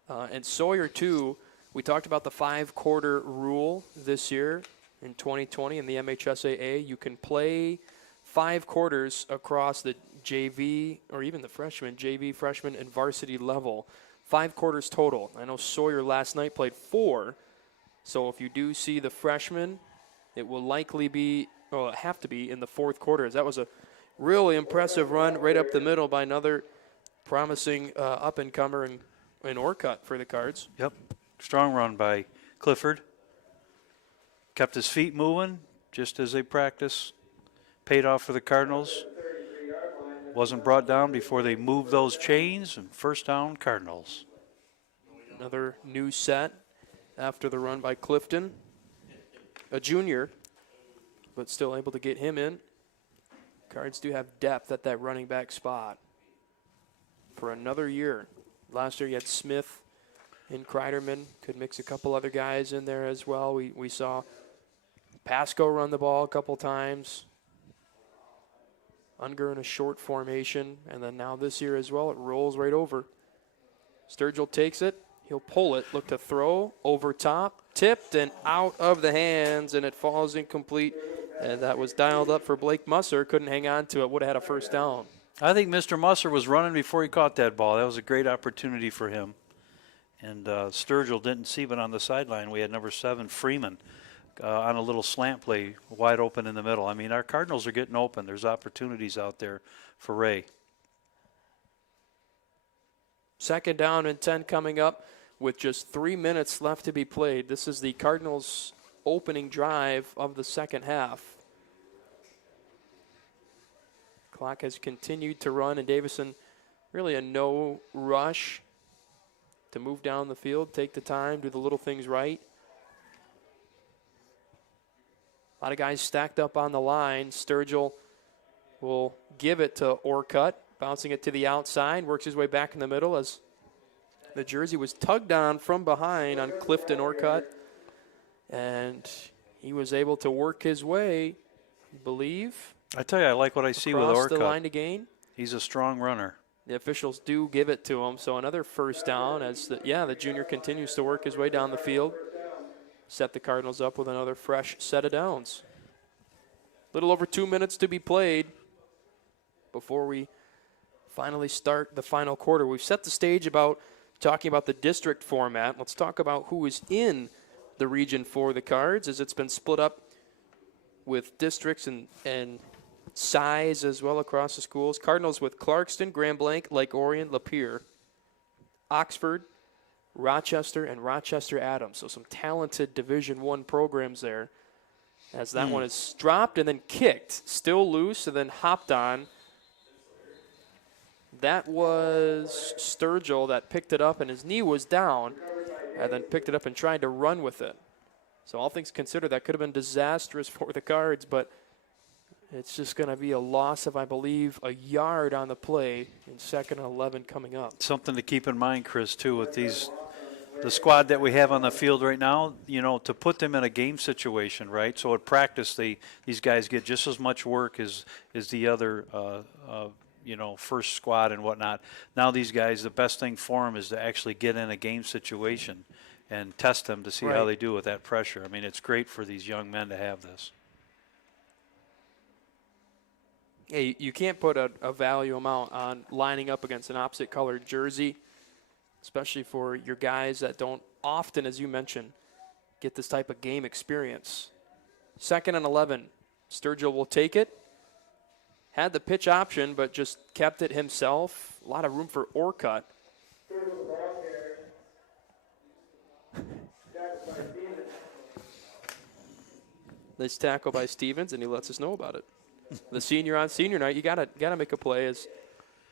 And Sawyer, too, we talked about the 5-quarter rule this year in 2020 in the MHSAA. You can play 5 quarters across the JV or even the freshman, and varsity level. 5 quarters total. I know Sawyer last night played 4, so if you do see the freshman, it will likely be, have to be in the 4th quarter. As that was a really impressive run right up the middle by another promising up-and-comer in Orcutt for the Cards. Yep. Strong run by Clifford. Kept his feet moving just as they practice. Paid off for the Cardinals. Wasn't brought down before they moved those chains, and first down, Cardinals. Another new set after the run by Clifton, a junior, but still able to get him in. Cards do have depth at that running back spot for another year. Last year you had Smith and Kreiderman. Could mix a couple other guys in there as well. We saw Pasco run the ball a couple times. Unger in a short formation. And then now this year as well, it rolls right over. Sturgill takes it. He'll pull it, look to throw, over top, tipped and out of the hands, and it falls incomplete. And that was dialed up for Blake Musser. Couldn't hang on to it. Would have had a first down. I think Mr. Musser was running before he caught that ball. That was a great opportunity for him. And Sturgill didn't see, but on the sideline we had number 7, Freeman, on a little slant play, wide open in the middle. I mean, our Cardinals are getting open. There's opportunities out there for Ray. 2nd down and 10 coming up with just 3 minutes left to be played. This is the Cardinals' opening drive of the second half. Clock has continued to run, and Davison really a no rush to move down the field, take the time, do the little things right. A lot of guys stacked up on the line. Sturgill will give it to Orcutt, bouncing it to the outside, works his way back in the middle as the jersey was tugged on from behind on Clifton Orcutt, and he was able to work his way, I believe. I tell you, I like what I see with Across Orcutt. the line to gain. He's a strong runner. The officials do give it to him, so another first down as the junior continues to work his way down the field. Set the Cardinals up with another fresh set of downs. Little over 2 minutes to be played before we finally start the final quarter. We've set the stage about talking about the district format. Let's talk about who is in the region for the Cards, as it's been split up with districts and size as well across the schools. Cardinals with Clarkston, Grand Blanc, Lake Orion, Lapeer, Oxford, Rochester, and Rochester Adams. So some talented Division I programs there. As that one is dropped and then kicked, still loose, and then hopped on. That was Sturgill that picked it up, and his knee was down, and then picked it up and tried to run with it. So all things considered, that could have been disastrous for the Cards, but it's just going to be a loss of, I believe, a yard on the play in 2nd and 11 coming up. Something to keep in mind, Chris, too, with the squad that we have on the field right now, to put them in a game situation, right? So at practice, these guys get just as much work as the other, first squad and whatnot. Now these guys, the best thing for them is to actually get in a game situation and test them to see how they do with that pressure. I mean, it's great for these young men to have this. Hey, you can't put a value amount on lining up against an opposite colored jersey, especially for your guys that don't often, as you mentioned, get this type of game experience. 2nd and 11, Sturgill will take it. Had the pitch option, but just kept it himself. A lot of room for Orcutt. Nice tackle by Stevens, and he lets us know about it. The senior on senior night, you gotta make a play as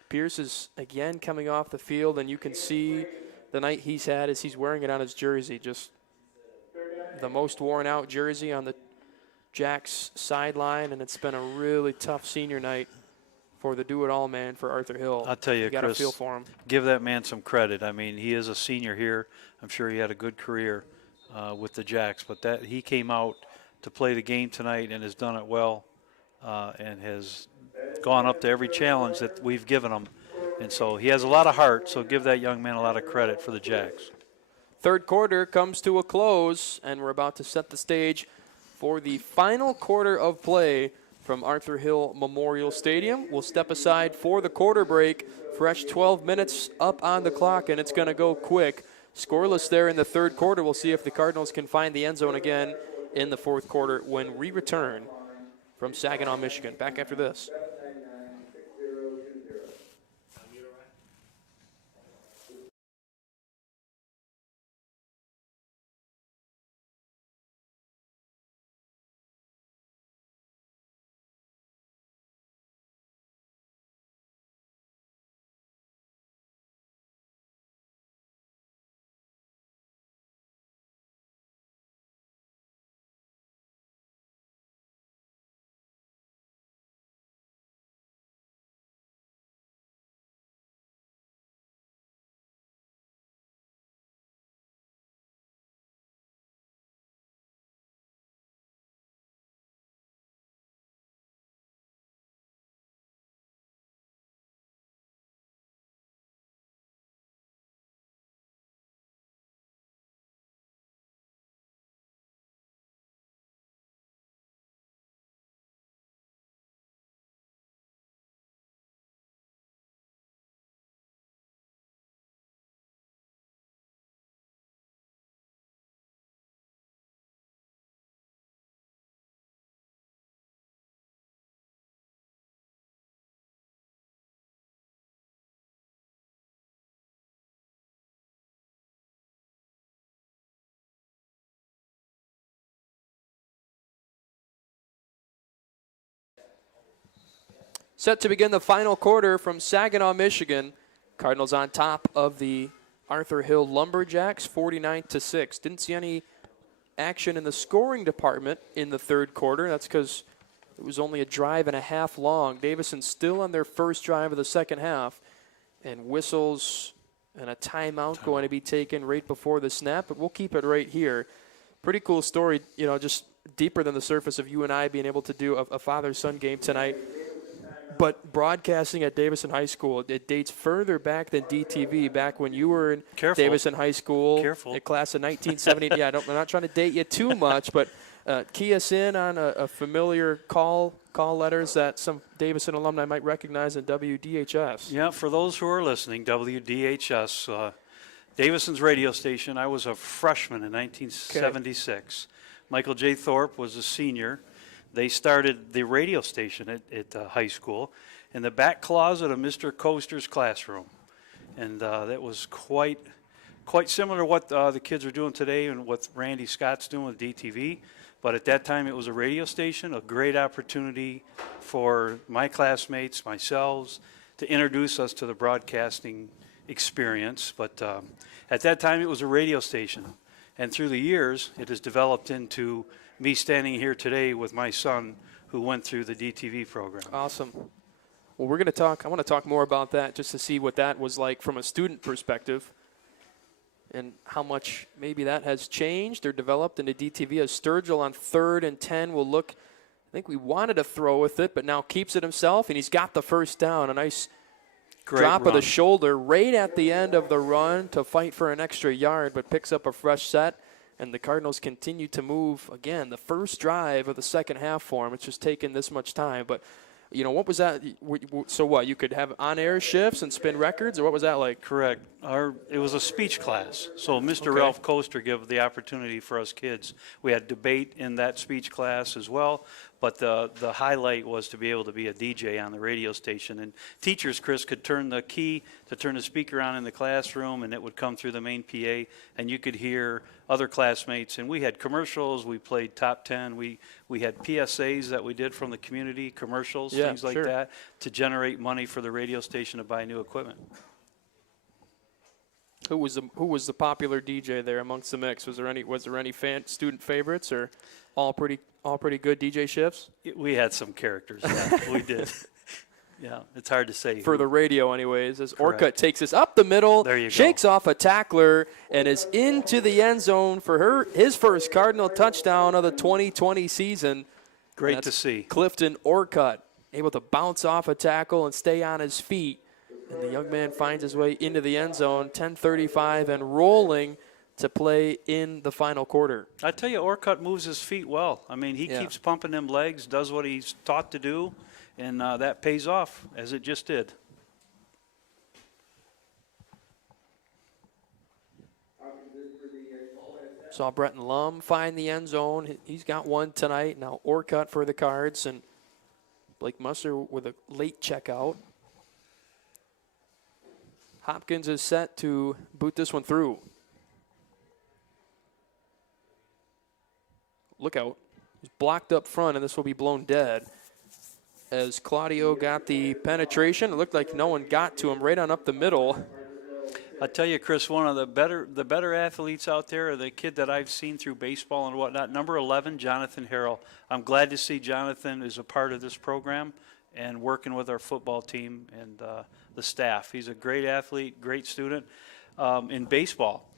Pierce is again coming off the field, and you can see the night he's had as he's wearing it on his jersey. Just the most worn out jersey on the Jacks sideline, and it's been a really tough senior night for the do-it-all man for Arthur Hill. I'll tell you, got to Chris, feel for him. Give that man some credit. I mean, he is a senior here. I'm sure he had a good career with the Jacks, but that he came out to play the game tonight and has done it well and has gone up to every challenge that we've given him. And so he has a lot of heart, so give that young man a lot of credit for the Jacks. Third quarter comes to a close, and we're about to set the stage for the final quarter of play from Arthur Hill Memorial Stadium. We'll step aside for the quarter break. Fresh 12 minutes up on the clock, and it's going to go quick. Scoreless there in the third quarter. We'll see if the Cardinals can find the end zone again in the fourth quarter when we return from Saginaw, Michigan. Back after this. Set to begin the final quarter from Saginaw, Michigan. Cardinals on top of the Arthur Hill Lumberjacks, 49-6. Didn't see any action in the scoring department in the third quarter. That's because it was only a drive and a half long. Davison still on their first drive of the second half, and whistles and a timeout going to be taken right before the snap, but we'll keep it right here. Pretty cool story, just deeper than the surface of you and I being able to do a father-son game tonight. But broadcasting at Davison High School, it dates further back than DTV, back when you were in Davison High School. Careful. A class of 1970. Yeah, I'm not trying to date you too much, but key us in on a familiar call letters that some Davison alumni might recognize in WDHS. Yeah, for those who are listening, WDHS, Davison's radio station. I was a freshman in 1976. Michael J. Thorpe was a senior. They started the radio station at high school in the back closet of Mr. Coaster's classroom. And that was quite similar to what the kids are doing today and what Randy Scott's doing with DTV. But at that time, it was a radio station, a great opportunity for my classmates, myself, to introduce us to the broadcasting experience. But at that time, it was a radio station. And through the years, it has developed into me standing here today with my son who went through the DTV program. Awesome. Well, we're going to talk. I want to talk more about that just to see what that was like from a student perspective and how much maybe that has changed or developed into DTV. As Sturgill on 3rd and 10 will look, I think we wanted to throw with it, but now keeps it himself, and he's got the first down. A nice drop of the shoulder right at the end of the run to fight for an extra yard, but picks up a fresh set. And the Cardinals continue to move, again, the first drive of the second half for him. It's just taken this much time. But, what was that? So what, you could have on-air shifts and spin records, or what was that like? Correct. It was a speech class. So Mr. Ralph Coaster gave the opportunity for us kids. We had debate in that speech class as well. But the highlight was to be able to be a DJ on the radio station. And teachers, Chris, could turn the key to turn the speaker on in the classroom, and it would come through the main PA, and you could hear other classmates. And we had commercials. We played top 10. We had PSAs that we did from the community, commercials, things like that, to generate money for the radio station to buy new equipment. Who was the popular DJ there amongst the mix? Was there any student favorites, or all pretty good DJ shifts? We had some characters. Yeah, we did. Yeah, it's hard to say. For the radio, anyways, as Orcutt takes this up the middle, shakes off a tackler, and is into the end zone for his first Cardinal touchdown of the 2020 season. Great to see. Clifton Orcutt able to bounce off a tackle and stay on his feet. And the young man finds his way into the end zone, 10:35 and rolling to play in the final quarter. I tell you, Orcutt moves his feet well. I mean, he keeps pumping them legs, does what he's taught to do, and that pays off, as it just did. Saw Bretton Lum find the end zone. He's got one tonight. Now Orcutt for the Cards, and Blake Musser with a late checkout. Hopkins is set to boot this one through. Look out. He's blocked up front, and this will be blown dead. As Claudio got the penetration, it looked like no one got to him right on up the middle. I tell you, Chris, one of the better athletes out there are the kid that I've seen through baseball and whatnot, number 11, Jonathan Harrell. I'm glad to see Jonathan is a part of this program and working with our football team and the staff. He's a great athlete, great student. In baseball,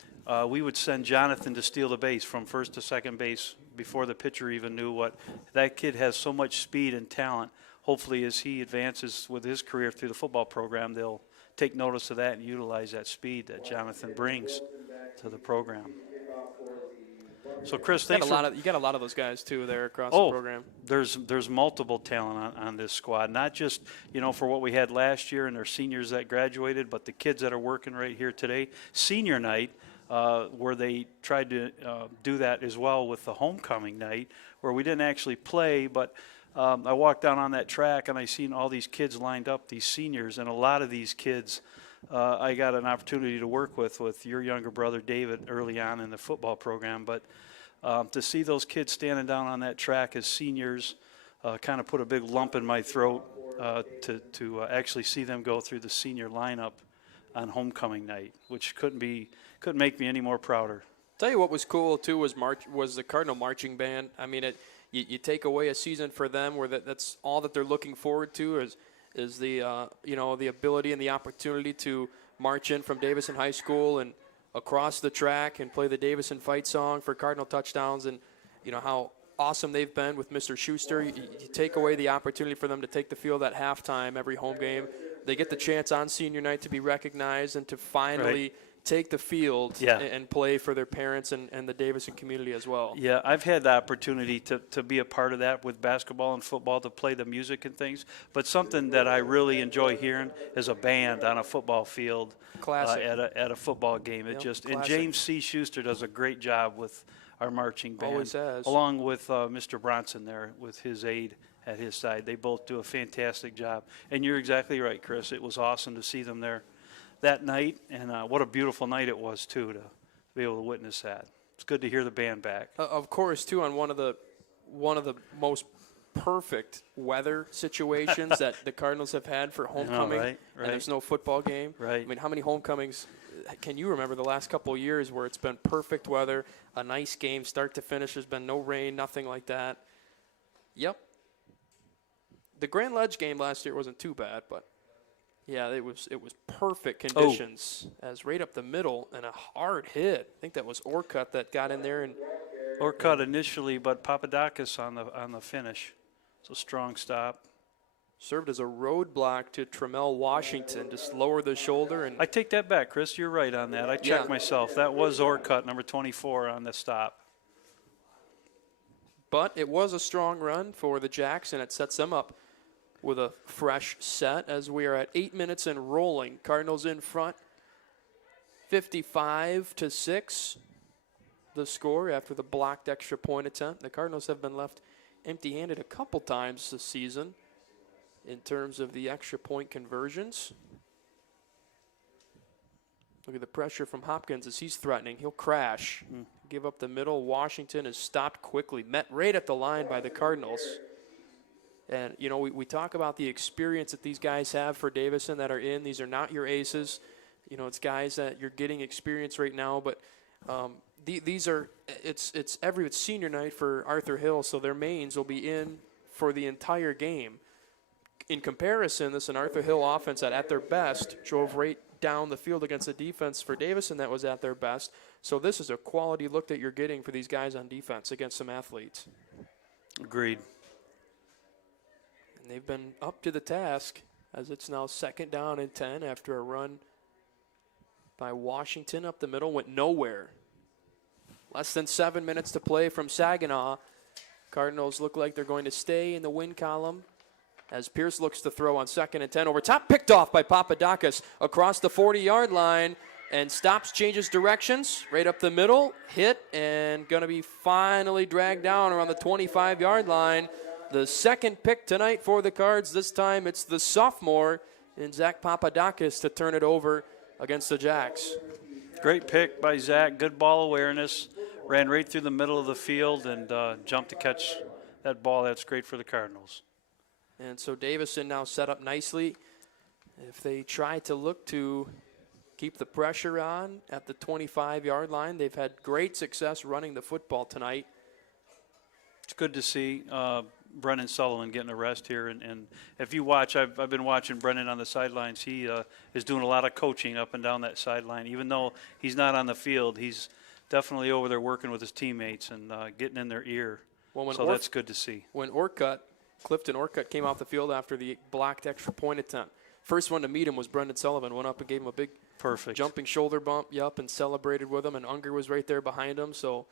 we would send Jonathan to steal the base from first to second base before the pitcher even knew what. That kid has so much speed and talent. Hopefully, as he advances with his career through the football program, they'll take notice of that and utilize that speed that Jonathan brings to the program. So, Chris, thanks. You got a lot of those guys too there across the program. There's multiple talent on this squad. Not just for what we had last year and our seniors that graduated, but the kids that are working right here today. Senior night, where they tried to do that as well with the homecoming night, where we didn't actually play, but I walked down on that track and I seen all these kids lined up, these seniors, and a lot of these kids I got an opportunity to work with your younger brother David early on in the football program. But to see those kids standing down on that track as seniors kind of put a big lump in my throat. to actually see them go through the senior lineup on homecoming night, which couldn't make me any more prouder. Tell you what was cool too was the Cardinal marching band. I mean, you take away a season for them where that's all that they're looking forward to is the the ability and the opportunity to march in from Davison High School and across the track and play the Davison fight song for Cardinal touchdowns, and how awesome they've been with Mr. Schuster. You take away the opportunity for them to take the field at halftime every home game. They get the chance on senior night to be recognized and to finally take the field and play for their parents and the Davison community as well. Yeah, I've had the opportunity to be a part of that with basketball and football, to play the music and things. But something that I really enjoy hearing is a band on a football field at a football game. And James C. Schuster does a great job with our marching band. Always has. Along with Mr. Bronson there with his aide at his side. They both do a fantastic job. And you're exactly right, Chris. It was awesome to see them there that night, and what a beautiful night it was too to be able to witness that. It's good to hear the band back. Of course, too, on one of the most perfect weather situations that the Cardinals have had for homecoming, right. And there's no football game. Right. I mean, how many homecomings can you remember the last couple of years where it's been perfect weather, a nice game, start to finish, there's been no rain, nothing like that? Yep. The Grand Ledge game last year wasn't too bad, but yeah, it was perfect conditions as right up the middle and a hard hit. I think that was Orcutt that got in there, and Orcutt initially, but Papadakis on the finish. It's a strong stop. Served as a roadblock to Trammell Washington, just lower the shoulder. And I take that back, Chris. You're right on that. I checked myself. That was Orcutt, number 24, on the stop. But it was a strong run for the Jacks, and it sets them up with a fresh set as we are at 8 minutes and rolling. Cardinals in front, 55-6. The score after the blocked extra point attempt. The Cardinals have been left empty-handed a couple times this season in terms of the extra point conversions. Look at the pressure from Hopkins as he's threatening. He'll crash. Give up the middle. Washington is stopped quickly. Met right at the line by the Cardinals. And, we talk about the experience that these guys have for Davison that are in. These are not your aces. It's guys that you're getting experience right now. But these are it's senior night for Arthur Hill, so their mains will be in for the entire game. In comparison, this is an Arthur Hill offense that at their best drove right down the field against a defense for Davison that was at their best. So this is a quality look that you're getting for these guys on defense against some athletes. Agreed. And they've been up to the task as it's now 2nd down and 10 after a run by Washington up the middle, went nowhere. Less than 7 minutes to play from Saginaw. Cardinals look like they're going to stay in the win column as Pierce looks to throw on 2nd and 10 over top. Picked off by Papadakis across the 40-yard line and stops, changes directions, right up the middle, hit, and going to be finally dragged down around the 25-yard line. The second pick tonight for the Cards. This time it's the sophomore in Zach Papadakis to turn it over against the Jacks. Great pick by Zach. Good ball awareness. Ran right through the middle of the field and jumped to catch that ball. That's great for the Cardinals. And so Davison now set up nicely. If they try to look to keep the pressure on at the 25-yard line, they've had great success running the football tonight. It's good to see Brennan Sullivan getting a rest here. And if you watch, I've been watching Brennan on the sidelines. He is doing a lot of coaching up and down that sideline. Even though he's not on the field, he's definitely over there working with his teammates and getting in their ear. Well, so that's good to see. When Clifton Orcutt came off the field after the blocked extra point attempt, first one to meet him was Brendan Sullivan. Went up and gave him a big jumping shoulder bump, and celebrated with him. And Unger was right there behind him. So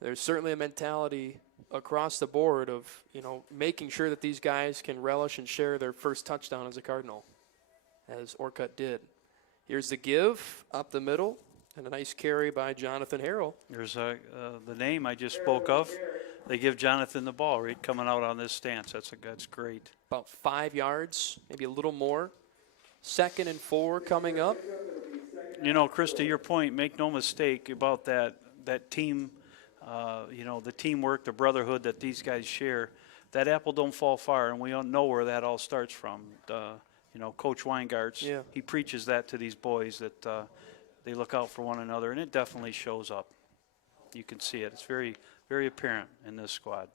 there's certainly a mentality across the board of, making sure that these guys can relish and share their first touchdown as a Cardinal, as Orcutt did. Here's the give up the middle, and a nice carry by Jonathan Harrell. There's the name I just spoke of. They give Jonathan the ball right coming out on this stance. That's great. About 5 yards, maybe a little more. 2nd and 4 coming up. Chris, to your point, make no mistake about that team. The teamwork, the brotherhood that these guys share. that apple don't fall far, and we don't know where that all starts from. Coach Weingartz, he preaches that to these boys, that they look out for one another, and it definitely shows up. You can see it. It's very, very apparent in this squad.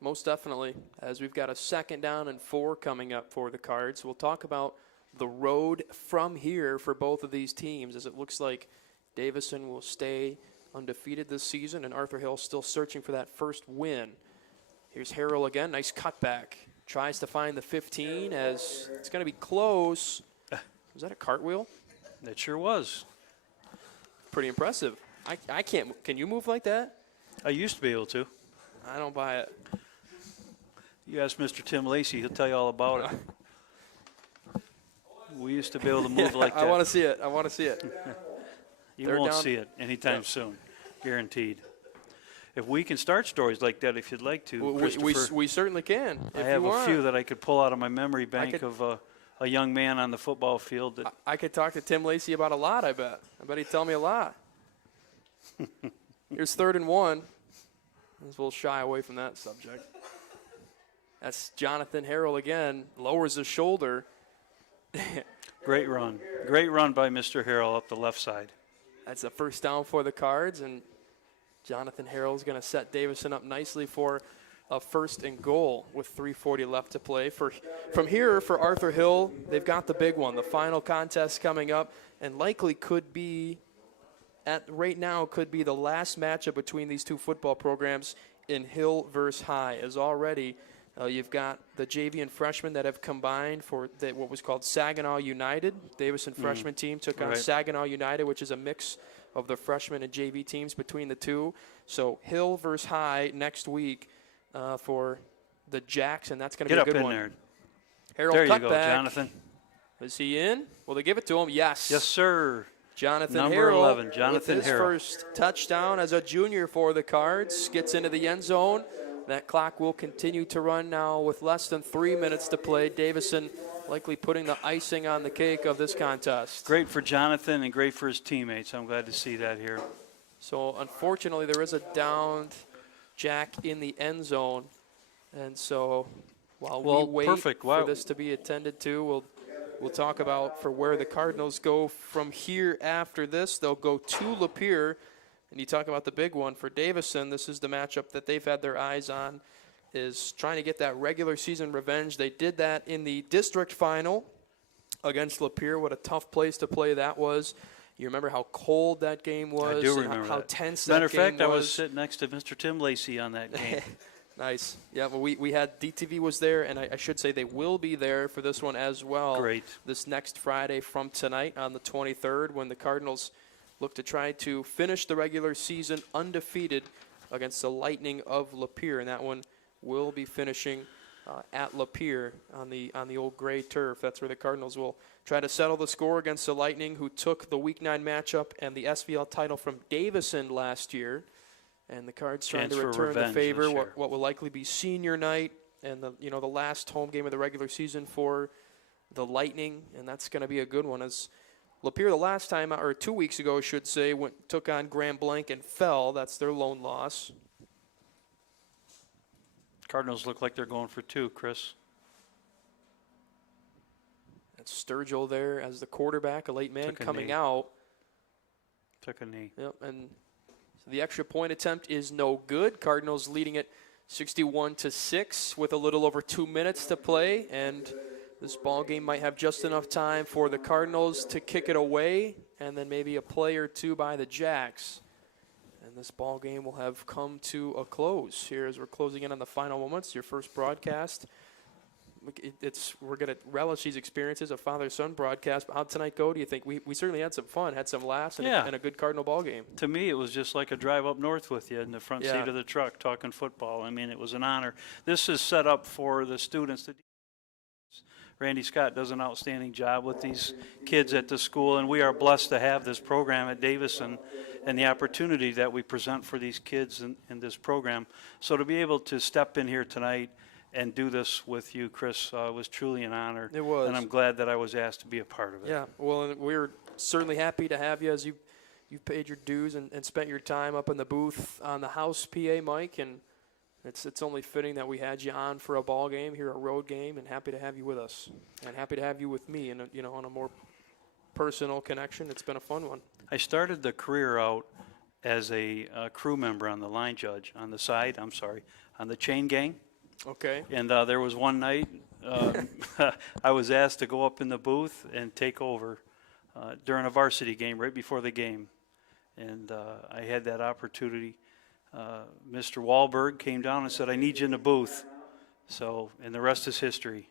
Most definitely, as we've got a 2nd down and 4 coming up for the Cards. We'll talk about the road from here for both of these teams, as it looks like Davison will stay undefeated this season, and Arthur Hill still searching for that first win. Here's Harrell again. Nice cutback. Tries to find the 15 as it's going to be close. Was that a cartwheel? It sure was. Pretty impressive. I can't. Can you move like that? I used to be able to. I don't buy it. You ask Mr. Tim Lacey, he'll tell you all about it. We used to be able to move like that. I want to see it. I want to see it. You They're won't down. see it anytime soon, guaranteed. If we can start stories like that, if you'd like to, Christopher, We certainly can. I have a few that I could pull out of my memory bank of a young man on the football field. That I could talk to Tim Lacey about a lot, I bet. I bet he'd tell me a lot. Here's 3rd and 1. We'll shy away from that subject. That's Jonathan Harrell again. Lowers his shoulder. Great run. Great run by Mr. Harrell up the left side. That's a first down for the Cards, and Jonathan Harrell is going to set Davison up nicely for a 1st and goal with 3:40 left to play. From here, for Arthur Hill, they've got the big one, the final contest coming up, and likely could be, right now, could be the last matchup between these two football programs in Hill versus High, as already you've got the JV and freshmen that have combined for what was called Saginaw United. Davison freshman team took on Saginaw United, which is a mix of the freshman and JV teams between the two. So Hill versus High next week for the Jacks, and that's going to be a good one. Get up in Harold there. There cutback. you go, Jonathan. Is he in? Will they give it to him? Yes. Yes, sir. Jonathan Number Harrell 11, Jonathan with his Harrell. first touchdown as a junior for the Cards. Gets into the end zone. That clock will continue to run now with less than 3 minutes to play. Davison likely putting the icing on the cake of this contest. Great for Jonathan and great for his teammates. I'm glad to see that here. So unfortunately, there is a downed Jack in the end zone. And so while we wait for this to be attended to, we'll talk about for where the Cardinals go from here after this. They'll go to Lapeer. And you talk about the big one for Davison. This is the matchup that they've had their eyes on, is trying to get that regular season revenge. They did that in the district final against Lapeer. What a tough place to play that was. You remember how cold that game was? I do remember how that. tense Matter that game was. Matter of fact, I was sitting next to Mr. Tim Lacey on that game. Nice. Yeah, well, we had DTV was there, and I should say they will be there for this one as well. Great. This next Friday from tonight on the 23rd, when the Cardinals look to try to finish the regular season undefeated against the Lightning of Lapeer, and that one will be finishing at Lapeer on the old gray turf. That's where the Cardinals will try to settle the score against the Lightning, who took the Week 9 matchup and the SVL title from Davison last year. And the Cards trying to return the favor. What will likely be senior night and the last home game of the regular season for the Lightning, and that's going to be a good one. As Lapeer the last time, or 2 weeks ago, I should say, took on Grand Blanc and fell. That's their lone loss. Cardinals look like they're going for 2, Chris. That's Sturgill there as the quarterback, a late man coming out. Took a knee. Yep, and so the extra point attempt is no good. Cardinals leading it 61-6 with a little over 2 minutes to play, and this ball game might have just enough time for the Cardinals to kick it away, and then maybe a play or two by the Jacks. And this ball game will have come to a close here as we're closing in on the final moments. Your first broadcast. We're going to relish these experiences, a father-son broadcast. How'd tonight go, do you think? We certainly had some fun, had some laughs, and a good Cardinal ball game. To me, it was just like a drive up north with you in the front seat of the truck talking football. I mean, it was an honor. This is set up for the students. Randy Scott does an outstanding job with these kids at the school, and we are blessed to have this program at Davison and the opportunity that we present for these kids in this program. So to be able to step in here tonight and do this with you, Chris, was truly an honor. It was. And I'm glad that I was asked to be a part of it. Yeah, well, and we're certainly happy to have you as you've paid your dues and spent your time up in the booth on the house PA mic, and It's only fitting that we had you on for a ball game here, a road game, and happy to have you with us, and happy to have you with me, and on a more personal connection. It's been a fun one. I started the career out as a crew member on the line judge on the side. On the chain gang. Okay. And there was one night I was asked to go up in the booth and take over during a varsity game right before the game, and I had that opportunity. Mr. Wahlberg came down and said, "I need you in the booth." So, and the rest is history.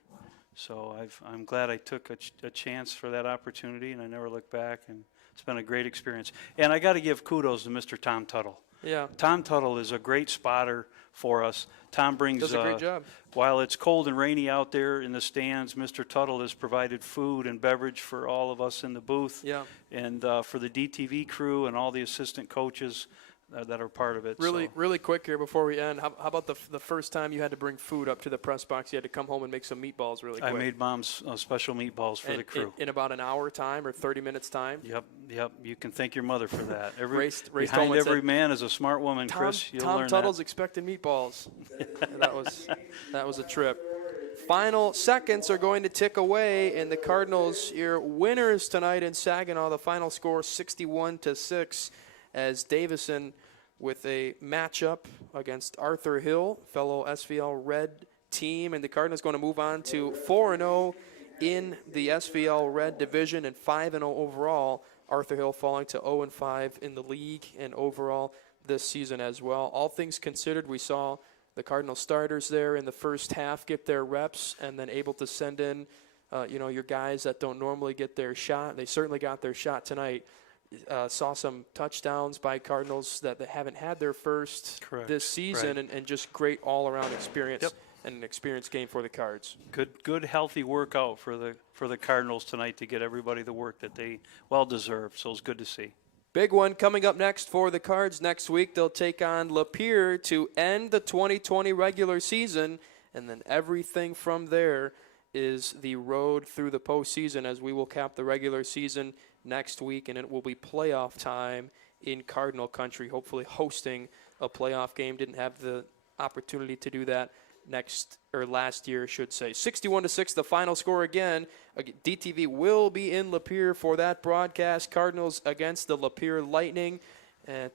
So I'm glad I took a chance for that opportunity, and I never looked back, and it's been a great experience. And I got to give kudos to Mr. Tom Tuttle. Yeah. Tom Tuttle is a great spotter for us. Tom brings, does a great job. While it's cold and rainy out there in the stands, Mr. Tuttle has provided food and beverage for all of us in the booth. Yeah. And for the DTV crew and all the assistant coaches that are part of it. Really quick here before we end. How about the first time you had to bring food up to the press box? You had to come home and make some meatballs really quick. I made Mom's special meatballs for the crew. In about an hour time or 30 minutes time? Yep. You can thank your mother for that. Behind every man is a smart woman, Chris. You'll learn Tom Tuttle's expecting meatballs. that was a trip. Final seconds are going to tick away, and the Cardinals, your winners tonight in Saginaw. The final score 61-6 as Davison with a matchup against Arthur Hill, fellow SVL Red team, and the Cardinals going to move on to 4-0 in the SVL Red division and 5-0 overall. Arthur Hill falling to 0-5 in the league and overall this season as well. All things considered, we saw the Cardinal starters there in the first half get their reps and then able to send in, your guys that don't normally get their shot. They certainly got their shot tonight. Saw some touchdowns by Cardinals that they haven't had their first this season, right. and just great all-around experience and an experienced game for the Cards. Good healthy workout for the Cardinals tonight to get everybody the work that they well deserve. So it's good to see. Big one coming up next for the Cards next week. They'll take on Lapeer to end the 2020 regular season, and then everything from there is the road through the postseason as we will cap the regular season next week, and it will be playoff time in Cardinal country, hopefully hosting a playoff game. Didn't have the opportunity to do that last year, I should say. 61-6, the final score again. DTV will be in Lapeer for that broadcast. Cardinals against the Lapeer Lightning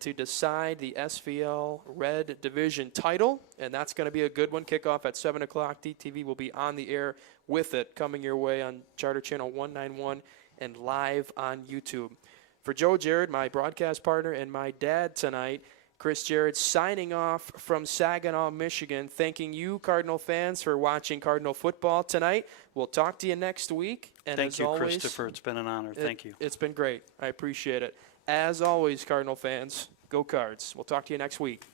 to decide the SVL Red Division title, and that's going to be a good one. Kickoff at 7 o'clock. DTV will be on the air with it, coming your way on Charter Channel 191 and live on YouTube. For Joe Jared, my broadcast partner, and my dad tonight, Chris Jared, signing off from Saginaw, Michigan. Thanking you, Cardinal fans, for watching Cardinal football tonight. We'll talk to you next week. And Thank you, always, Christopher. It's been an honor. Thank you. It's been great. I appreciate it. As always, Cardinal fans, go Cards. We'll talk to you next week.